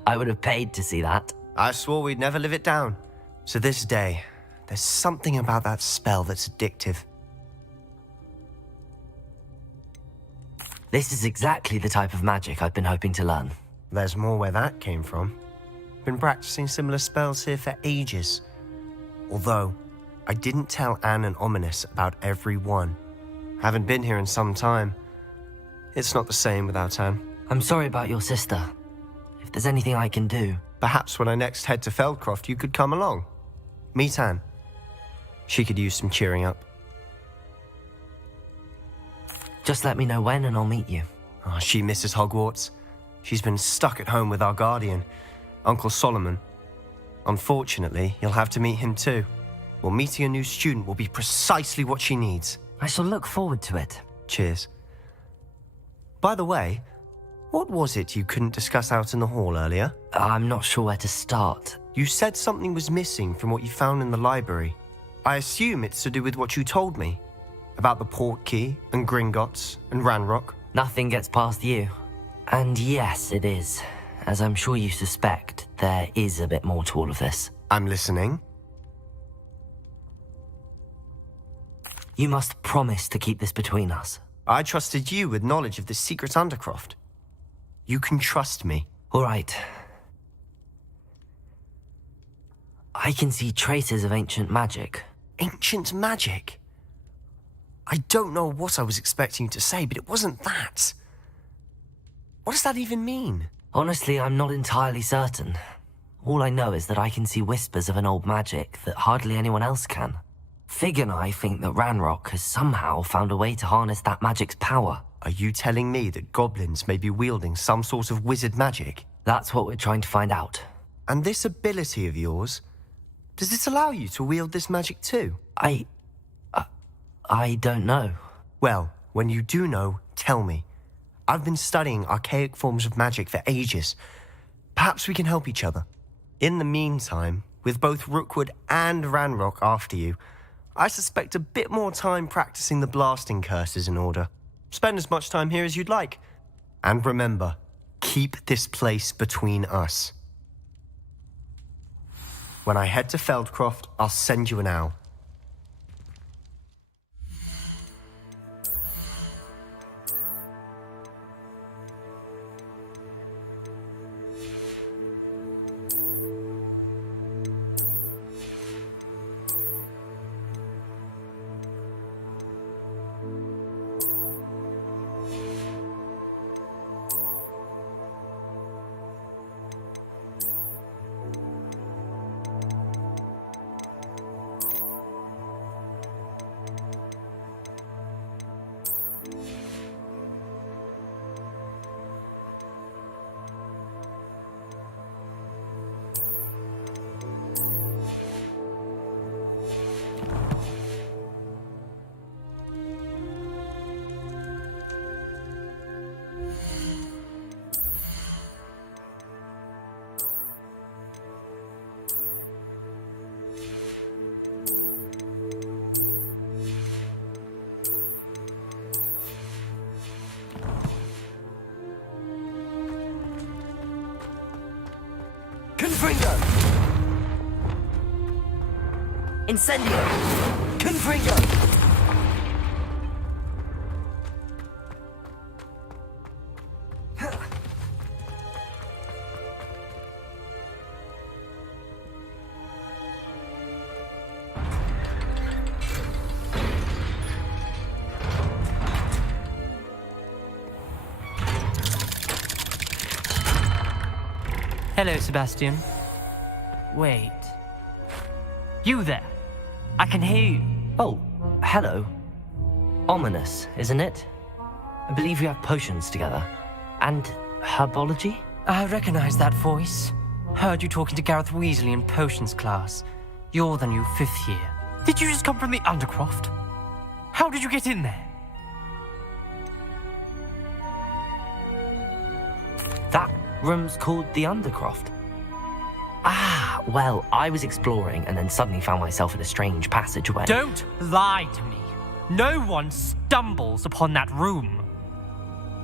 I would have paid to see that. I swore we'd never live it down. So this day, there's something about that spell that's addictive. This is exactly the type of magic I've been hoping to learn. There's more where that came from. Been practicing similar spells here for ages. Although, I didn't tell Anne and Ominous about every one. Haven't been here in some time. It's not the same without Anne. I'm sorry about your sister. If there's anything I can do... Perhaps when I next head to Feldcroft, you could come along. Meet Anne. She could use some cheering up. Just let me know when and I'll meet you. Oh, she misses Hogwarts. She's been stuck at home with our guardian, Uncle Solomon. Unfortunately, you'll have to meet him too. Well, meeting a new student will be precisely what she needs. I shall look forward to it. Cheers. By the way, what was it you couldn't discuss out in the hall earlier? I'm not sure where to start. You said something was missing from what you found in the library. I assume it's to do with what you told me. About the Portkey, and Gringotts, and Ranrock. Nothing gets past you. And yes, it is. As I'm sure you suspect, there is a bit more to all of this. I'm listening. You must promise to keep this between us. I trusted you with knowledge of the secret Undercroft. You can trust me. All right. I can see traces of ancient magic. Ancient magic? I don't know what I was expecting you to say, but it wasn't that. What does that even mean? Honestly, I'm not entirely certain. All I know is that I can see whispers of an old magic that hardly anyone else can. Fig and I think that Ranrock has somehow found a way to harness that magic's power. Are you telling me that goblins may be wielding some sort of wizard magic? That's what we're trying to find out. And this ability of yours, does it allow you to wield this magic too? I don't know. Well, when you do know, tell me. I've been studying archaic forms of magic for ages. Perhaps we can help each other. In the meantime, with both Rookwood and Ranrock after you, I suspect a bit more time practicing the blasting curse is in order. Spend as much time here as you'd like. And remember, keep this place between us. When I head to Feldcroft, I'll send you an owl. Confringo! Incendio! Confringo! Hello, Sebastian. Wait. You there? I can hear you. Oh, hello. Ominous, isn't it? I believe we have potions together. And herbology? I recognize that voice. Heard you talking to Gareth Weasley in potions class. You're the new 5th year. Did you just come from the Undercroft? How did you get in there? That room's called the Undercroft. Ah, well, I was exploring and then suddenly found myself in a strange passageway. Don't lie to me. No one stumbles upon that room.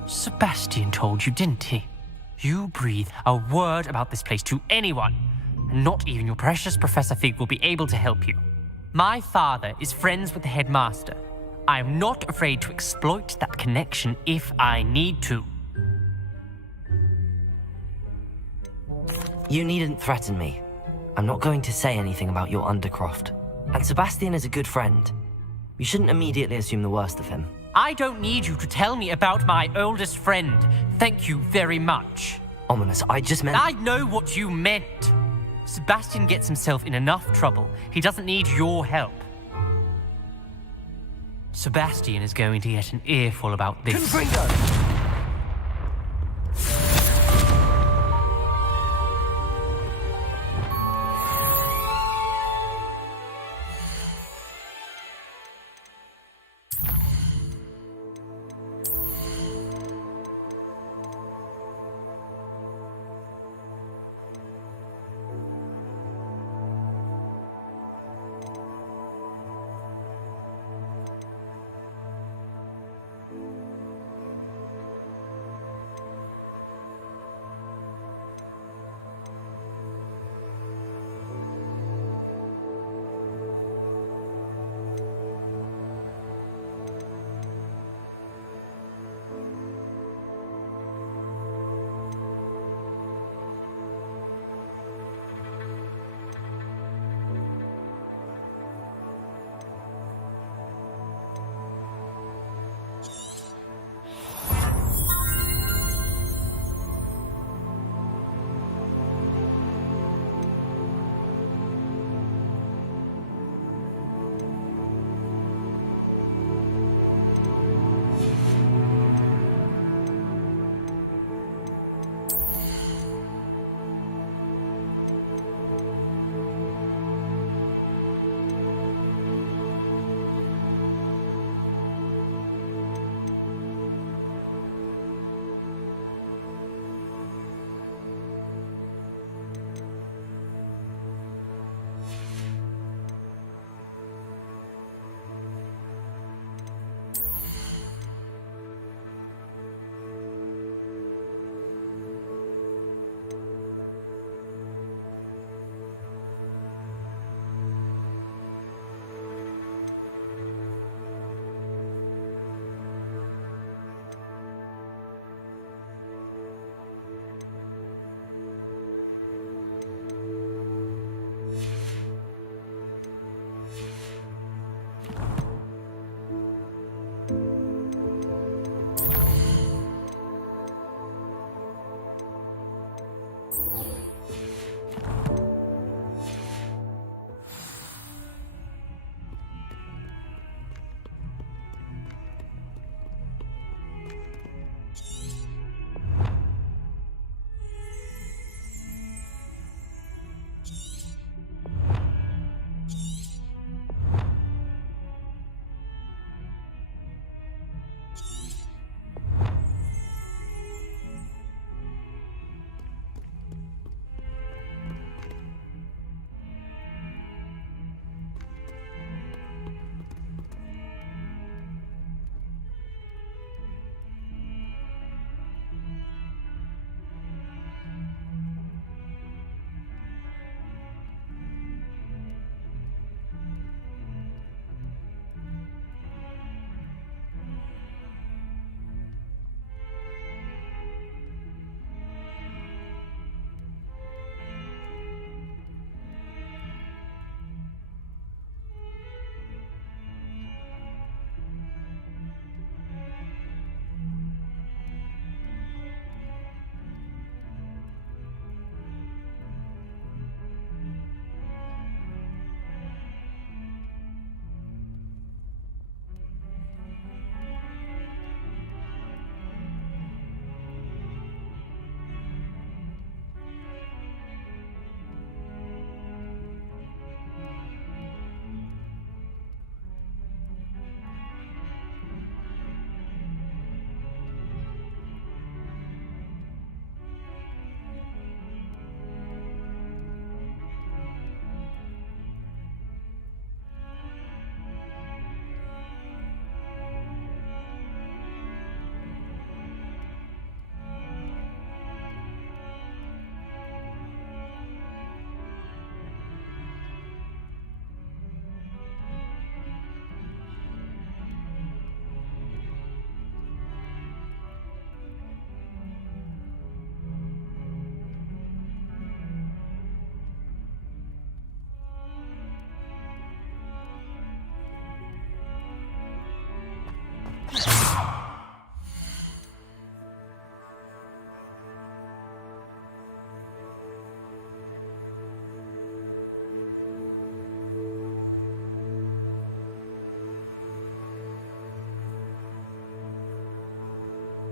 Sebastian told you, didn't he? You breathe a word about this place to anyone, and not even your precious Professor Fig will be able to help you. My father is friends with the headmaster. I am not afraid to exploit that connection if I need to. You needn't threaten me. I'm not going to say anything about your Undercroft. And Sebastian is a good friend. You shouldn't immediately assume the worst of him. I don't need you to tell me about my oldest friend. Thank you very much. Ominous, I just meant... I know what you meant. Sebastian gets himself in enough trouble. He doesn't need your help. Sebastian is going to get an earful about this. Confringo!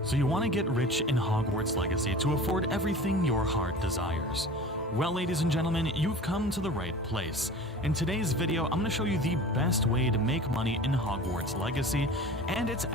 So you want to get rich in Hogwarts Legacy to afford everything your heart desires. Well, ladies and gentlemen, you've come to the right place. In today's video, I'm going to show you the best way to make money in Hogwarts Legacy, and it's